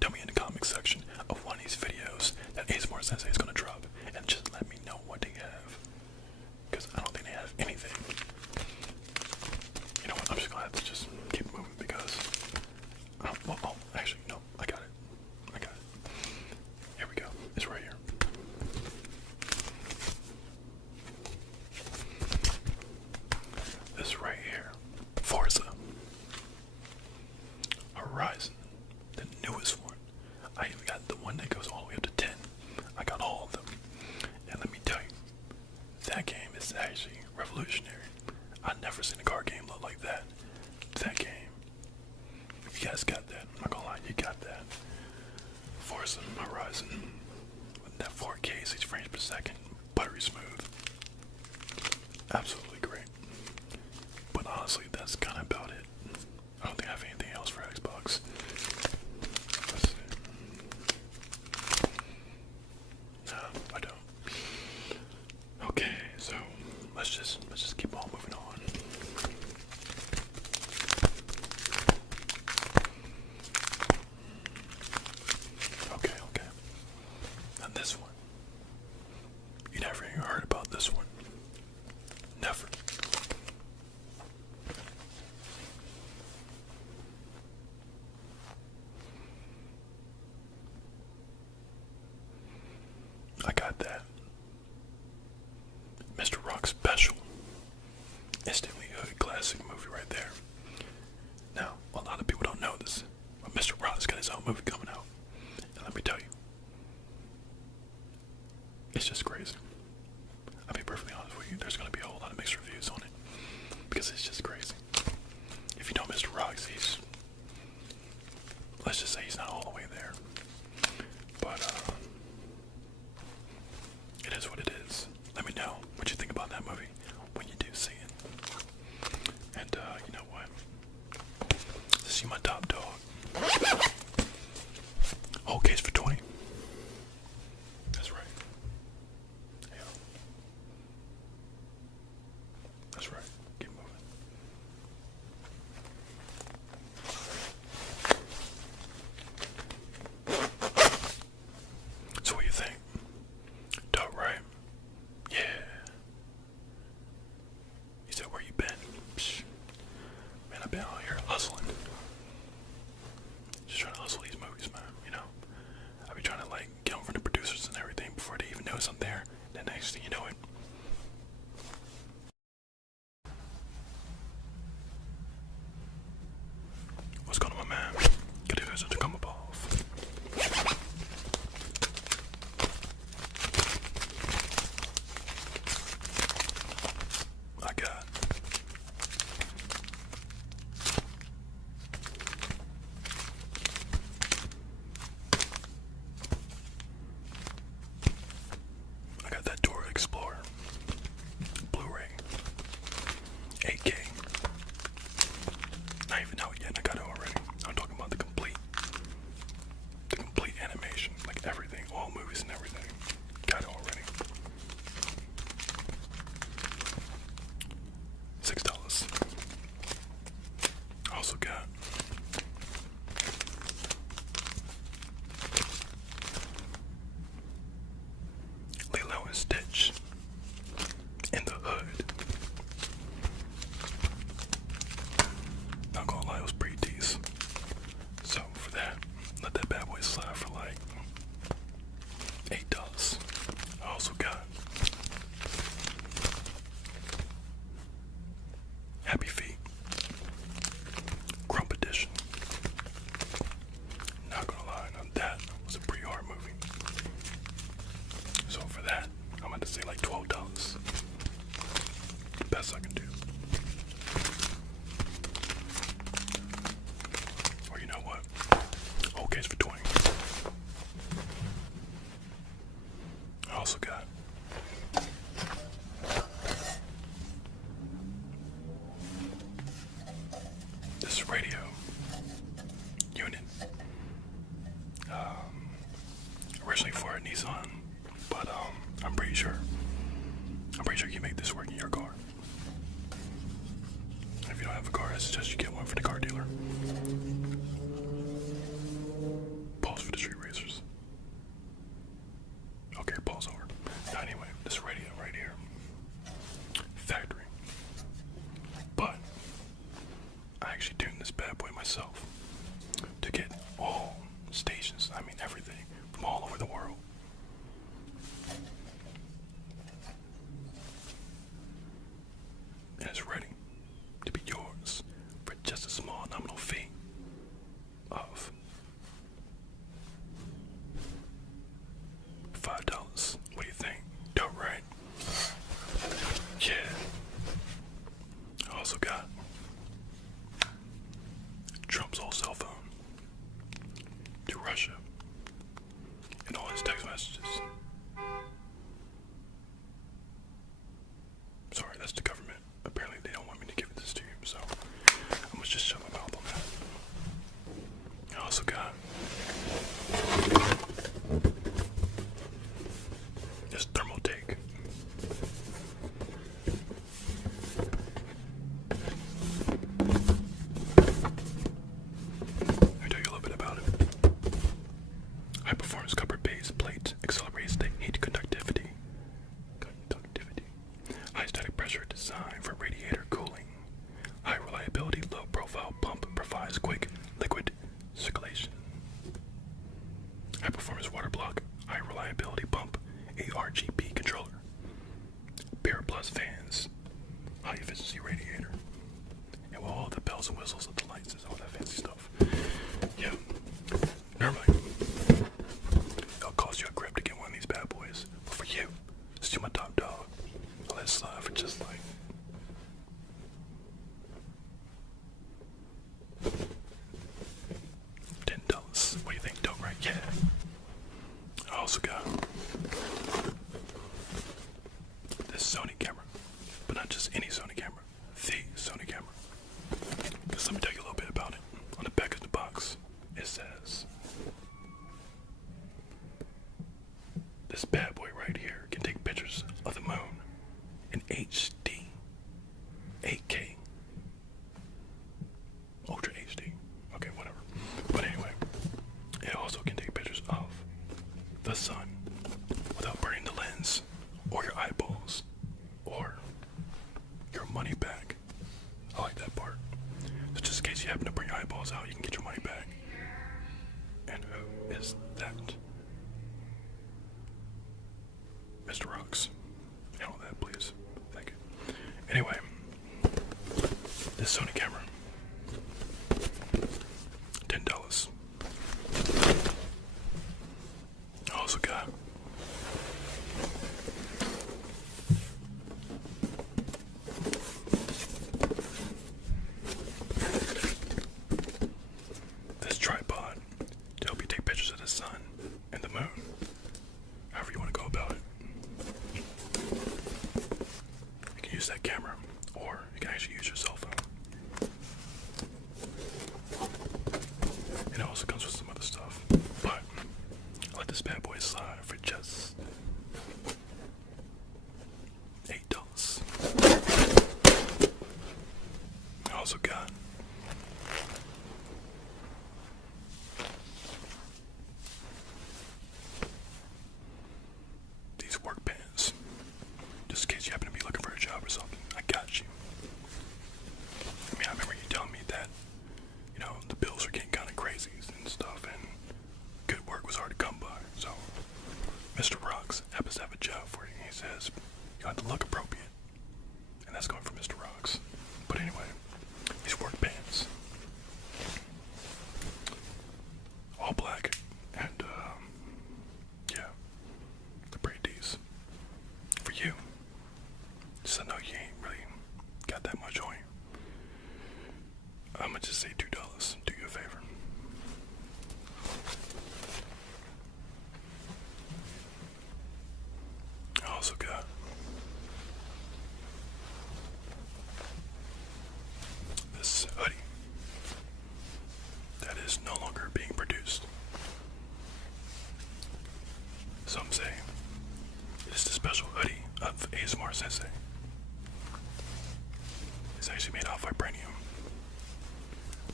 Tell me in the comments section of one of these videos that ASMR-SENSEI is going to drop, and just let me know what they have. Because I don't think they have anything. You know what, I'm just going to have to just keep moving because... oh, actually, no, I got it. Here we go. It's right here. This right here. Forza Horizon. The newest one. I even got the one that goes all the way up to 10. I got all of them. And let me tell you, that game is actually revolutionary. I've never seen a car game look like that. That game. You guys got that. I'm not gonna lie, you got that. Forza Horizon. With that 4K, 60 frames per second. Buttery smooth. Absolutely great. But honestly, that's kind of about it. I don't think I have anything else for Xbox. Let's see. No, I don't. Okay, so let's just keep on moving on. Okay. And this one. You never even heard about this one. Never. I got that. Mr. Rock Special. Instantly hood classic movie right there. Now, a lot of people don't know this, but Mr. Rock's got his own movie coming out. And let me tell you, it's just crazy. I'll be perfectly honest with you, there's going to be a whole lot of mixed reviews on it. Because it's just crazy. If you know Mr. Rocks, let's just say he's not all the way there. But, it is what it is. Let me know what you think about that movie when you do see it. And, you know what? See my top dog. Whole case for 20. That's right. Yeah. That's right. Keep moving. So what do you think? Dope, right? Yeah. He said, where you been? Psh. Man, I've been out here hustling. Just trying to hustle these movies, man, you know? I've been trying to, like, get them from the producers and everything before they even notice I'm there. Then next thing you know it. What's going on, my man? Get it to come above. I got that Dora Explorer Blu-ray 8K. Not even out yet, I got it already. I'm talking about the complete animation, like everything, all movies and everything. Got it already. $6. I also got Lilo and Stitch in the Hood. Not gonna lie, it was pretty decent. So for that, let that bad boy slide for like $8. I also got Happy Feet Crump Edition. Not gonna lie, now that was a pretty hard movie. So for that, I'm about to say like $12. The best I can do. Or you know what? Whole case for 20. I also got this radio unit. Originally for a Nissan, but I'm pretty sure pretty sure you make this work in your car. If you don't have a car, I suggest you get one for the car dealer. Pause for the street racers. Okay, pause over. Now anyway, this radio right here. Factory. But I actually tuned this bad boy myself to get all stations, I mean everything, from all over the world. And it's ready to be yours for just a small nominal fee of $5. What do you think? Dope, right? Yeah. I also got Trump's old cell phone to Russia and all his text messages. Sorry, that's the government. Apparently they don't want me to give this to you, so I'm gonna just shut my mouth on that. I also got this thermal take. Let me tell you a little bit about it. High performance copper base plate accelerates the heat conductivity. High static pressure designed for radiator cooling. High reliability, low profile pump provides quick liquid circulation. High performance water block, high reliability pump, ARGB controller. Pure Plus fans, high efficiency radiator. And with all the bells and whistles of the lights and all that fancy stuff. Yeah. Normally, it'll cost you a grip to get one of these bad boys. But for you, it's to my top dog. I'll let it slide for just like $10. What do you think? Dope, right? Yeah. I also got this Sony camera. But not just any Sony camera. The Sony camera. Because let me tell you a little bit about it. On the back of the box, it says this bad boy right here can take pictures of the moon in HD, 8K, Ultra HD. Okay, whatever. But anyway, it also can take pictures of the sun without burning the lens or your eyeballs or your money back. I like that part. So just in case you happen to burn your eyeballs out, you can get your money back. And who is that? Mr. Rocks. Handle that, please. Thank you. Anyway, this Sony camera. $10. I also got this tripod to help you take pictures of the sun and the moon. However you want to go about it. You can use that camera, or you can actually use your cell phone. And it also comes with some other stuff. But I let this bad boy slide for just $8. I also got these work pants. Just in case you happen to be looking for a job or something. I got you. I mean, I remember you telling me that, you know, the bills were getting kind of crazy and stuff, and good work was hard to come by. So, Mr. Rocks happens to have a job for you. He says, you have to look appropriate. And that's going for Mr. Rocks. But anyway, these work pants. All black. And, yeah. They're pretty decent. For you. Just I know you ain't really got that much on you. I'm gonna just say $2. Do you a favor. I also got this hoodie that is no longer being produced. Some say it is the special hoodie of ASMR-SENSEI. It's actually made out of vibranium.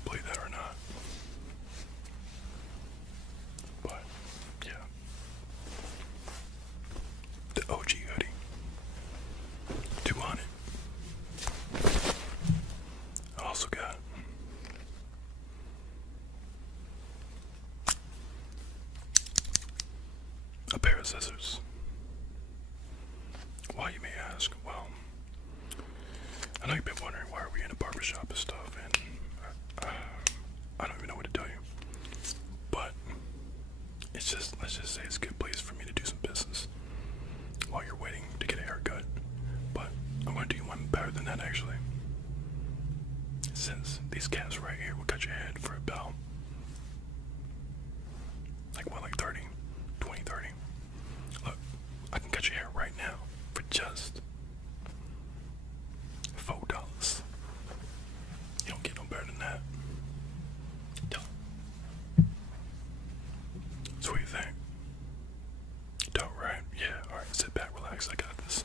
Believe that or not. But, yeah. The OG hoodie. 200. I also got a pair of scissors. Why, you may ask? Well, I know you've been wondering why are we in a barbershop and stuff, and I don't even know what to tell you. But it's just, let's just say it's a good place for me to do some business while you're waiting to get a haircut. But I'm going to do you one better than that, actually. Since these caps right here will cut your head for about, like what, like 30, 20, 30. Look, I can cut your hair right now for just $4. You don't get no better than that. So what do you think? Dope, right? Yeah, alright, sit back, relax, I got this.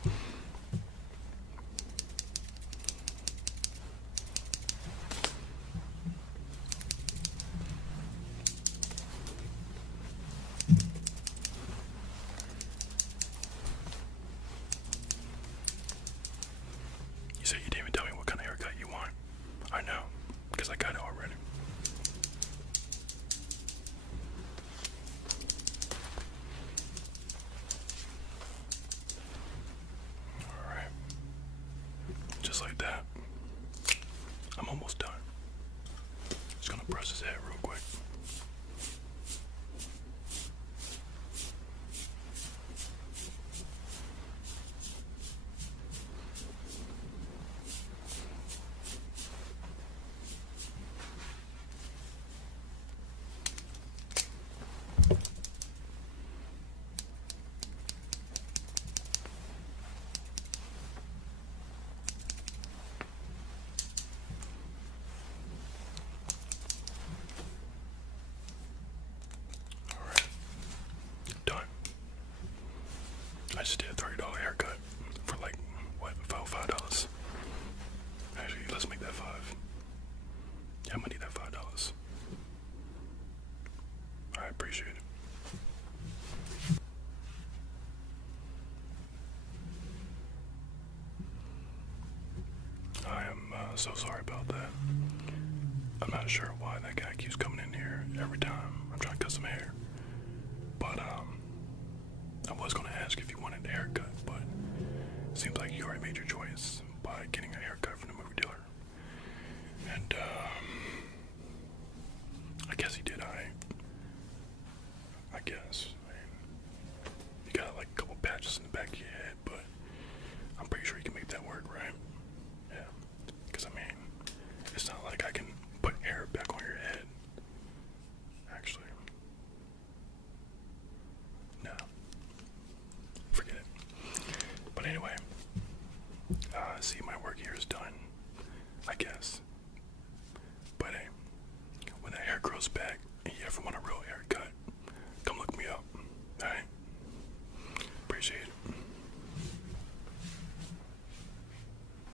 You said you didn't even tell me what kind of haircut you want. I know, because I got it already. Alright. Just like that. I'm almost done. Just gonna brush his head real quick. Done. I just did a $30 haircut for like, what, about $5. Actually, let's make that 5. Yeah, I'm gonna need that $5. I appreciate it. I am so sorry about that. I'm not sure why that guy keeps coming in here every time.